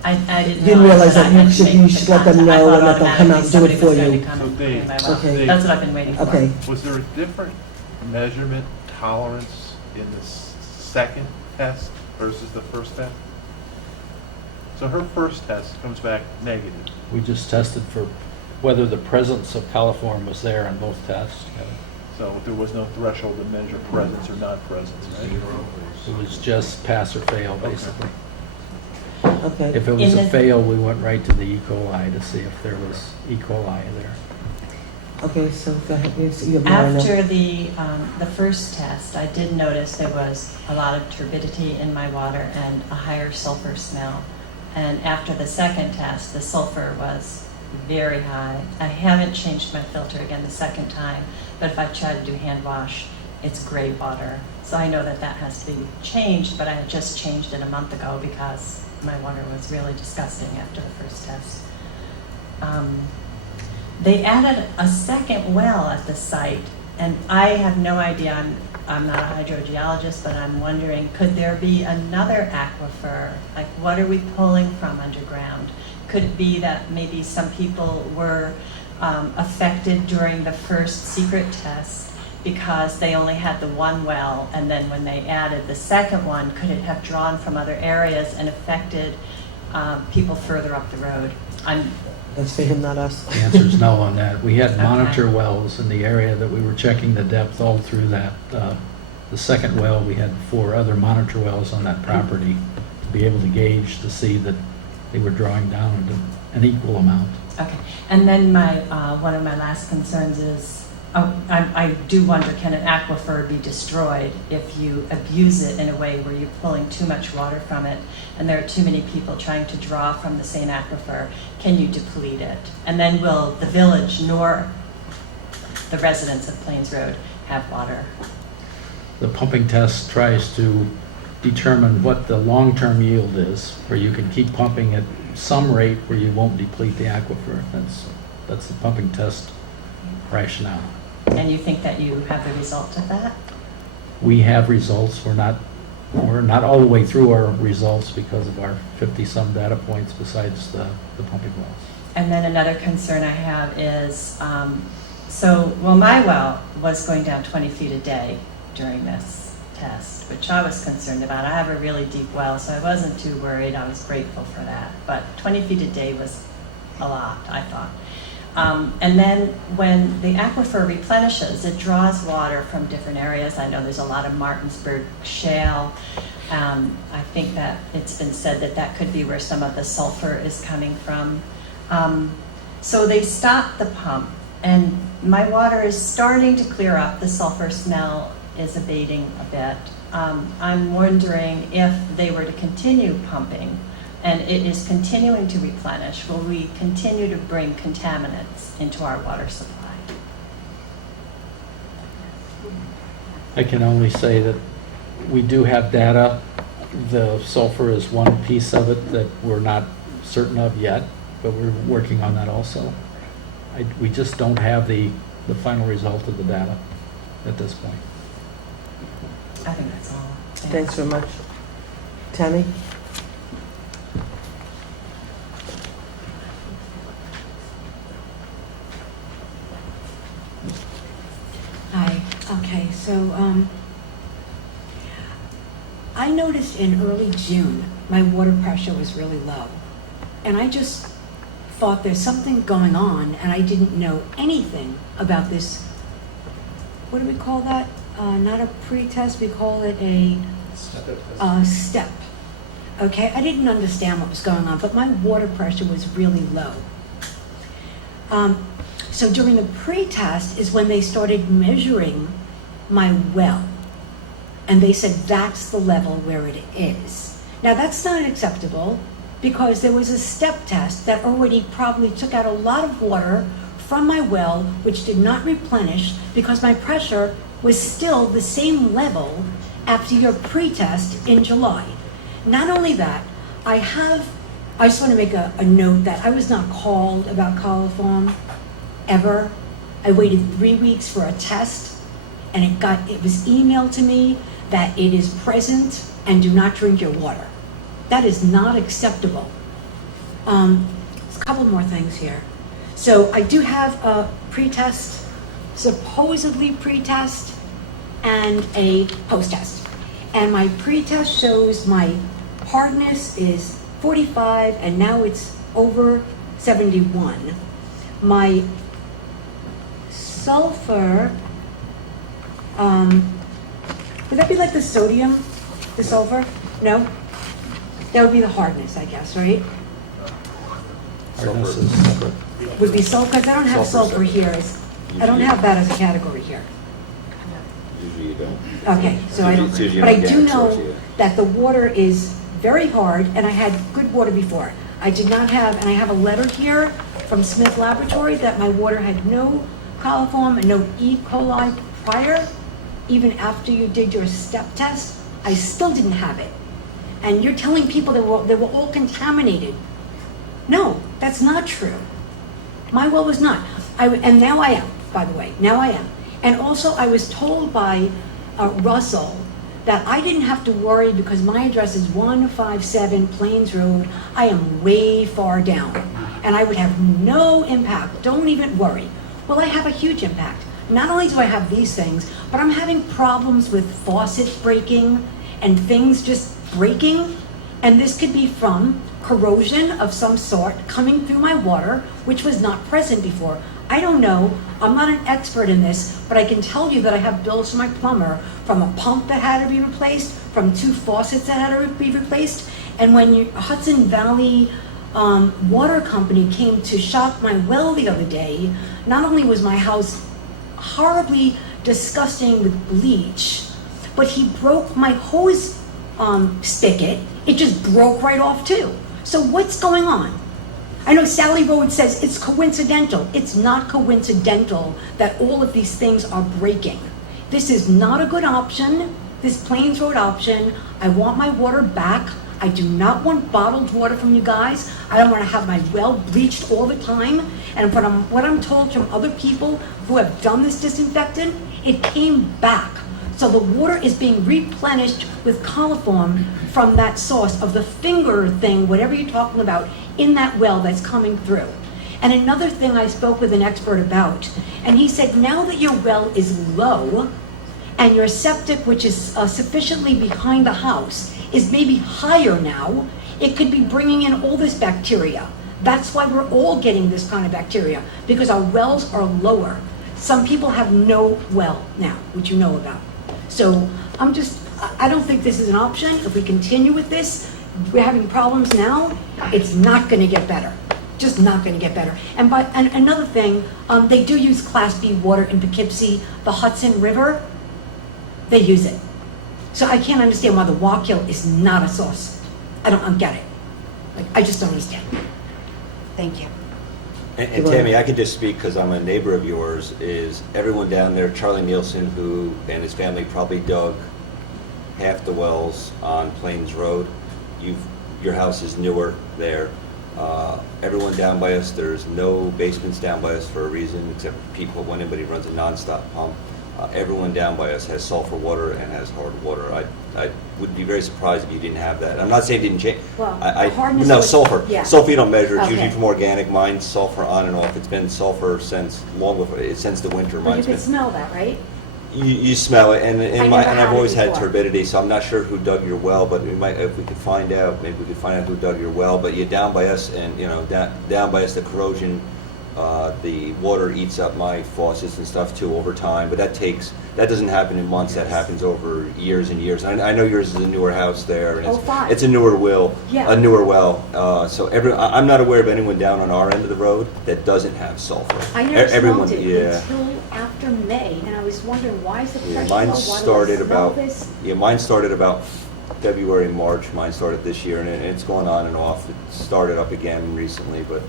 I didn't You didn't realize that that I had you to should- make you the should let them contact. I know thought and let them come out and do it automatically for somebody was you. going to come So and clean Dave- my well. Okay. That's what I've been waiting for. Okay. Was there a different measurement tolerance in the second test versus the first test? So her first test comes back negative. We just tested for whether the presence of coliform was there in both tests. So there was no threshold to measure presence or not presence, right? It was just pass or fail, basically. Okay. If it was In a the- fail, we went right to the E. coli to see if there was E. coli there. Okay, so go ahead. You have more now. After the first test, I did notice there was a lot of turbidity in my water and a higher sulfur smell. And after the second test, the sulfur was very high. I haven't changed my filter again the second time, but if I try to do hand wash, it's gray water. So I know that that has to be changed, but I had just changed it a month ago because my water was really disgusting after the first test. They added a second well at the site, and I have no idea, I'm not a hydrogeologist, but I'm wondering, could there be another aquifer? Like, what are we pulling from underground? Could it be that maybe some people were affected during the first secret test because they only had the one well, and then when they added the second one, could it have drawn from other areas and affected people further up the road? That's for him, not us. The answer is no on that. We had Okay. monitor wells in the area that we were checking the depth all through that. The second well, we had 4 other monitor wells on that property to be able to gauge to see that they were drawing down an equal amount. Okay, and then one of my last concerns is, I do wonder, can an aquifer be destroyed if you abuse it in a way where you're pulling too much water from it and there are too many people trying to draw from the same aquifer? Can you deplete it? And then will the village nor the residents of Plains Road have water? The pumping test tries to determine what the long-term yield is, where you can keep pumping at some rate where you won't deplete the aquifer. That's the pumping test rationale. And you think that you have the result of that? We have results. We're not all the way through our results because of our 50-some data points besides the pumping wells. And then another concern I have is, my well was going down 20 feet a day during this test, which I was concerned about. I have a really deep well, so I wasn't too worried. I was grateful for that. But 20 feet a day was a lot, I thought. And then when the aquifer replenishes, it draws water from different areas. I know there's a lot of Martinsburg shale. I think that it's been said that that could be where some of the sulfur is coming from. So they stopped the pump, and my water is starting to clear up. The sulfur smell is abating a bit. I'm wondering if they were to continue pumping, and it is continuing to replenish, will we continue to bring contaminants into our water supply? I can only say that we do have data. The sulfur is one piece of it that we're not certain of yet, but we're working on that also. We just don't have the final result of the data at this point. I think that's all. Thanks very much. Tammy? I noticed in early June, my water pressure was really low. And I just thought there's something going on, and I didn't know anything about this. What do we call that? Not a pre-test, we call it a step. Okay, I didn't understand what was going on, but my water pressure was really low. So during the pre-test is when they started measuring my well. And they said that's the level where it is. Now that's not acceptable because there was a step test that already probably took out a lot of water from my well, which did not replenish because my pressure was still the same level after your pre-test in July. Not only that, I just want to make a note that I was not called about coliform ever. I waited 3 weeks for a test, and it was emailed to me that it is present and do not drink your water. That is not acceptable. There's a couple more things here. So I do have a pre-test, supposedly pre-test, and a post-test. And my pre-test shows my hardness is 45, and now it's over 71. My sulfur, would that be like the sodium, the sulfur? No? That would be the hardness, I guess, right? Hardness is separate. Would be sulfur, because I don't have sulfur here. I don't have that as a category here. Usually you don't. Okay, so I don't, It's usually but I an do organic source, know yeah. that the water is very hard, and I had good water before. I did not have, and I have a letter here from Smith Laboratory that my water had no coliform and no E. coli prior. Even after you did your step test, I still didn't have it. And you're telling people they were all contaminated. No, that's not true. My well was not. And now I am, by the way, now I am. And also I was told by Russell that I didn't have to worry because my address is 157 Plains Road. I am way far down and I would have no impact. Don't even worry. Well, I have a huge impact. Not only do I have these things, but I'm having problems with faucets breaking and things just breaking. And this could be from corrosion of some sort coming through my water, which was not present before. I don't know. I'm not an expert in this, but I can tell you that I have bills from my plumber from a pump that had to be replaced, from 2 faucets that had to be replaced. And when Hudson Valley Water Company came to shop my well the other day, not only was my house horribly disgusting with bleach, but he broke my hose spigot. It just broke right off too. So what's going on? I know Sally Road says it's coincidental. It's not coincidental that all of these things are breaking. This is not a good option, this Plains Road option. I want my water back. I do not want bottled water from you guys. I don't want to have my well bleached all the time. And from what I'm told from other people who have done this disinfectant, it came back. So the water is being replenished with coliform from that source of the finger thing, whatever you're talking about, in that well that's coming through. And another thing I spoke with an expert about, and he said now that your well is low and your septic, which is sufficiently behind the house, is maybe higher now, it could be bringing in all this bacteria. That's why we're all getting this kind of bacteria, because our wells are lower. Some people have no well now, which you know about. So I don't think this is an option. If we continue with this, we're having problems now, it's not gonna get better. Just not gonna get better. And another thing, they do use Class B water in Poughkeepsie, the Hudson River, they use it. So I can't understand why the Wallkill is not a source. I don't get it. I just don't understand. Thank you. And Tammy, I can just speak because I'm a neighbor of yours, is everyone down there, Charlie Nielsen, who and his family probably dug half the wells on Plains Road. Your house is newer there. Everyone down by us, there's no basements down by us for a reason, except people when anybody runs a nonstop pump. Everyone down by us has sulfur water and has hard water. I would be very surprised if you didn't have that. I'm not saying it didn't change. Well, the hardness no, was- sulfur. yeah. Sulfur you don't measure. It's Okay. usually from organic. Mine's sulfur on and off. It's been sulfur since long before, since the winter. Well, you Mine's could been. smell that, right? You smell it, and never and had I've it always had before. turbidity, so I'm not sure who dug your well, but we might, if we could find out, maybe we could find out who dug your well. But you're down by us, and down by us, the corrosion, the water eats up my faucets and stuff too over time. But that doesn't happen in months. That happens over years and years. I know yours is a newer house there, and Oh, 5. it's a newer well. Yeah. A newer well. So I'm not aware of anyone down on our end of the road that doesn't have sulfur. I never Everyone, smelled it yeah. until after May, and I was wondering, why is the Yeah, pressure low? mine Why do I started smell about this? mine started about February, March. Mine started this year, and it's gone on and off. It started up again recently, but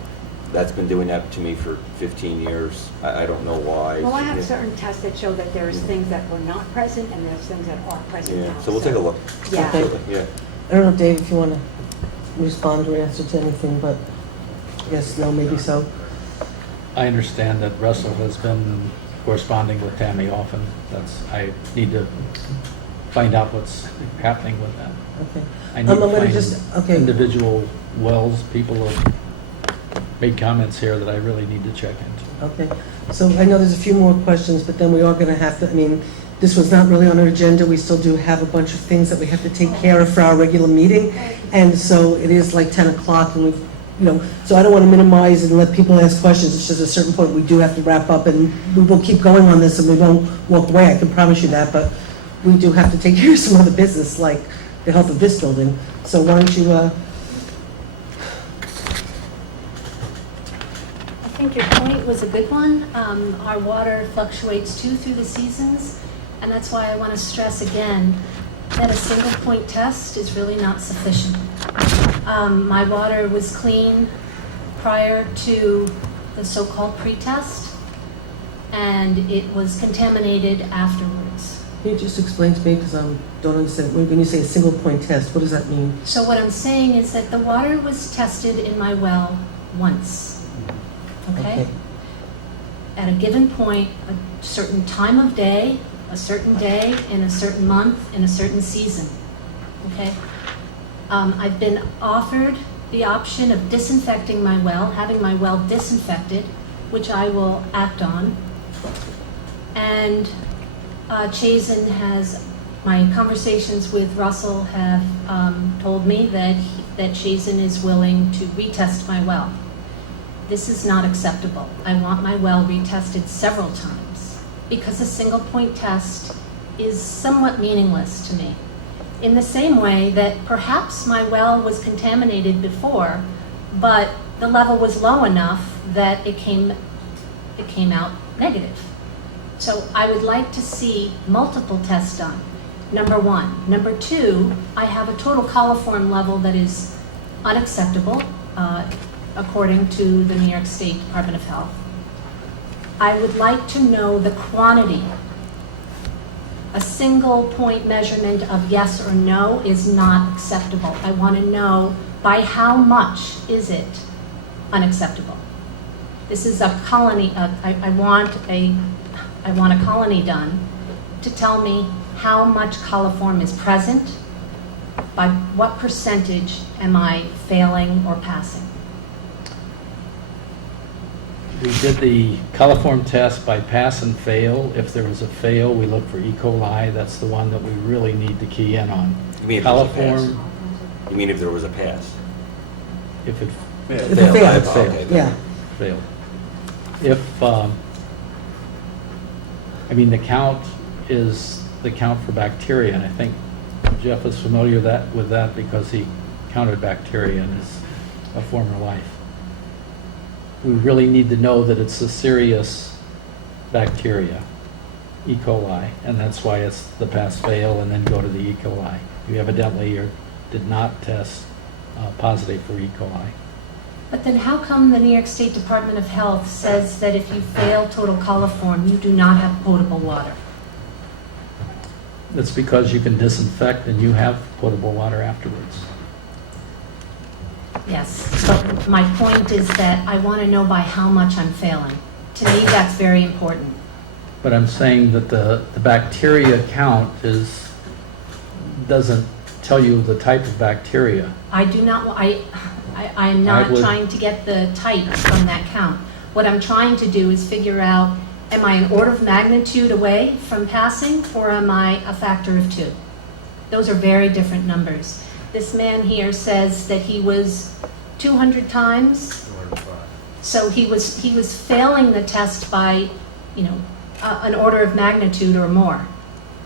that's been doing that to me for 15 years. I don't know why. Well, I have Yeah. certain tests that show that there's things that were not present, and there's things that are present Yeah, now. so we'll take a look. Yeah. Absolutely, yeah. I don't know, Dave, if you want to respond or answer to anything, but yes, no, maybe so. I understand that Russell has been corresponding with Tammy often. I need to find out what's happening with that. Okay. I need I'm to gonna find just- okay. individual wells. People have made comments here that I really need to check into. Okay, so I know there's a few more questions, but then we are going to have to, I mean, this was not really on our agenda. We still do have a bunch of things that we have to take care of for our regular meeting. And so it is like 10 o'clock and we've, so I don't want to minimize and let people ask questions. It's just at a certain point we do have to wrap up and we will keep going on this and we won't walk away. I can promise you that, but we do have to take care of some other business like the health of this building. So why don't you, I think your point was a good one. Our water fluctuates too through the seasons, and that's why I want to stress again that a single point test is really not sufficient. My water was clean prior to the so-called pre-test, and it was contaminated afterwards. can you just explain to me, because I don't understand, when you say a single point test, what does that mean? So what I'm saying is that the water was tested in my well once, okay? At a given point, a certain time of day, a certain day, in a certain month, in a certain season, okay? I've been offered the option of disinfecting my well, having my well disinfected, which I will act on. And Chazen my conversations with Russell have told me that Chazen is willing to retest my well. This is not acceptable. I want my well retested several times because a single point test is somewhat meaningless to me. In the same way that perhaps my well was contaminated before, but the level was low enough that it came out negative. So I would like to see multiple tests done, number one. Number two, I have a total coliform level that is unacceptable, according to the New York State Department of Health. I would like to know the quantity. A single point measurement of yes or no is not acceptable. I want to know by how much is it unacceptable. This is a colony, I want a colony done to tell me how much coliform is present, by what percentage am I failing or passing. We did the coliform test by pass and fail. If there was a fail, we look for E. coli. That's the one that we really need to key in on. You mean if there was a Coliform, pass? You mean if there was a pass? if it If it failed. Okay. Yeah. failed. If, the count is the count for bacteria, and I think Jeff is familiar with that because he counted bacteria in his former life. We really need to know that it's a serious bacteria, E. coli, and that's why it's the pass-fail and then go to the E. coli. You evidently did not test positive for E. coli. But then how come the New York State Department of Health says that if you fail total coliform, you do not have potable water? That's because you can disinfect and you have potable water afterwards. Yes, but my point is that I want to know by how much I'm failing. To me, that's very important. But I'm saying that the bacteria count doesn't tell you the type of bacteria. I do not, I'm not I would- trying to get the type from that count. What I'm trying to do is figure out Am I an order of magnitude away from passing, or am I a factor of 2? Those are very different numbers. This man here says that he was 200 times, so he was failing the test by, an order of magnitude or more.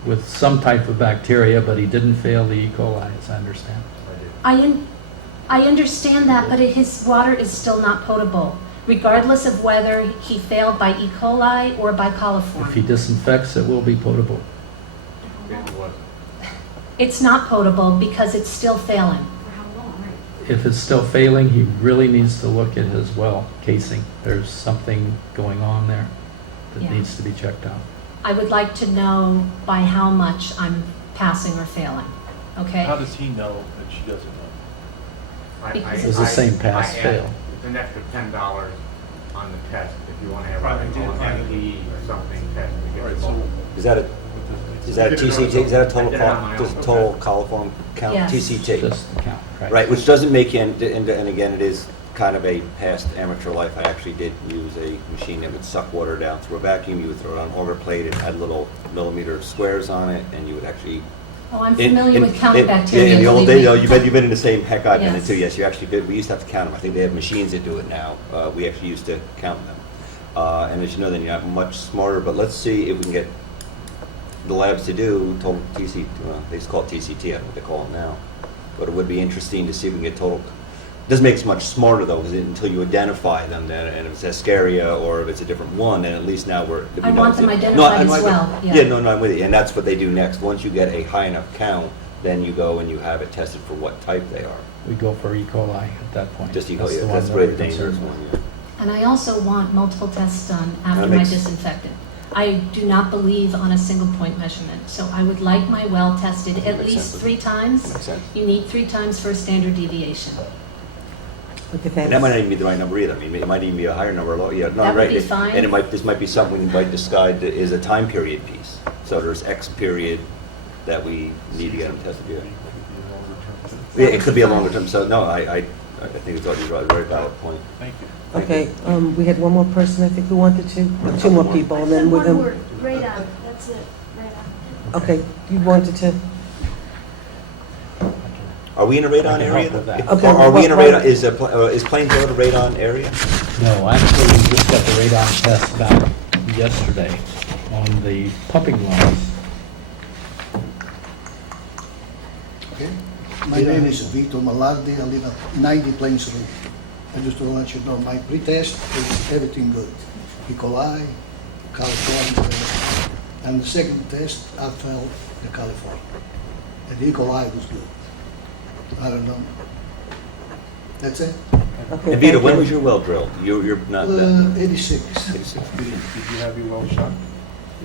With some type of bacteria, but he didn't fail the E. coli, as I understand. I understand that, but his water is still not potable, regardless of whether he failed by E. coli or by coliform. If he disinfects, it will be potable. It's not potable because it's still failing. If it's still failing, he really needs to look at his well casing. There's something going on there that Yeah. needs to be checked out. I would like to know by how much I'm passing or failing, okay? How does he know that she doesn't know? Because It was the same pass, I add fail. It's an extra $10 on the test if you want to have Right, like I did find it. MD or something test to All get right, the so ball. Is that a TCT? Is that a total I did it on my just a own. total coliform count? Yes. TCT. Just the count, right? Right, which doesn't make you, and again, it is kind of a past amateur life. I actually did use a machine that would suck water down through a vacuum. You would throw it on an auger plate. It had little millimeter squares on it, and you would actually. Oh, I'm familiar with counting bacteria. Yeah, in the old believe days, me. you've been in the same heck I've been in Yes. too. Yes, you actually did. We used to have to count them. I think they have machines that do it now. We actually used to count them. And as you know, then you got much smarter. But let's see if we can get the labs to do total TCT. They just call it TCT. I don't know what they call it now. But it would be interesting to see if we can get total. Doesn't make us much smarter though, because until you identify them, then and if it's Ascaria or if it's a different one, then at least now we're. I know want it's them a- identified I'm as like- well, yeah. Yeah, no, I'm with you, and that's what they do next. Once you get a high enough count, then you go and you have it tested for what type they are. We go for E. coli at that point. Just E. That's coli, the one that's that really we're the dangerous concerned one. with. Yeah. And I also want multiple tests done after That my makes- disinfectant. I do not believe on a single point measurement, so I would like my well tested at Makes least sense. 3 times. Makes sense. You need 3 times for a standard deviation. Okay, And that thanks. might not even be the right number either. I mean, it might even be a higher number. Yeah, no, That would right. be fine. And this might be something we might decide that is a time period piece. So there's X period that we need to get them tested. Yeah. Yeah, it could be a longer term. So no, I think it's already a very valid point. Thank you. Okay, we had one more person, I think, who wanted to, 2 more people, and then we're One going. word, radon, that's it, radon. Okay, you wanted to, Are we in a radon I can help area? with that. though? Okay, Are we in a what- radon? Is Plains Road a radon area? No, actually, we just got the radon test back yesterday on the pumping wells. Okay. My name is Vito Malardi. I live at 90 Plains Road. I just want to let you know my pre-test is everything good. E. coli, coliform, and the second test I felt the coliform. And the E. coli was good. I don't know. That's it. okay. And Vito, thank when you. was your well drilled? You're not that. 86. 86. Did you have your well shot?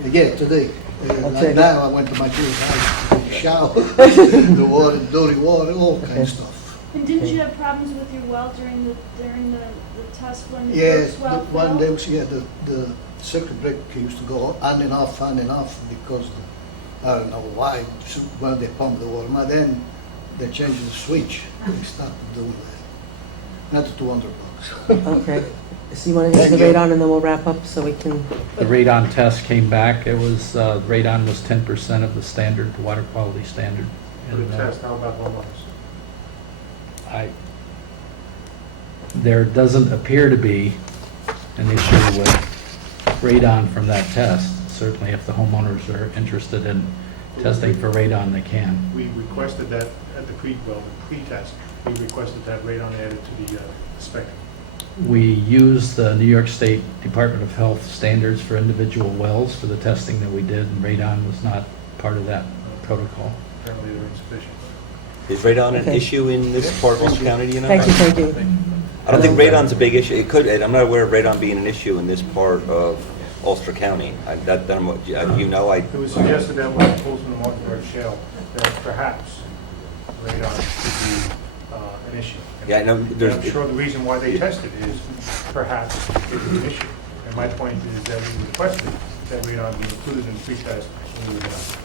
Yeah, today. Okay. Like now, I went to my kid's house, take a shower, the water, dirty water, all kind of stuff. And didn't you have problems with your well during the test when the Yes, first well one failed? day, yeah, the circuit breaker used to go on and off, because I don't know why, when they pump the water. But then they changed the switch, they started doing that. Not $200. Okay, so you want to hit the Thank you. radon, and then we'll wrap up, so we can, The radon test came back. It was, radon was 10% of the standard, the water quality standard. For And, the test, how about homeowners? There doesn't appear to be an issue with radon from that test. Certainly, if the homeowners are interested in testing for radon, they can. We requested that at the pre-test, we requested that radon added to the spec. We use the New York State Department of Health standards for individual wells for the testing that we did, and radon was not part of that protocol. Apparently they're insufficient. Is radon an Okay. issue in this part of Ulster County, do you know? thank you. I don't think radon's a big issue. It could, I'm not aware of radon being an issue in this part of Ulster County. It was suggested that when it pulls from the Martinburg Shale, that perhaps radon could be an issue. Yeah, I know, And there's. I'm sure the reason why they tested is perhaps it was an issue. And my point is that we requested that radon be included in the pre-test when we were done.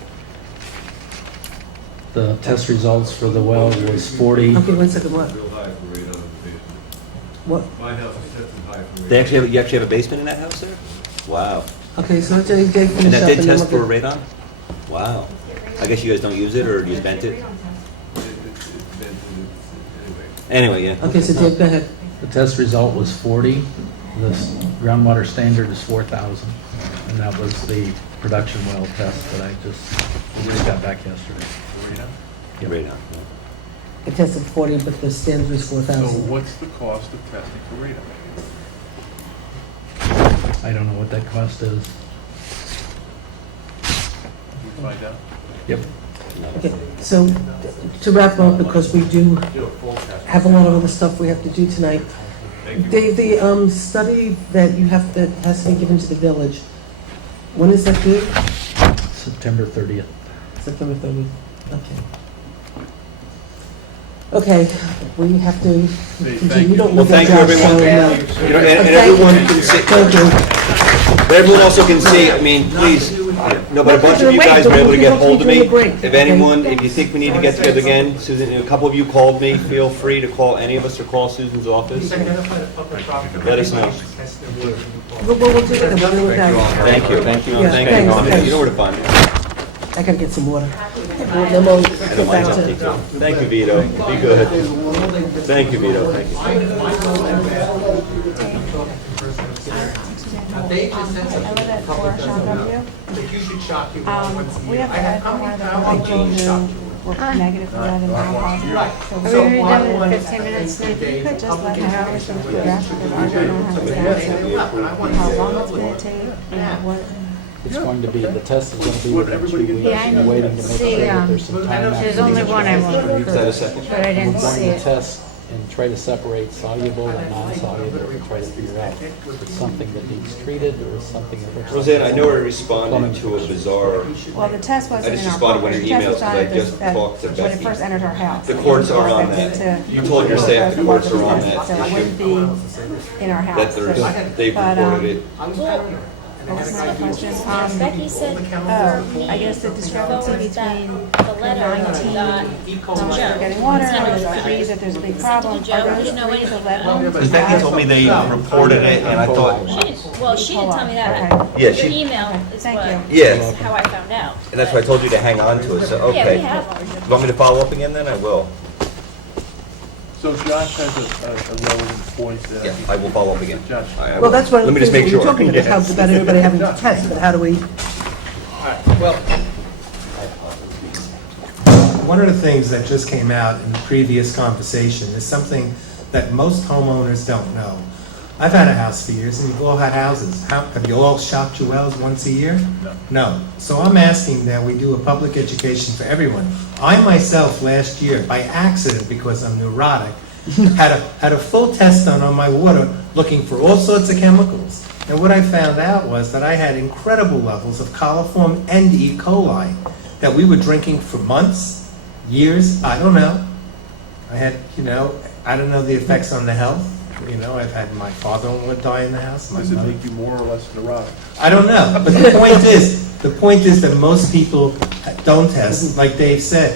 The test results for the well was 40. Okay, 1 second, what? Real high for radon in the basement. What? My house is set high for radon. You actually have a basement in that house there? Wow. Okay, so let's Dave finish And that up did and then test we'll for get- radon? Wow. I guess you guys don't use it, or you vent it? Anyway, yeah. Okay, so Dave, go ahead. The test result was 40. The groundwater standard is 4,000. And that was the production well test that I just got back yesterday. Yep. Radon. It tested 40, but the standard is So 4,000. what's the cost of testing for radon? I don't know what that cost is. Can we find out? Yep. Okay, so to wrap up, because we do have a lot of other stuff we have to do tonight. Dave, the study that you have, that has to be given to the village, when is that due? September 30th. September 30th, okay. Okay, we have to continue. You don't Well, live that thank you, job, everyone. so, You know, and everyone can see, Thank you. but everyone also can see, I mean, please, no, but a bunch of you guys were able to get hold of me. If anyone, if you think we need to get together again, Susan, a couple of you called me, feel free to call any of us or call Susan's office. Let us know. We'll do it, then. We'll do it now. Thank you, thank you, Yeah, thank thanks, you. thanks. You know where to find me. I gotta get some water. Then we'll get back to. Thank you, Vito. Be good. Thank you, Vito. Thank you. I live at 4 Sean W. We have one of the public who were negative for that and now positive. Are we So gonna be done in 15 minutes, Nick? if you could just let me know as soon as progress, because I don't know how it's going to how long it's going to take, and what. It's going to be, the test is going to be within 2 weeks. Yeah, I We're waiting to make see, sure that there's some time. there's only one I want, Is that a second? but I didn't We're going see to it. test and try to separate soluble and non-soluble and try to figure out if it's something that needs treated or something that looks. Roseanne, I know I responded to a bizarre, Well, the test I wasn't just in our responded court. with The your test emails was on because I just at- talked to when it Becky. first entered our house. The courts are on Expected that. to- You told your staff the courts are on that So it issue. wouldn't be in our house. That they've But, reported it. What was my question? Becky said, I guess the discrepancy between the letter the 19, how much they're getting water, and the 3 that there's a big problem. Are those 3 the lead ones? Because Becky told me they reported it, and I thought, well, she didn't tell me that. Okay. Yeah, Your she- email is Thank what, you. yeah, is how I found out. and that's why I told you to hang on to it, so, Yeah, we okay. have. You want me to follow up again then? I will. So Josh has a relevant point that. Yeah, I will follow up again. Josh. I Well, will. that's one of Let the me just things make that we're sure. talking about, how about everybody having to test, but how do we? One of the things that just came out in the previous conversation is something that most homeowners don't know. I've had a house for years, and you've all had houses. Have you all shocked your wells once a year? No. No. So I'm asking that we do a public education for everyone. I myself, last year, by accident, because I'm neurotic, had a full test done on my water, looking for all sorts of chemicals. And what I found out was that I had incredible levels of coliform and E. coli that we were drinking for months, years, I don't know. I had, I don't know the effects on the health. I've had my father-in-law die in the house. My Does it mother. make you more or less neurotic? I don't know, but the point is that most people don't test. Like Dave said,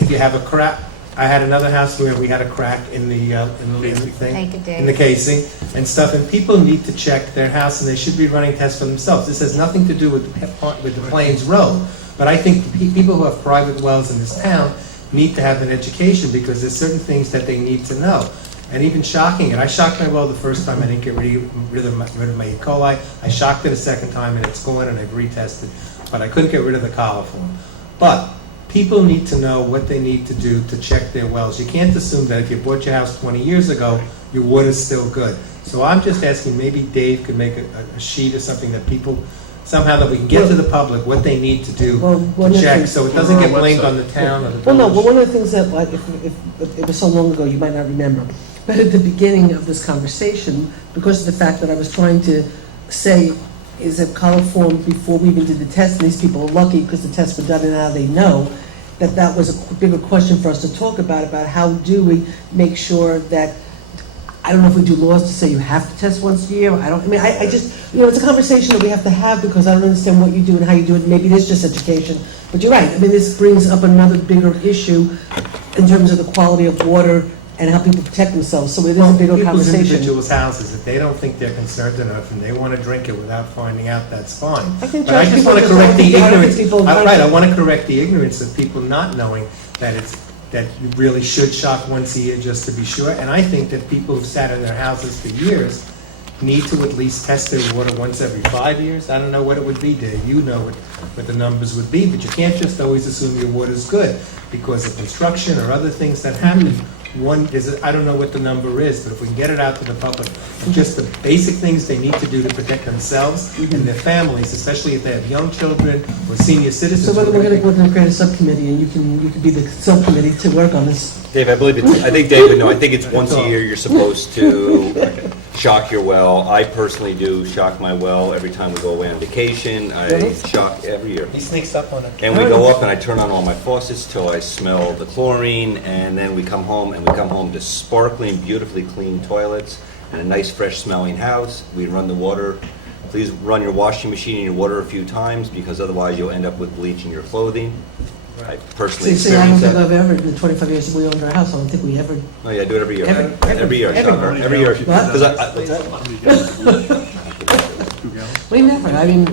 if you have a crack, I had another house where we had a crack in the thing, Thank you, Dave. in the casing and stuff, and people need to check their house, and they should be running tests for themselves. This has nothing to do with the Plains Road, but I think people who have private wells in this town need to have an education, because there's certain things that they need to know. And even shocking it. I shocked my well the first time, I didn't get rid of my E. coli. I shocked it a second time, and it's gone, and I've retested. But I couldn't get rid of the coliform. But people need to know what they need to do to check their wells. You can't assume that if you bought your house 20 years ago, your water's still good. So I'm just asking, maybe Dave could make a sheet or something that people, somehow that we can get to the public what they need to do to check, so it doesn't get blamed on the town or the village. Well, no, but one of the things that, like, if it was so long ago, you might not remember, but at the beginning of this conversation, because of the fact that I was trying to say, is it coliform before we even did the test, and these people are lucky because the tests were done and now they know, that was a bigger question for us to talk about how do we make sure that, I don't know if we do laws to say you have to test once a year, I just, it's a conversation that we have to have, because I don't understand what you do and how you do it, maybe it is just education, but you're right, this brings up another bigger issue in terms of the quality of water and how people protect themselves, so it is a bigger People's conversation. individuals' houses, if they don't think they're concerned enough and they want to drink it without finding out, that's fine. I think But I just people want to just correct don't the think- I don't think ignorance. people want Right, to- I want to correct the ignorance of people not knowing that that you really should shock once a year just to be sure. And I think that people who've sat in their houses for years need to at least test their water once every 5 years. I don't know what it would be, Dave. You know what the numbers would be, but you can't just always assume your water's good because of construction or other things that happen. I don't know what the number is, but if we can get it out to the public, just the basic things they need to do to protect themselves and their families, especially if they have young children or senior citizens. So we're going to create a subcommittee, and you can be the subcommittee to work on this. Dave, I think Dave would know, I think it's once a year you're supposed to shock your well. I personally do shock my well every time we go away on vacation. I shock every year. He sneaks up on it. And we go up and I turn on all my faucets till I smell the chlorine, and then we come home to sparkling, beautifully clean toilets and a nice fresh smelling house. We run the water. Please run your washing machine and your water a few times, because otherwise you'll end up with bleach in your clothing. I personally See, I don't experienced think that. I've ever, in the 25 years that we owned our house, I don't think we ever. Oh yeah, I do it every year. Every year, every- shocker. Every year. What? 'Cause what's that? We never, I mean,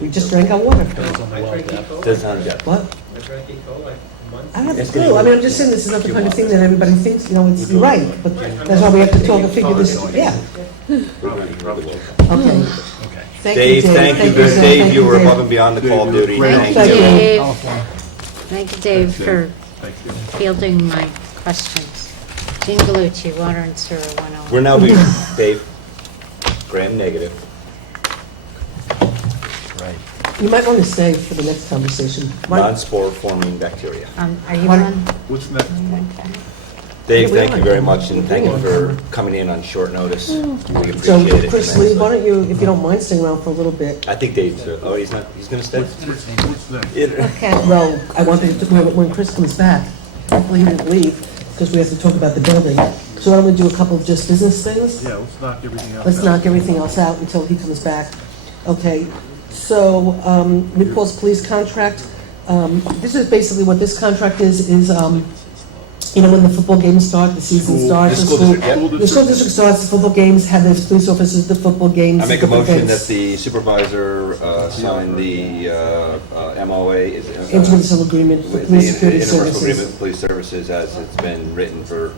we just drank our water. Doesn't sound good. What? I drank E. coli months. I don't have a clue. I mean, I'm just saying this is not the kind of thing that everybody thinks, you know, it's right, but that's why we have to talk and figure this, yeah. Okay. Thank you, Dave, thank you, sir. Dave, Thank you were Dave. above and beyond the call of duty. Thank Thank you, you. Dave. Thank you, Dave, for fielding my questions. Jean Galucci, Water and Sewer 101. We're now doing, Dave, gram negative. Right. You might want to stay for the next conversation. Why- Non-spore forming bacteria. Are you Why- on? What's next? Dave, Yeah, we thank are. you very much, and thank you We're for coming in on short notice. We So, appreciate it. Chris Lee, why don't you, if you don't mind, staying around for a little bit? I think Dave's, he's not, he's gonna stay? What's next? Okay. Well, I want to, when Chris comes back, hopefully he won't leave, because we have to talk about the building. So why don't we do a couple of just business things? Yeah, let's knock everything else out. Let's knock everything else out until he comes back. Okay, so, New Falls Police contract, this is basically what this contract is, you know, when the football games start, the season starts, The school district, yep. the school district starts, the football games, have their police officers, the football games. I make a different motion things. that the supervisor sign the MOA. Intermunicipal agreement for with police the security intermunicipal services. agreement with police services as it's been written for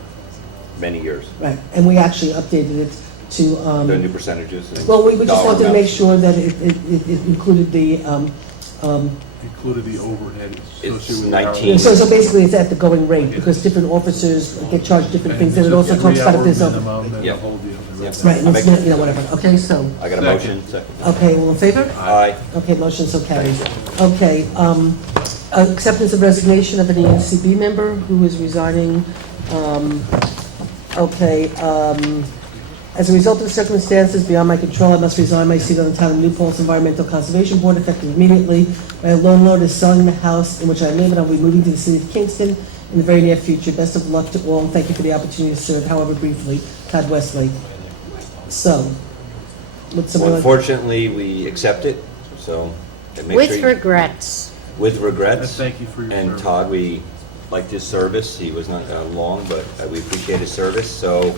many years. Right, and we actually updated it to, The new percentages. and well, we just dollar wanted to make amounts. sure that it included the, Included the overhead It's associated with 19. so basically it's at the going rate, because different officers get charged different things, and it also talks about if there's a, Yep. right, I and it's, make- you know, whatever, okay, so, I got a motion, second. okay, all in favor? Aye. Okay, motion so carried. Okay, acceptance of resignation of an ENCB member who is resigning. Okay, as a result of circumstances beyond my control, I must resign my seat on the town of New Paltz Environmental Conservation Board effective immediately. My landlord is selling the house in which I live, and I'll be moving to the city of Kingston in the very near future. Best of luck to all, and thank you for the opportunity to serve, however briefly. Todd Wesley. So, would someone Well, like... unfortunately, we accept it, so. and make sure With you- regrets. With regrets. And thank you for your And service. Todd, we liked his service. He was not long, but we appreciate his service. So,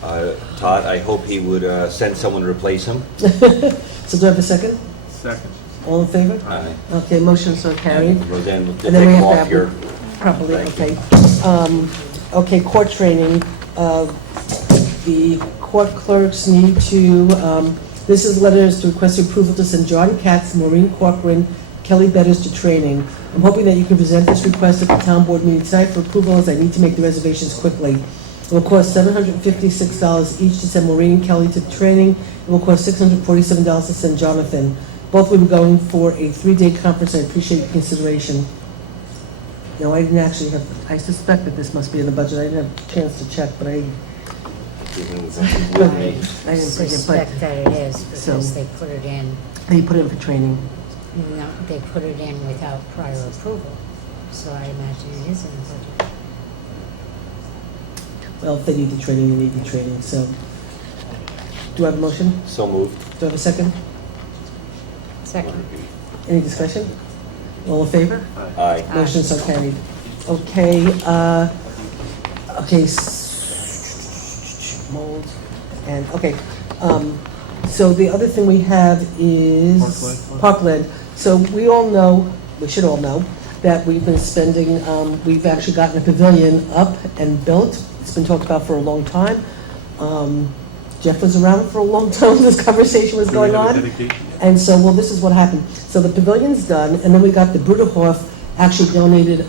Todd, I hope he would send someone to replace him. So do I have a second? Second. All in favor? Aye. Okay, motion so carried. And Roseanne, we'll And then we take have off to have your. properly, Thank okay. Okay, court training. The court clerks need to, this is letters to request approval to send John Katz, Maureen Corcoran, Kelly Betters to training. I'm hoping that you can present this request at the town board meeting tonight for approval, as I need to make the reservations quickly. It will cost $756 each to send Maureen and Kelly to training. It will cost $647 to send Jonathan. Both will be going for a 3-day conference. I appreciate your consideration. No, I didn't actually have, I suspect that this must be in the budget. I didn't have a chance to check, but I With me. didn't bring it, but Suspect that it is, So- because they put it in, they put it in for training. no, they put it in without prior approval. So I imagine it is in the budget. Well, if they need the training, they need the training, so. Do I have a motion? So moved. Do I have a second? Second. Any discussion? All in favor? Aye. Motion so carried. Okay, Okay, mold, and, okay. So the other thing we have is Parkland. So we all know, we should all know, that we've been spending, we've actually gotten a pavilion up and built. It's been talked about for a long time. Jeff was around for a long time when this conversation was going on. And so, well, this is what happened. So the pavilion's done, and then we got the Bruderhof actually donated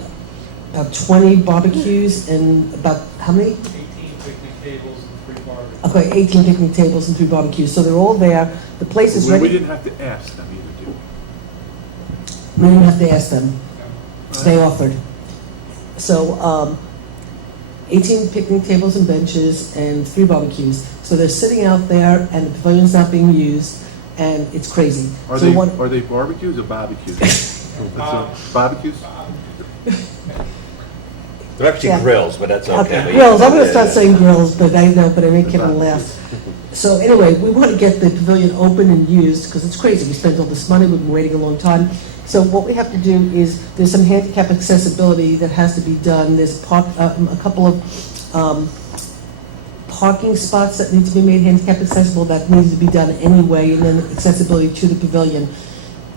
about 20 barbecues and about, how many? 18 picnic tables and 3 barbecues. Okay, 18 picnic tables and 3 barbecues. So they're all there. The place is ready. We didn't have to ask them either, did we? We didn't have to ask them. They offered. So 18 picnic tables and benches and 3 barbecues. So they're sitting out there and the pavilion's not being used and it's crazy. Are So they barbecues or barbecues? Barbecues? They're actually Yeah. grills, but that's okay. But Grills, I'm gonna yeah, start yeah. saying grills, but I know, but I make Kevin laugh. So anyway, we want to get the pavilion open and used, because it's crazy, we spent all this money, we've been waiting a long time. So what we have to do is, there's some handicap accessibility that has to be done, there's a couple of parking spots that need to be made handicap accessible, that needs to be done anyway, and then accessibility to the pavilion.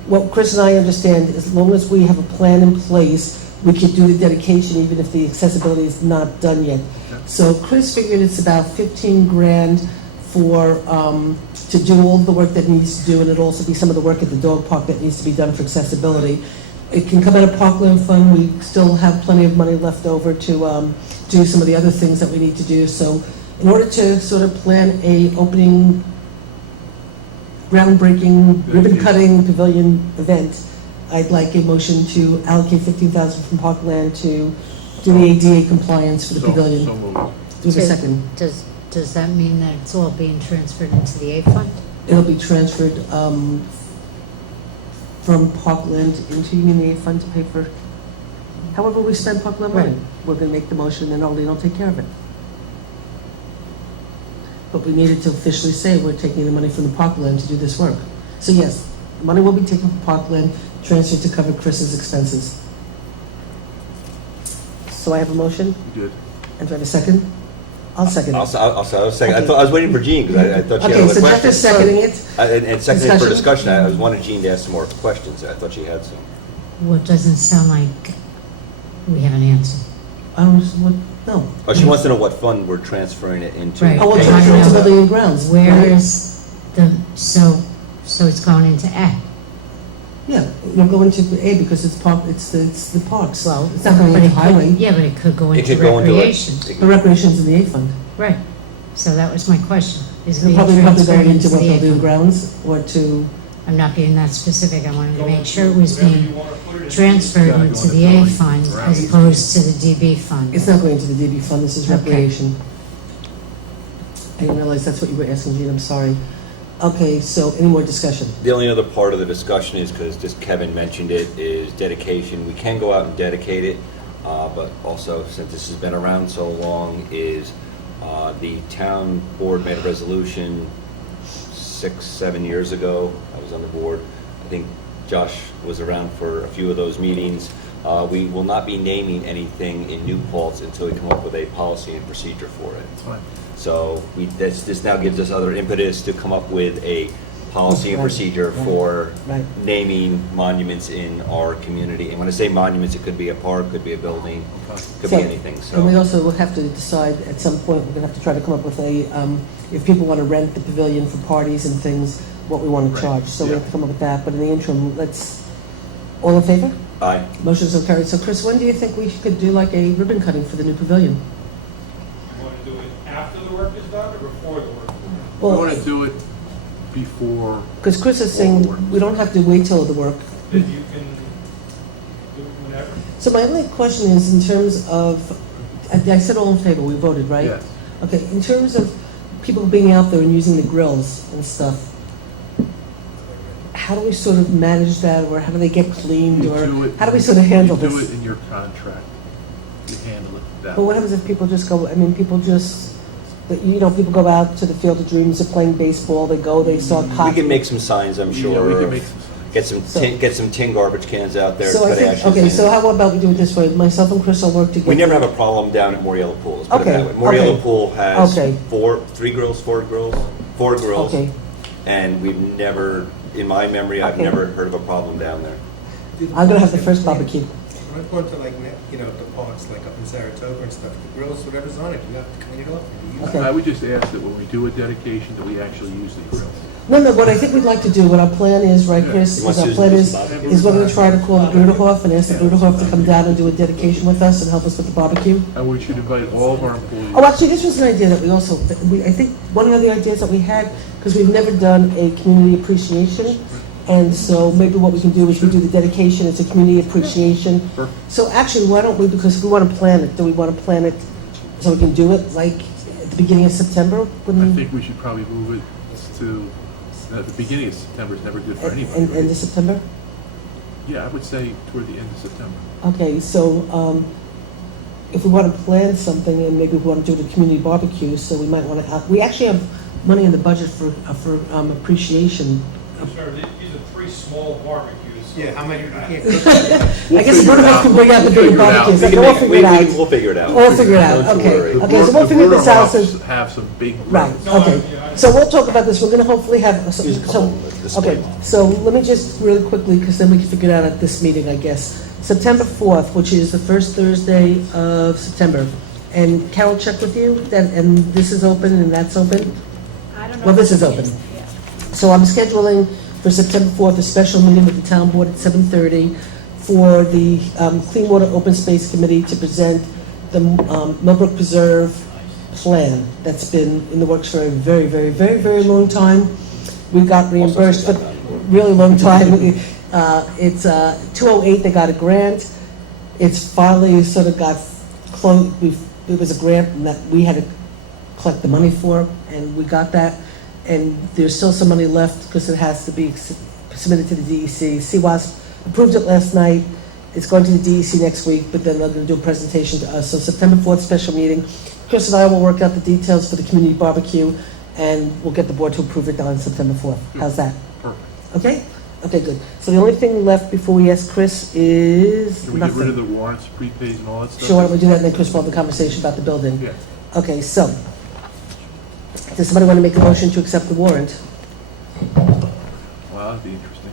What Chris and I understand, as long as we have a plan in place, we could do the dedication even if the accessibility is not done yet. So Chris figured it's about 15 grand for, to do all the work that needs to do, and it'll also be some of the work at the dog park that needs to be done for accessibility. It can come out of Parkland Fund, we still have plenty of money left over to do some of the other things that we need to do. So in order to sort of plan a opening, groundbreaking, ribbon-cutting pavilion event, I'd like a motion to allocate $15,000 from Parkland to do the ADA compliance for the pavilion. So moved. Do we have a second? Does that mean that it's all being transferred into the A fund? It'll be transferred from Parkland into Union Aid Fund to pay for, however we spend Parkland money. Right. We're gonna make the motion and Arlene will take care of it. But we needed to officially say we're taking the money from the Parkland to do this work. So yes, the money will be taken from Parkland, transferred to cover Chris's expenses. So I have a motion, You did. and do I have a second? I'll second it. I'll second. Okay. I was waiting for Jean, because I thought she had Okay, other so Jeff questions. is seconding it. And seconding for Discussion? discussion, I wanted Jean to ask some more questions. I thought she had some. Well, it doesn't sound like we have an answer. No. Oh, she wants to know what fund we're transferring it into. Right. Oh, we'll I transfer it wanna to know Building and Grounds. Where right? is the, so it's going into A? Yeah, we'll go into the A because it's park, it's the parks. Well, It's not going but into it could- highway. Yeah, but it could go It into could go into a- recreation. The recreation's in the A Fund. Right. So that was my question. Is it It'll being probably transferred going into into what, the A Building and fund? Grounds, or to, I'm not being that specific. I wanted to make sure it was being transferred into the A fund as opposed to the DB fund. it's not going to the DB Fund, this is Okay. recreation. I didn't realize that's what you were asking, Gene, I'm sorry. Okay, so any more discussion? The only other part of the discussion is, because just Kevin mentioned it, is dedication. We can go out and dedicate it, but also, since this has been around so long, is the town board made a resolution 6-7 years ago. I was on the board. I think Josh was around for a few of those meetings. We will not be naming anything in New Paltz until we come up with a policy and procedure for it. Fine. So this now gives us other impetus to come up with a policy and Right, procedure right, for right. naming monuments in our community. And when I say monuments, it could be a park, could be a building, could So- be anything, And we so. also will have to decide at some point, we're gonna have to try to come up with a, if people want to rent the pavilion for parties and things, what we want to Right, charge. So we yeah. have to come up with that, but in the interim, all in favor? Aye. Motion so carried. So Chris, when do you think we could do like a ribbon cutting for the new pavilion? You want to do it after the work is done or before the work? We Well, want to do it before, because Chris is all the work. saying we don't have to wait till the work. Then you can do it whenever. So my only question is in terms of, I said all in favor, we voted, right? yes. Okay, in terms of people being out there and using the grills and stuff, how do we sort of manage that, or how do they get cleaned, You or do it- how do we sort of handle You do this? it in your contract. You handle it that But what way. happens if people just go, I mean, people just, you know, people go out to the Field of Dreams, they're playing baseball, they go, they start We hockey. can make some signs, I'm Yeah, sure. we can of make some signs. Get some tin garbage cans out there, So I put think, ashes okay, in. so how about we do it this way? Myself and Chris will work together. We never have a problem down at Moriello Pool, let's put it Okay, that way. Moriello okay. Pool has Okay. four grills. Okay. And we've never, in my memory, I've Okay. never heard of a problem down there. I'm gonna have the first barbecue. When I'm going to like, you know, the parks, like up in Saratoga and stuff, the grills, whatever's on it, you have to clean it off. and use it. Okay. I would just ask that when we do a dedication, that we actually use the grill. No, what I think we'd like to do, what our plan is, right, Chris, You want is our Susan plan to do some barbecue? is we're gonna try to call the Bruderhof and ask the Bruderhof to come down and do a dedication with us and help us with the barbecue. And we should invite all of our employees. Oh, actually, this was an idea that we also, I think, one of the ideas that we had, because we've never done a community appreciation, and so maybe what we can do is we do the dedication, it's a community appreciation. So actually, why don't we, because if we want to plan it, do we want to plan it so we can do it like at the beginning of September? I think we should probably move it to, the beginning of September is never good for anybody. End of September? Yeah, I would say toward the end of September. Okay, so if we want to plan something, and maybe we want to do the community barbecue, so we might want to, we actually have money in the budget for appreciation. Sure, these are 3 small barbecues. Yeah, how many, you can't cook. I guess the Bruderhof can bring out the bigger barbecues, We can we'll make- figure it out. We'll figure it out. We'll figure it out, Don't you okay. worry. Okay, so we'll figure this out. So- Have some big Right, grills. okay. So we'll talk about this, we're gonna hopefully have, Use a couple of display okay, models. so let me just really quickly, because then we can figure it out at this meeting, I guess. September 4th, which is the first Thursday of September. And Carol, check with you, and this is open and that's open? I don't know. Well, this is if open. it yeah. So I'm scheduling for September 4th, a special meeting with the town board at 7:30 for the Clean Water Open Space Committee to present the Millbrook Preserve plan that's been in the works for a very, very, very, very long time. We got reimbursed for a really long time. It's 208, they got a grant. It's finally sort of got close, it was a grant that we had to collect the money for, and we got that. And there's still some money left because it has to be submitted to the DEC. CWASP approved it last night. It's going to the DEC next week, but then they're going to do a presentation to us. So September 4th special meeting. Chris and I will work out the details for the community barbecue, and we'll get the board to approve it on September 4th. How's that? Perfect. Okay? Okay, good. So the only thing left before we ask Chris is Can we get rid of nothing. the warrants, prepays, and all that stuff? Sure, why don't we do that, and then Chris will have the conversation about the building. Yeah. Okay, so, does somebody want to make a motion to accept the warrant? Wow, that'd be interesting.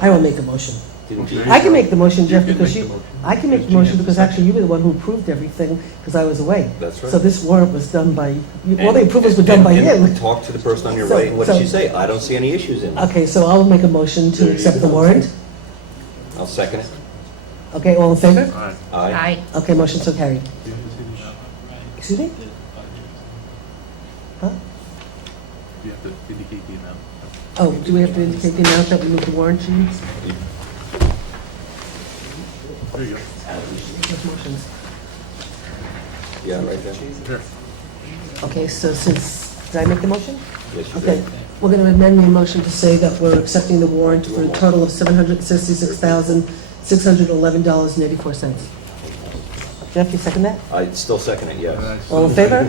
I will make a motion. Didn't you? I can make the motion, Jeff, You can because make you, the motion. I can make the Because motion Jeanette's because the actually you were the one who approved everything, because I was away. That's right. So this warrant was done by, all the approvals were done by you. And talk to the person on your So- right, and what did so- she say? I don't see any issues in it. Okay, so I'll make a motion to accept the warrant. I'll second it. Okay, all in favor? All right. Aye. Okay, motion so carried. Do you have to see the amount? Excuse me? Huh? You have to indicate the amount. Oh, do we have to indicate the amount that we move the warrant to? There you go. Motions. Yeah, right there. Here. Okay, so since, did I make the motion? Yes, you Okay, did. we're going to amend the motion to say that we're accepting the warrant for a total of $766,611.84. Jeff, you second that? I still second it, yes. All in favor?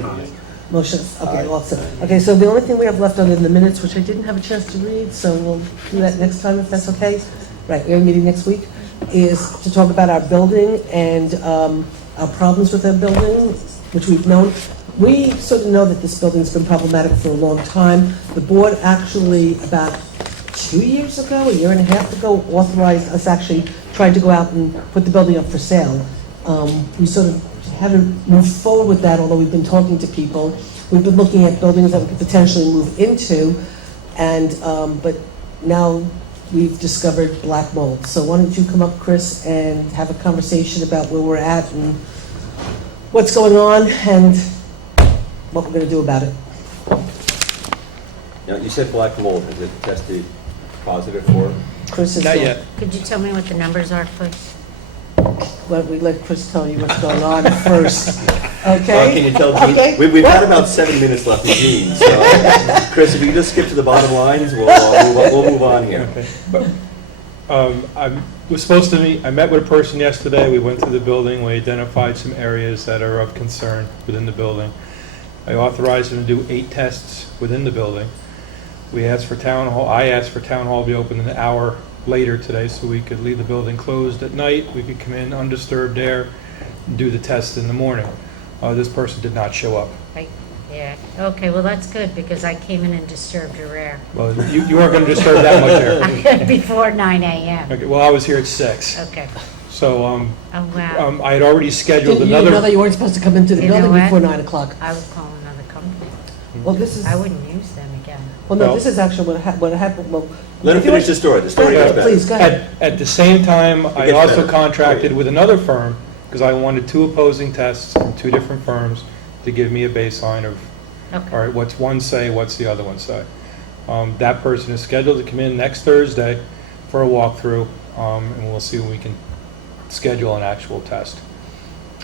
Motion, okay, all set. Okay, so the only thing we have left on in the minutes, which I didn't have a chance to read, so we'll do that next time if that's okay. Right, we have a meeting next week, is to talk about our building and our problems with our building, which we've known. We sort of know that this building's been problematic for a long time. The board actually, about 2 years ago, a year and a half ago, authorized us actually trying to go out and put the building up for sale. We sort of haven't moved forward with that, although we've been talking to people. We've been looking at buildings that we could potentially move into, and but now we've discovered black mold. So why don't you come up, Chris, and have a conversation about where we're at and what's going on and what we're going to do about it. Now, you said black mold. Has it tested positive for? Chris is Not yet. Could you tell me what the numbers are, please? Why don't we let Chris tell you what's going on first, okay? Can you tell Gene? Okay. We've got about 7 minutes left in Gene, so, Chris, if you just skip to the bottom lines, we'll move on here. Okay. I was supposed to meet, I met with a person yesterday, we went through the building, we identified some areas that are of concern within the building. I authorized them to do 8 tests within the building. We asked for town hall, I asked for town hall to be open an hour later today so we could leave the building closed at night. We could come in undisturbed air and do the test in the morning. This person did not show up. Yeah, okay, well, that's good, because I came in and disturbed your air. Well, you weren't going to disturb that much air. Before 9 a.m. Okay, well, I was here at 6. Okay. So, Oh, wow. I had already scheduled Didn't you another... know that you weren't supposed to come into the You know building what? before 9 o'clock? I would call another company. Well, this is, I wouldn't use them again. well, no, Well- this is actually what happened, well. Let him if you finish want- the story. The story Go gets ahead, better. Please, go ahead. At the same time, I gets also better. contracted with another firm, because I wanted 2 opposing tests from 2 different firms to give me a baseline of, Okay. all right, what's one say, what's the other one say? That person is scheduled to come in next Thursday for a walkthrough, and we'll see when we can schedule an actual test.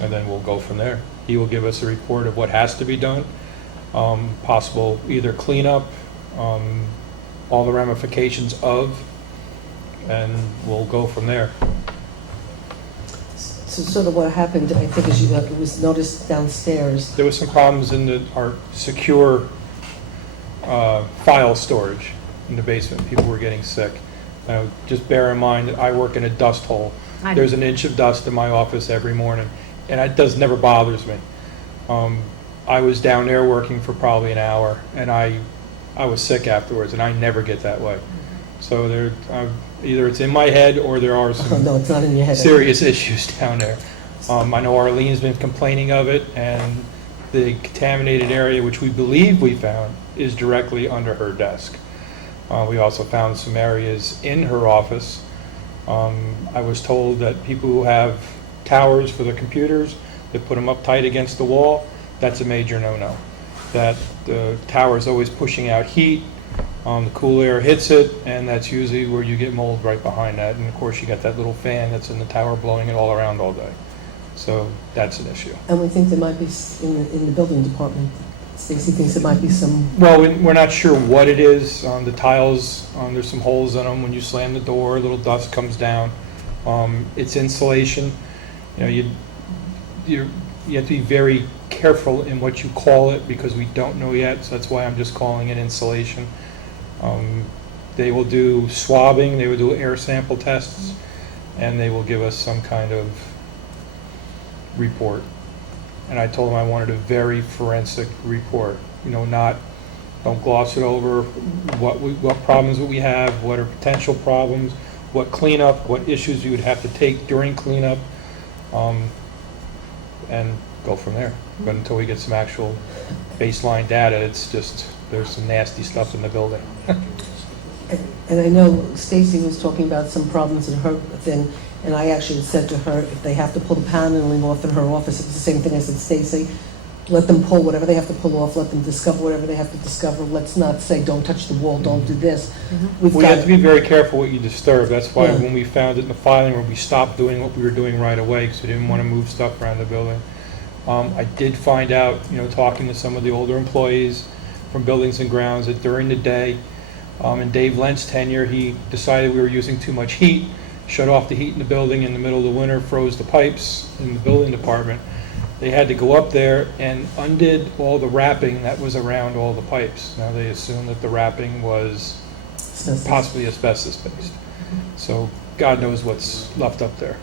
And then we'll go from there. He will give us a report of what has to be done, possible either cleanup, all the ramifications of, and we'll go from there. So sort of what happened, I think, is it was noticed downstairs. There was some problems in our secure file storage in the basement. People were getting sick. Just bear in mind that I work in a dust hole. I- There's an inch of dust in my office every morning, and it never bothers me. I was down there working for probably an hour, and I was sick afterwards, and I never get that way. So either it's in my head or there are Oh, some no, it's not in your head. serious issues down there. I know Arlene's been complaining of it, and the contaminated area, which we believe we found, is directly under her desk. We also found some areas in her office. I was told that people who have towers for their computers, they put them up tight against the wall, that's a major no-no. That the tower is always pushing out heat, the cool air hits it, and that's usually where you get mold right behind that. And of course, you got that little fan that's in the tower blowing it all around all day. So that's an issue. And we think there might be, in the building department, Stacy thinks there might be some, Well, we're not sure what it is. The tiles, there's some holes in them. When you slam the door, a little dust comes down. It's insulation. You have to be very careful in what you call it because we don't know yet. So that's why I'm just calling it insulation. They will do swabbing. They will do air sample tests, and they will give us some kind of report. And I told them I wanted a very forensic report. Don't gloss it over. What problems would we have? What are potential problems? What cleanup? What issues we would have to take during cleanup? And go from there. But until we get some actual baseline data, it's just there's some nasty stuff in the building. and I know Stacy was talking about some problems in her thing, and I actually said to her, if they have to pull the paneling off in her office, it was the same thing I said, Stacy, let them pull whatever they have to pull off, let them discover whatever they have to discover. Let's not say, don't touch the wall, don't do this. We've We got have to be very careful what you disturb. That's why Yeah. when we found it in the filing room, we stopped doing what we were doing right away because we didn't want to move stuff around the building. I did find out, talking to some of the older employees from Buildings and Grounds, that during the day, in Dave Lent's tenure, he decided we were using too much heat, shut off the heat in the building in the middle of the winter, froze the pipes in the building department. They had to go up there and undid all the wrapping that was around all the pipes. Now, they assumed that the wrapping was possibly asbestos-based. So God knows what's left up there.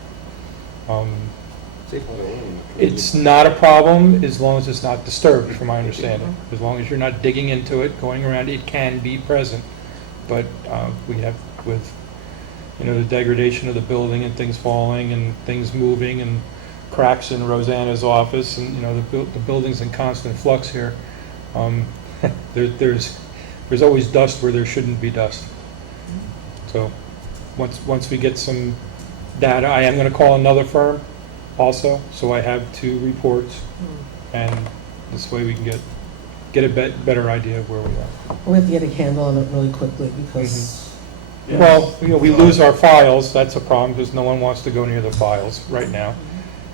It's not a problem as long as it's not disturbed, from my understanding. As long as you're not digging into it, going around, it can be present. But we have, with the degradation of the building and things falling and things moving and cracks in Rosanna's office, and the building's in constant flux here. There's always dust where there shouldn't be dust. So once we get some data, I am going to call another firm also, so I have 2 reports, and this way we can get a better idea of where we are. We have to get a handle on it really quickly because. Well, we lose our files. That's a problem because no one wants to go near the files right now.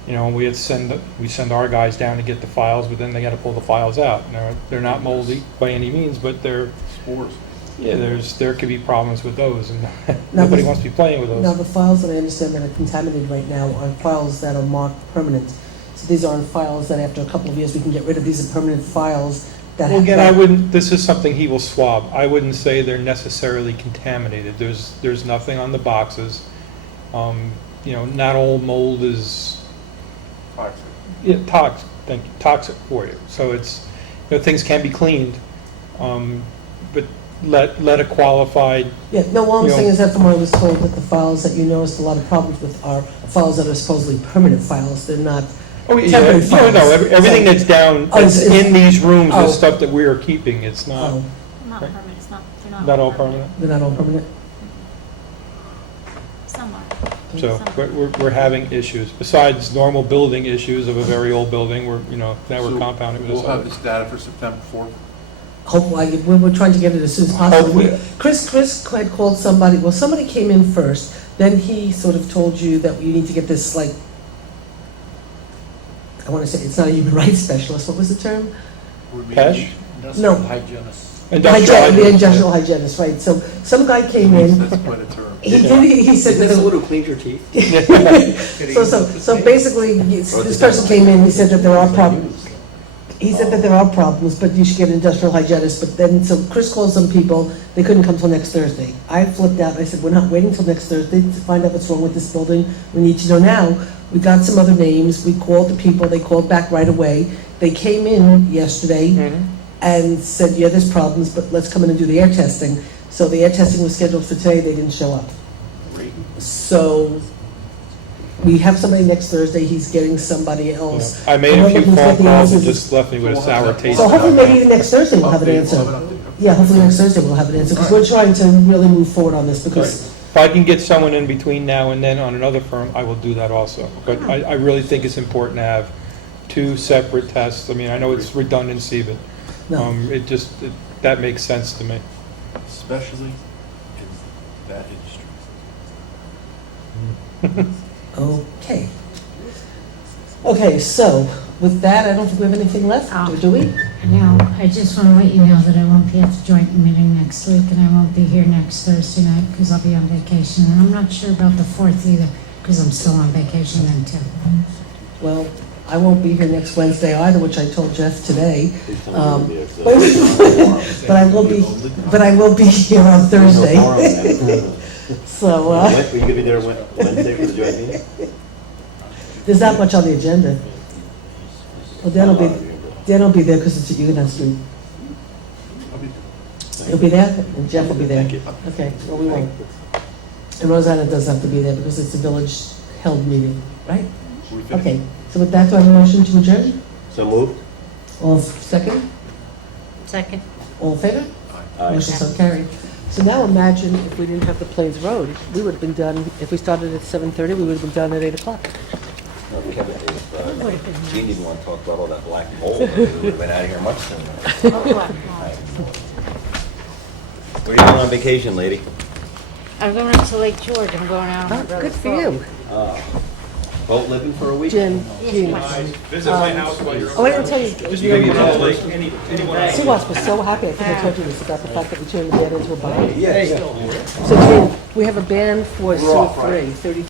We send our guys down to get the files, but then they got to pull the files out. They're not moldy by any means, but they're spores. Yeah, there could be problems with those, and nobody wants to be playing with those. Now, the files that I understand that are contaminated right now are files that are marked permanent. So these aren't files that after a couple of years we can get rid of. These are permanent files that. Well, again, I wouldn't, this is something he will swab. I wouldn't say they're necessarily contaminated. There's nothing on the boxes. You know, not all mold is toxic for you. So it's, you know, things can be cleaned, but let a qualified. Yeah, no, all I'm you know, saying is that from what I was told, that the files that you noticed a lot of problems with are files that are supposedly permanent files. They're not Oh, yeah, temporary files. no, everything So- that's down, Oh, that's in these rooms oh. is stuff that we are keeping. It's not, Oh, Not Right. permanent, it's not, they're not all permanent. they're not all permanent? Some are. So we're having issues, besides normal building issues of a very old building, now we're compounding with this. We'll have this data for September 4th. Hopefully, we're trying to get it as soon as possible. Chris had called somebody, well, somebody came in first, then he sort of told you that you need to get this, like, I want to say, it's not a human rights specialist, what was the term? Pesh? No. The industrial hygienist, right, so some guy came in. That's quite a term. He said Is this that. the one who cleans your teeth? So basically, this person came in, he said that there are problems. He said that there are problems, but you should get an industrial hygienist, but then, so Chris called some people, they couldn't come till next Thursday. I flipped out, I said, we're not waiting till next Thursday to find out what's wrong with this building, we need to know now. We got some other names, we called the people, they called back right away. They came in yesterday and said, yeah, there's problems, but let's come in and do the air testing. So the air testing was scheduled for today, they didn't show up. So we have somebody next Thursday, he's getting somebody else. I made a few phone calls and just left me with a sour taste. So hopefully maybe next Thursday we'll have an answer. Yeah, hopefully next Thursday we'll have an answer, because we're trying to really move forward on this, because If I can get someone in between now and then on another firm, I will do that also. But I really think it's important to have two separate tests. I mean, I know it's redundancy, but that makes sense to me. Especially in that industry. Okay. Okay, so with that, I don't think we have anything left, do we? Now, I just want to let you know that I won't be at the joint meeting next week, and I won't be here next Thursday night because I'll be on vacation. And I'm not sure about the 4th either, because I'm still on vacation then too. Well, I won't be here next Wednesday either, which I told Jeff today. But I will be here on Thursday. So, Are you going to be there Wednesday for the joint meeting? there's not much on the agenda. Well, Dan will be there because it's at Huguenot Street. You'll be there, and Jeff will be there. Okay, well, we won't. And Rosanna does have to be there because it's a village-held meeting, right? Okay, so with that, do I have a motion to adjourn? So moved. All second? Second. All in favor? Aye. Motion so carried. So now imagine if we didn't have the Plains Road, we would have been done, if we started at 7:30, we would have been done at 8 o'clock. Kevin, if Gene didn't want to talk about all that black mold, we would have been out of here much sooner. Where are you going on vacation, lady? I'm going up to Lake George. I'm going out on my brother's Good for you. Boat living for a week? Gene. Visit my house while you're. Oh, I didn't tell you. Siwas was so happy, I think I told you this, about the fact that we turned the band into a bar. Yeah. So Gene, we have a band for Suite 3, 30.